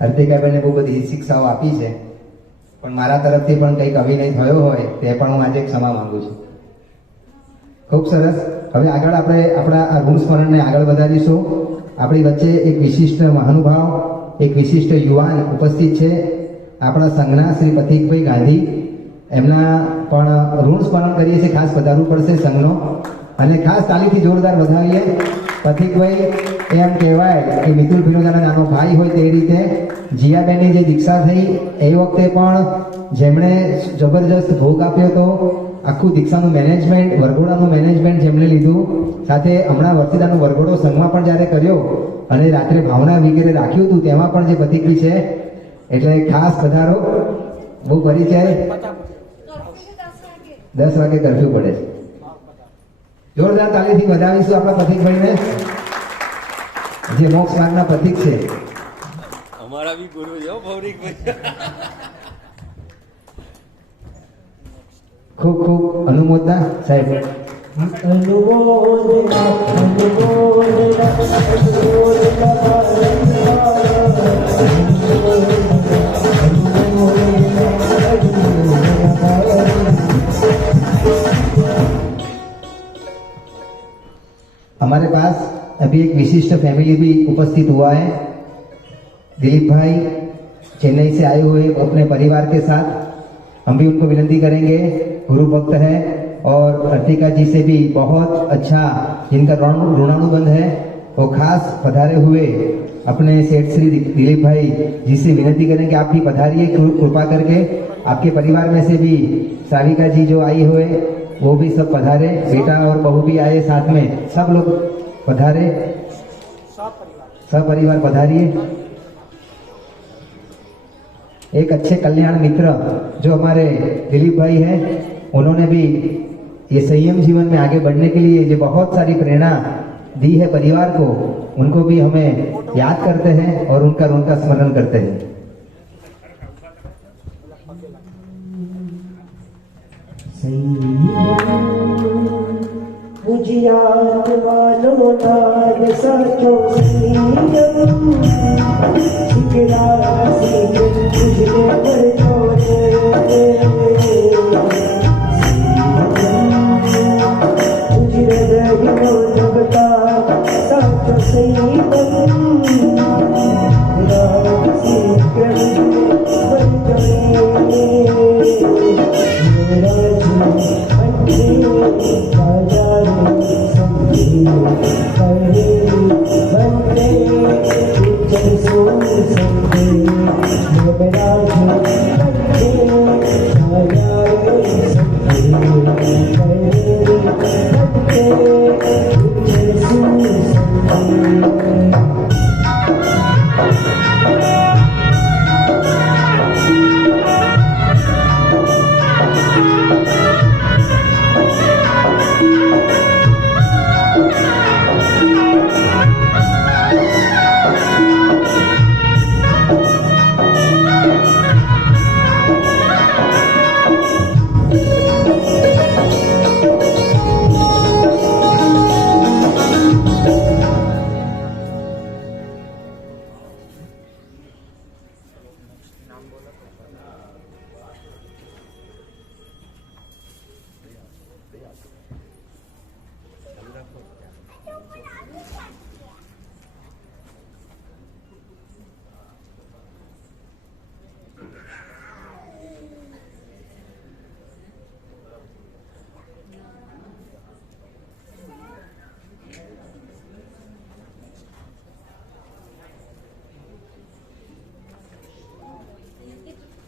અર્તિકાબેને બહુ બધી શિક્ષાઓ આપી છે, પણ મારા તરફથી પણ કંઈક અવિનય થયો હોય તે પણ હું આજે ક્ષમા માંગુ છું. ખૂબ સરસ. હવે આગળ આપણે આપણા આ ગુણ સ્મરણને આગળ વધારીશું. આપણી વચ્ચે એક વિશિષ્ટ મહાનુભાવ, એક વિશિષ્ટ યુવાન ઉપસ્થિત છે, આપણા સંઘના શ્રી પથિકભાઈ ગાંધી. એમના પણ ઋણ સ્મરણ કરીએ છીએ, ખાસ પધારવું પડશે સંઘનો, અને ખાસ તાલીથી જોરદાર વધાવીએ. પથિકભાઈ એમ કહેવાય કે મિતુલ ભિલોજાનો નાનો ભાઈ હોય તે રીતે જીયાબેનની જે દીક્ષા થઈ એ વખતે પણ જેમણે જબરજસ્ત ભોગ આપ્યો હતો, આખું દીક્ષાનું મેનેજમેન્ટ, વરઘોડાનું મેનેજમેન્ટ જેમણે લીધું, સાથે હમણાં વર્તિદાનો વરઘોડો સંઘમાં પણ જ્યારે કર્યો અને રાત્રે ભાવના વગેરે રાખ્યું હતું તેમાં પણ જે પ્રતિક્રિયા છે, એટલે ખાસ પધારો. બહુ પરિચય 10 વાગે કરફ્યુ પડે છે. જોરદાર તાલીથી વધાવીશું આપણા પ્રતિકભાઈને, જે મોક્ષ માર્ગના પ્રતિક છે. અમારા બી ગુરુ છે હો ભૌરિકભાઈ. ખૂબ ખૂબ અનુમોદના સાહેબ. हमारे पास अभी एक विशिष्ट फैमिली भी उपस्थित हुआ है. दिलीप भाई चेन्नई से आए हुए अपने परिवार के साथ. हम भी उनको विनती करेंगे, गुरु भक्त है और अर्तिका जी से भी बहुत अच्छा जिनका ऋणानुबंध है, वो खास पधारे हुए अपने सेठ श्री दिलीप भाई जी से विनती करें कि आप भी पधारिए कृपा करके. आपके परिवार में से भी साविका जी जो आई हुए वो भी सब पधारे, बेटा और बहू भी आए साथ में, सब लोग पधारे, सब परिवार पधारिए. एक अच्छे कल्याण मित्र जो हमारे दिलीप भाई हैं, उन्होंने भी ये संयम जीवन में आगे बढ़ने के लिए जो बहुत सारी प्रेरणा दी है परिवार को, उनको भी हमें याद करते हैं और उनका स्मरण करते हैं. पूजियात मानो नाद साचो संयम, सिकरा सिंह तुझे पर छोड़े. तुझे रहियो जगता साचो संयम, राम सिंह पर छोड़े.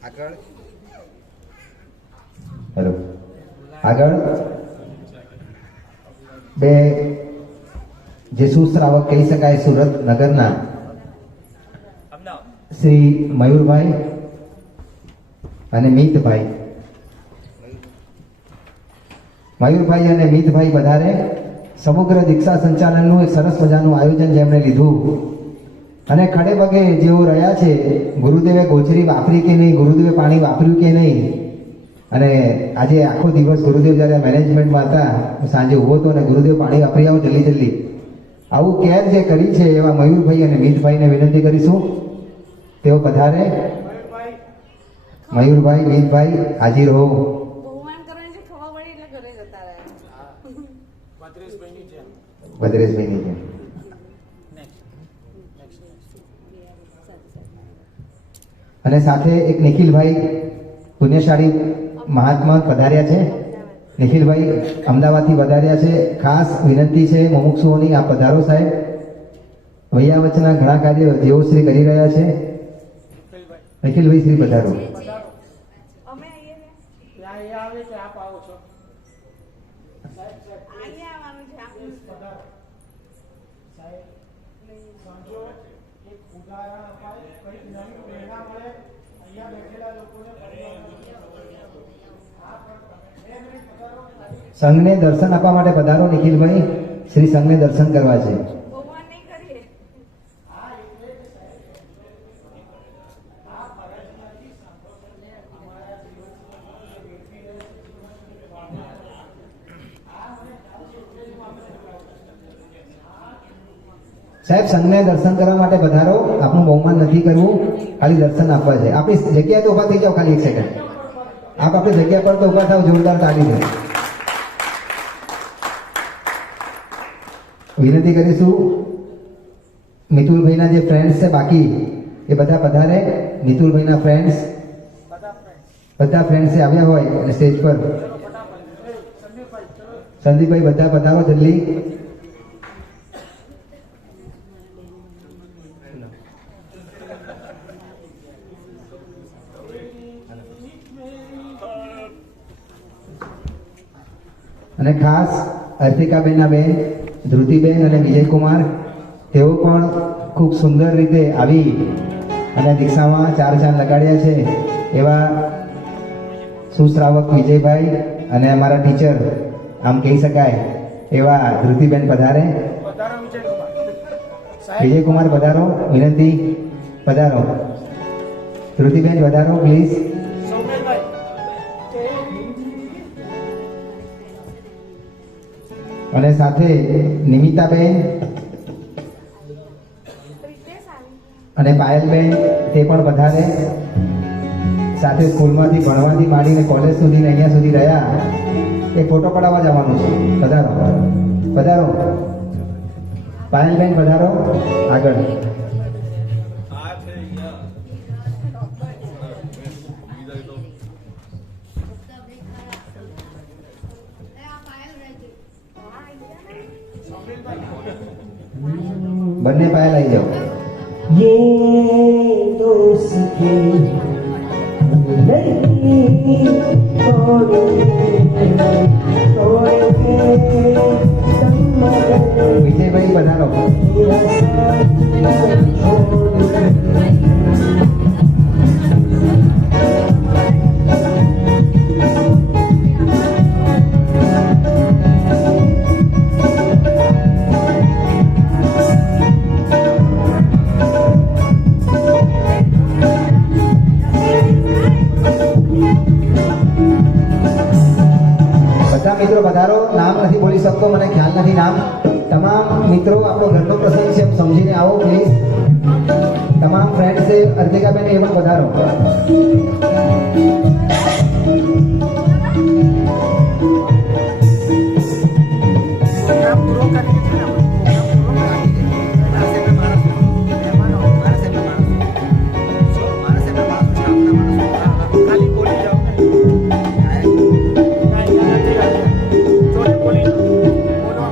આગળ હેલો આગળ બે જે સુશ્રાવક કહી શકાય સુરત નગરના શ્રી મયુરભાઈ અને મિતભાઈ. મયુરભાઈ અને મિતભાઈ વધારે સમગ્ર દીક્ષા સંચાલનનું એક સરસ મજાનું આયોજન જેમણે લીધું અને ખડે પગે જેઓ રહ્યા છે, ગુરુદેવે ગોચરી વાપરી કે નહીં, ગુરુદેવે પાણી વાપર્યું કે નહીં. અને આજે આખો દિવસ ગુરુદેવ જ્યારે મેનેજમેન્ટમાં હતા, સાંજે ઉભો હતો અને ગુરુદેવ પાણી વાપરી આવો જલ્દી જલ્દી, આવું કેર જે કરી છે એવા મયુરભાઈ અને મિતભાઈને વિનંતી કરીશું તેઓ પધારે. મયુરભાઈ, મિતભાઈ હાજર હો. બહુમાન કરવાની જે ખબર પડી એટલે ઘરે જતા રહ્યા. ભદ્રેશભાઈની છે. અને સાથે એક નિખિલભાઈ પુણ્યશાળી મહાત્મા પધાર્યા છે. નિખિલભાઈ અમદાવાદથી પધાર્યા છે. ખાસ વિનંતી છે મુમુક્ષુઓની, આ પધારો સાહેબ. વૈયા વચના ઘણા કાર્યો જેઓ શ્રી કરી રહ્યા છે. અખિલભાઈ શ્રી પધારો. અમે આવીએ ને ત્યાં એ આવે કે આપ આવો છો? અહીંયા આવવાનું છે આપણું. સાહેબ, સમજો, એક ઉદાહરણ અપાય, કંઈક નવી પ્રેરણા મળે, અહીંયા બેઠેલા લોકોને સંઘને દર્શન આપવા માટે પધારો નિખિલભાઈ. શ્રી સંઘને દર્શન કરવા છે. ભગવાન નહીં કરીએ. સાહેબ સંઘને દર્શન કરવા માટે પધારો. આપનું બહુમાન નથી કરવું, ખાલી દર્શન આપવા છે. આપણી જગ્યાએ તો ઉભા થઈ જાઓ, ખાલી એક સેકન્ડ. આપ આપણી જગ્યા પર તો ઉભા થાવ, જોરદાર તાળી દો. વિનંતી કરીશું મિતુલભાઈના જે ફ્રેન્ડ્સ છે બાકી એ બધા પધારે. મિતુલભાઈના ફ્રેન્ડ્સ બધા ફ્રેન્ડ્સ આવ્યા હોય અને સ્ટેજ પર સંદીપભાઈ બધા પધારો જલ્દી. અને ખાસ અર્પિકાબેનના બેન ધ્રુતિબેન અને વિજયકુમાર, તેઓ પણ ખૂબ સુંદર રીતે આવી અને દીક્ષામાં ચાર ચાંદ લગાડ્યા છે. એવા સુશ્રાવક વિજયભાઈ અને અમારા ટીચર આમ કહી શકાય એવા ધ્રુતિબેન પધારે. વિજયકુમાર પધારો, વિનંતી પધારો. ધ્રુતિબેન પધારો પ્લીઝ. અને સાથે નિમિતાબેન અને પાયલબેન તે પણ પધારે. સાથે સ્કૂલમાંથી ભણવાથી માંડીને કોલેજ સુધી ને અહીંયા સુધી રહ્યા. એક ફોટો પડાવવા જવાનું છે. પધારો પધારો. પાયલબેન પધારો આગળ. બંને પાયલ આવી જાઓ. ये दोस्ती नहीं तोड़े વિજયભાઈ પધારો. બધા મિત્રો પધારો. નામ નથી બોલી શકતો, મને ખ્યાલ નથી નામ. તમામ મિત્રો આપણો ઘરનો પ્રસંગ છે એમ સમજીને આવો પ્લીઝ. તમામ ફ્રેન્ડ છે અર્પિકાબેન એ પણ પધારો. ખાલી બોલી જાઓ ને. જોડે બોલી જાઓ. બોલવા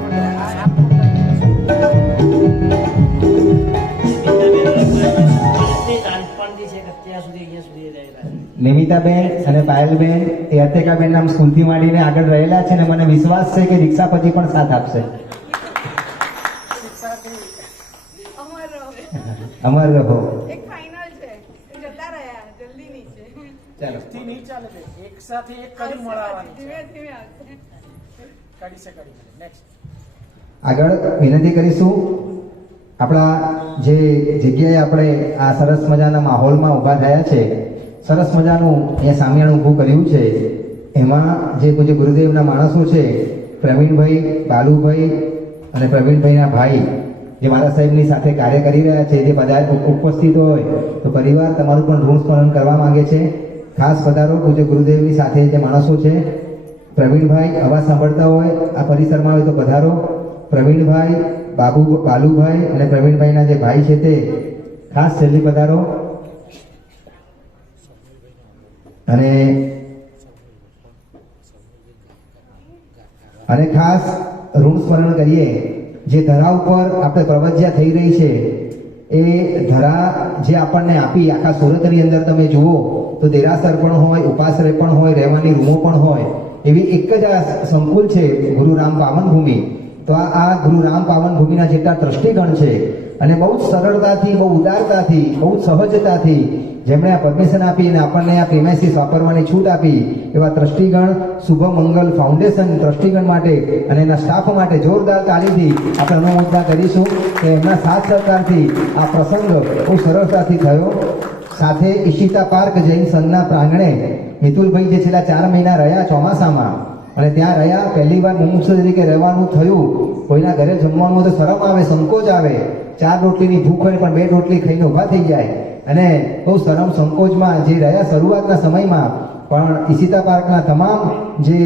નિમિતાબેન અને પાયલબેન એ અર્પિકાબેન નામ સ્કૂલથી માંડીને આગળ રહેલા છે અને મને વિશ્વાસ છે કે દીક્ષા પછી પણ સાથ આપશે. અમર રહો. અમર રહો. એક ફાઇનલ છે. જતા રહ્યા જલ્દી નીચે. ચાલો. થી નહીં ચાલે બે. એક સાથે એક કરી મળવાની છે. ધીમે ધીમે આવશે. કરી છે કરી. નેક્સ્ટ. આગળ વિનંતી કરીશું આપણા જે જગ્યાએ આપણે આ સરસ મજાના માહોલમાં ઊભા થયા છે, સરસ મજાનું અહીંયા સામિયાણું ઊભું કર્યું છે. એમાં જે પૂજ્ય ગુરુદેવના માણસો છે, પ્રવીણભાઈ, બાલુભાઈ અને પ્રવીણભાઈના ભાઈ જે મારા સાહેબની સાથે કાર્ય કરી રહ્યા છે, જે ઉપસ્થિત હોય તો પરિવાર તમારું પણ ઋણ સ્મરણ કરવા માંગે છે. ખાસ પધારો. પૂજ્ય ગુરુદેવની સાથે જે માણસો છે, પ્રવીણભાઈ અવાજ સાંભળતા હોય આ પરિસરમાં હોય તો પધારો. પ્રવીણભાઈ, બાલુભાઈ અને પ્રવીણભાઈના જે ભાઈ છે તે ખાસ જલ્દી પધારો. અને ખાસ ઋણ સ્મરણ કરીએ જે ધરા ઉપર આપણે પ્રવજ્યા થઈ રહી છે એ ધરા જે આપણને આપી આખા સુરતની અંદર તમે જુઓ તો દેરાસર પણ હોય, ઉપાશ્રય પણ હોય, રહેવાની રૂમો પણ હોય, એવી એક જ આ સંકુલ છે ગુરુ રામ પાવન ભૂમિ. તો આ ગુરુ રામ પાવન ભૂમિના જેટલા ટ્રસ્ટીગણ છે અને બહુ જ સરળતાથી, બહુ ઉદારતાથી, બહુ જ સહજતાથી જેમણે આ પરમિશન આપી અને આપણને આ પ્રિમાઇસીસ વાપરવાની છૂટ આપી એવા ટ્રસ્ટીગણ શુભ મંગલ ફાઉન્ડેશન ટ્રસ્ટીગણ માટે અને એના સ્ટાફ માટે જોરદાર તાળીથી આપણે અનુમોદના કરીશું કે એમના સાથ સહકારથી આ પ્રસંગ બહુ સરળતાથી થયો. સાથે ઈશિતા પાર્ક જૈન સંઘના પ્રાંગણે મિતુલભાઈ જે છેલ્લા 4 મહિના રહ્યા ચોમાસામાં અને ત્યાં રહ્યા, પહેલી વાર મુમુક્ષ તરીકે રહેવાનું થયું. કોઈના ઘરે જમવાનું તો શરમ આવે, સંકોચ આવે, 4 રોટલીની ભૂખ હોય પણ 2 રોટલી ખાઈને ઊભા થઈ જાય અને બહુ શરમ સંકોચમાં જે રહ્યા શરૂઆતના સમયમાં. પણ ઈશિતા પાર્કના તમામ જે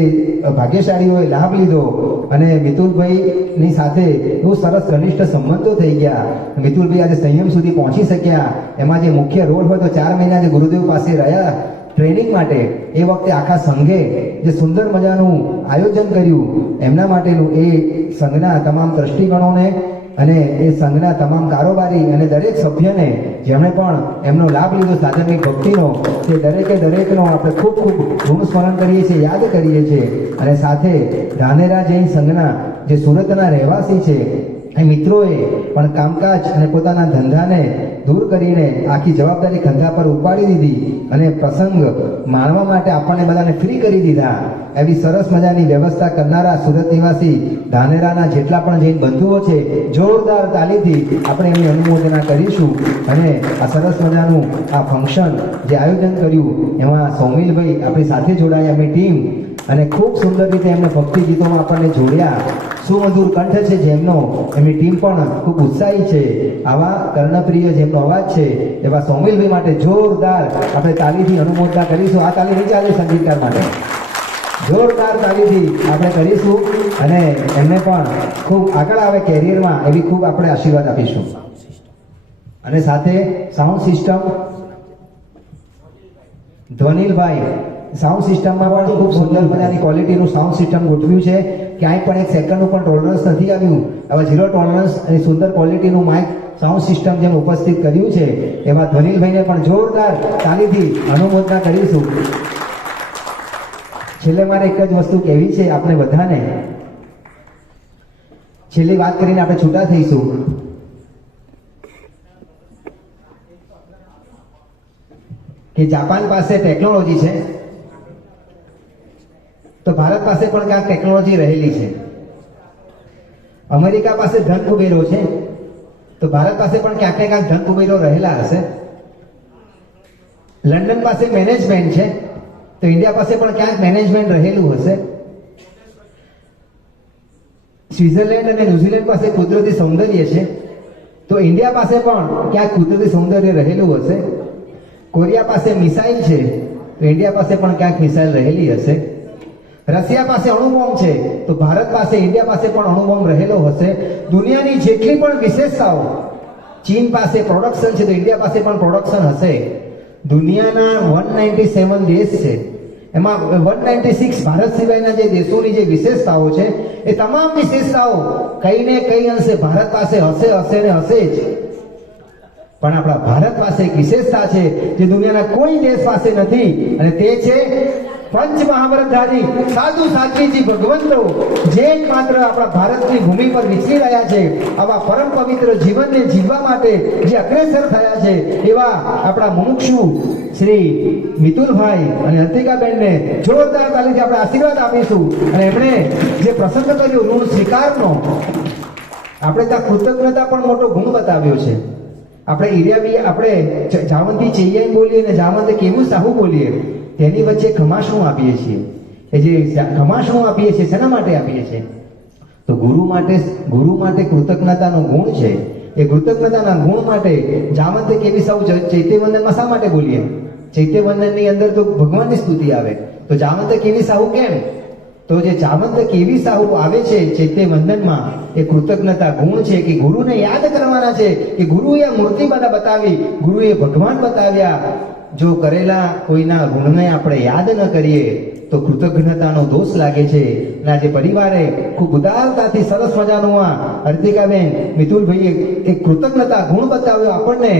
ભાગ્યશાળીઓએ લાભ લીધો અને મિતુલભાઈની સાથે બહુ સરસ ઘનિષ્ઠ સંબંધો થઈ ગયા. મિતુલભાઈ આજે સંયમ સુધી પહોંચી શક્યા. એમાં જે મુખ્ય રોલ હોય તો 4 મહિના જે ગુરુદેવ પાસે રહ્યા ટ્રેનિંગ માટે, એ વખતે આખા સંઘે જે સુંદર મજાનું આયોજન કર્યું એમના માટેનું એ સંઘના તમામ દ્રષ્ટિગણોને અને એ સંઘના તમામ કારોબારી અને દરેક સભ્યને જેમણે પણ એમનો લાભ લીધો સાધનિક ભક્તિનો, તે દરેકનો આપણે ખૂબ ખૂબ ઋણ સ્મરણ કરીએ છીએ, યાદ કરીએ છીએ. અને સાથે ધાનેરા જૈન સંઘના જે સુરતના રહેવાસી છે એ મિત્રોએ પણ કામકાજ અને પોતાના ધંધાને દૂર કરીને આખી જવાબદારી કંધા પર ઉપાડી દીધી અને પ્રસંગ માણવા માટે આપણને બધાને ફ્રી કરી દીધા. એવી સરસ મજાની વ્યવસ્થા કરનારા સુરત નિવાસી ધાનેરાના જેટલા પણ જૈન બંધુઓ છે, જોરદાર તાલીથી આપણે એમની અનુમોદના કરીશું. અને આ સરસ મજાનું આ ફંક્શન જે આયોજન કર્યું એમાં સૌમિલભાઈ આપણી સાથે જોડાયા, એમની ટીમ, અને ખૂબ સુંદર રીતે એમને ભક્તિ ગીતોમાં આપણને જોડ્યા. સુમધુર કંઠ છે જેમનો, એમની ટીમ પણ ખૂબ ઉત્સાહી છે. આવા કર્ણપ્રિય જેમનો અવાજ છે એવા સૌમિલભાઈ માટે જોરદાર આપણે તાલીથી અનુમોદના કરીશું. આ તાલી નહીં ચાલે સંગીતકાર માટે, જોરદાર તાલીથી આપણે કરીશું અને એમને પણ ખૂબ આગળ આવે કેરિયરમાં એવી ખૂબ આપણે આશીર્વાદ આપીશું. અને સાથે સાઉન્ડ સિસ્ટમ ધ્વનિલભાઈ, સાઉન્ડ સિસ્ટમમાં પણ ખૂબ સુંદર મજાની ક્વોલિટીનું સાઉન્ડ સિસ્ટમ ગોઠવ્યું છે. ક્યાંય પણ 1 સેકન્ડનું પણ ટોલરન્સ નથી આવ્યું. આવા 0 ટોલરન્સ અને સુંદર ક્વોલિટીનું માઇક સાઉન્ડ સિસ્ટમ જેમ ઉપસ્થિત કર્યું છે એવા ધ્વનિલભાઈને પણ જોરદાર તાલીથી અનુમોદના કરીશું. છેલ્લે મારે એક જ વસ્તુ કહેવી છે આપણે બધાને, છેલ્લી વાત કરીને આપણે છૂટા થઈશું. કે જાપાન પાસે ટેકનોલોજી છે તો ભારત પાસે પણ ક્યાંક ટેકનોલોજી રહેલી છે. અમેરિકા પાસે ધન કુબેરો છે તો ભારત પાસે પણ ક્યાંક ને ક્યાંક ધન કુબેરો રહેલા હશે. લંડન પાસે મેનેજમેન્ટ છે તો ઇન્ડિયા પાસે પણ ક્યાંક મેનેજમેન્ટ રહેલું હશે. સ્વિટ્ઝરલેન્ડ અને ન્યુઝીલેન્ડ પાસે કુદરતી સૌંદર્ય છે તો ઇન્ડિયા પાસે પણ ક્યાંક કુદરતી સૌંદર્ય રહેલું હશે. કોરિયા પાસે મિસાઇલ છે તો ઇન્ડિયા પાસે પણ ક્યાંક મિસાઇલ રહેલી હશે. રશિયા પાસે અણુબોમ્બ છે તો ભારત પાસે, ઇન્ડિયા પાસે પણ અણુબોમ્બ રહેલો હશે. દુનિયાની જેટલી પણ વિશેષતાઓ, ચીન પાસે પ્રોડક્શન છે તો ઇન્ડિયા પાસે પણ પ્રોડક્શન હશે. દુનિયાના 197 દેશ છે, એમાં 196 ભારત સિવાયના જે દેશોની જે વિશેષતાઓ છે એ તમામ વિશેષતાઓ કઈ ને કઈ અંશે ભારત પાસે હશે ને હશે જ. પણ આપણા ભારત પાસે એક વિશેષતા છે જે દુનિયાના કોઈ દેશ પાસે નથી અને તે છે પંચ મહાવ્રતધારી સાધુ સાધ્વીજી ભગવંતો જે માત્ર આપણા ભારતની ભૂમિ પર વિચરી રહ્યા છે. આવા પરમ પવિત્ર જીવનને જીવવા માટે જે અગ્રેસર થયા છે એવા આપણા મુમુક્ષુ શ્રી મિતુલભાઈ અને અંતિકાબેનને જોરદાર તાલીથી આપણે આશીર્વાદ આપીશું. અને એમણે જે પ્રસંગ કર્યો ઋણ સ્વીકારનો, આપણે ત્યાં કૃતજ્ઞતા પણ મોટો ગુણ બતાવ્યો છે. આપણે ઈરિયા આપણે જાવંતી ચૈયાઈ બોલીએ ને જાવંતે કેવું સાહુ બોલીએ, તેની વચ્ચે ખમાસણું આપીએ છીએ. એ જે ખમાસણું આપીએ છીએ શેના માટે આપીએ છીએ? તો ગુરુ માટે કૃતજ્ઞતાનો ગુણ છે. એ કૃતજ્ઞતાના ગુણ માટે જાવંતે કેવી સાહુ ચૈત્યવંદનમાં શા માટે બોલીએ? ચૈત્યવંદનની અંદર તો ભગવાનની સ્તુતિ આવે, તો જાવંતે કેવી સાહુ કેમ? તો જે જાવંત કેવી સાહુ આવે છે ચૈત્યવંદનમાં એ કૃતજ્ઞતા ગુણ છે કે ગુરુને યાદ કરવાના છે કે ગુરુએ મૂર્તિ બતાવી, ગુરુએ ભગવાન બતાવ્યા. જો કરેલા કોઈના ઋણને આપણે યાદ ન કરીએ તો કૃતજ્ઞતાનો દોષ લાગે છે. અને આજે પરિવારે ખૂબ ઉદારતાથી સરસ મજાનું આ અર્તિકાબેન મિતુલભાઈએ એક કૃતજ્ઞતા ગુણ બતાવ્યો આપણને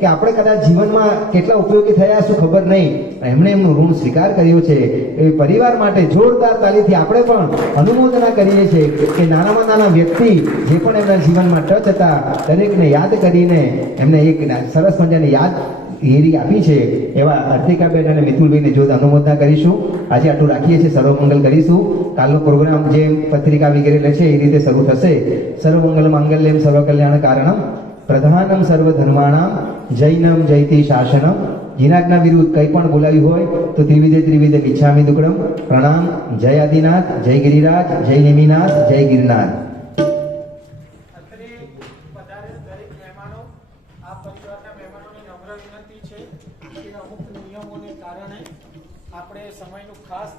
કે આપણે કદાચ જીવનમાં કેટલા ઉપયોગી થયા શું ખબર નહીં. એમણે એમનું ઋણ સ્વીકાર કર્યો છે. એ પરિવાર માટે જોરદાર તાલીથી આપણે પણ અનુમોદના કરીએ છીએ કે નાનામાં નાના વ્યક્તિ જે પણ એમના જીવનમાં ટચ હતા દરેકને યાદ કરીને એમને એક સરસ મજાની યાદ હેરી આપી છે. એવા અર્તિકાબેન અને મિતુલભાઈને જોત અનુમોદના કરીશું. આજે આટલું રાખીએ છીએ, સર્વમંગલ કરીશું. કાલનો પ્રોગ્રામ જે પત્રિકા વગેરે લે છે એ રીતે શરૂ થશે. સર્વમંગલ માંગલ્યમ સર્વ કલ્યાણ કારણમ પ્રધાનમ સર્વ ધર્માણામ જૈનમ જયતિ શાસનમ. જીનાજ્ઞા વિરુદ્ધ કંઈ પણ બોલાવ્યું હોય તો ત્રિવિધે મિચ્છામિ દુક્કડમ. પ્રણામ. જય આદિનાથ, જય ગિરિરાજ, જય નેમિનાથ, જય ગિરનાર. અત્રે પધારેલ દરેક મહેમાનો, આ પરિવારના મહેમાનોને નમ્ર વિનંતી છે કે અમુક નિયમોને કારણે આપણે સમયનું ખાસ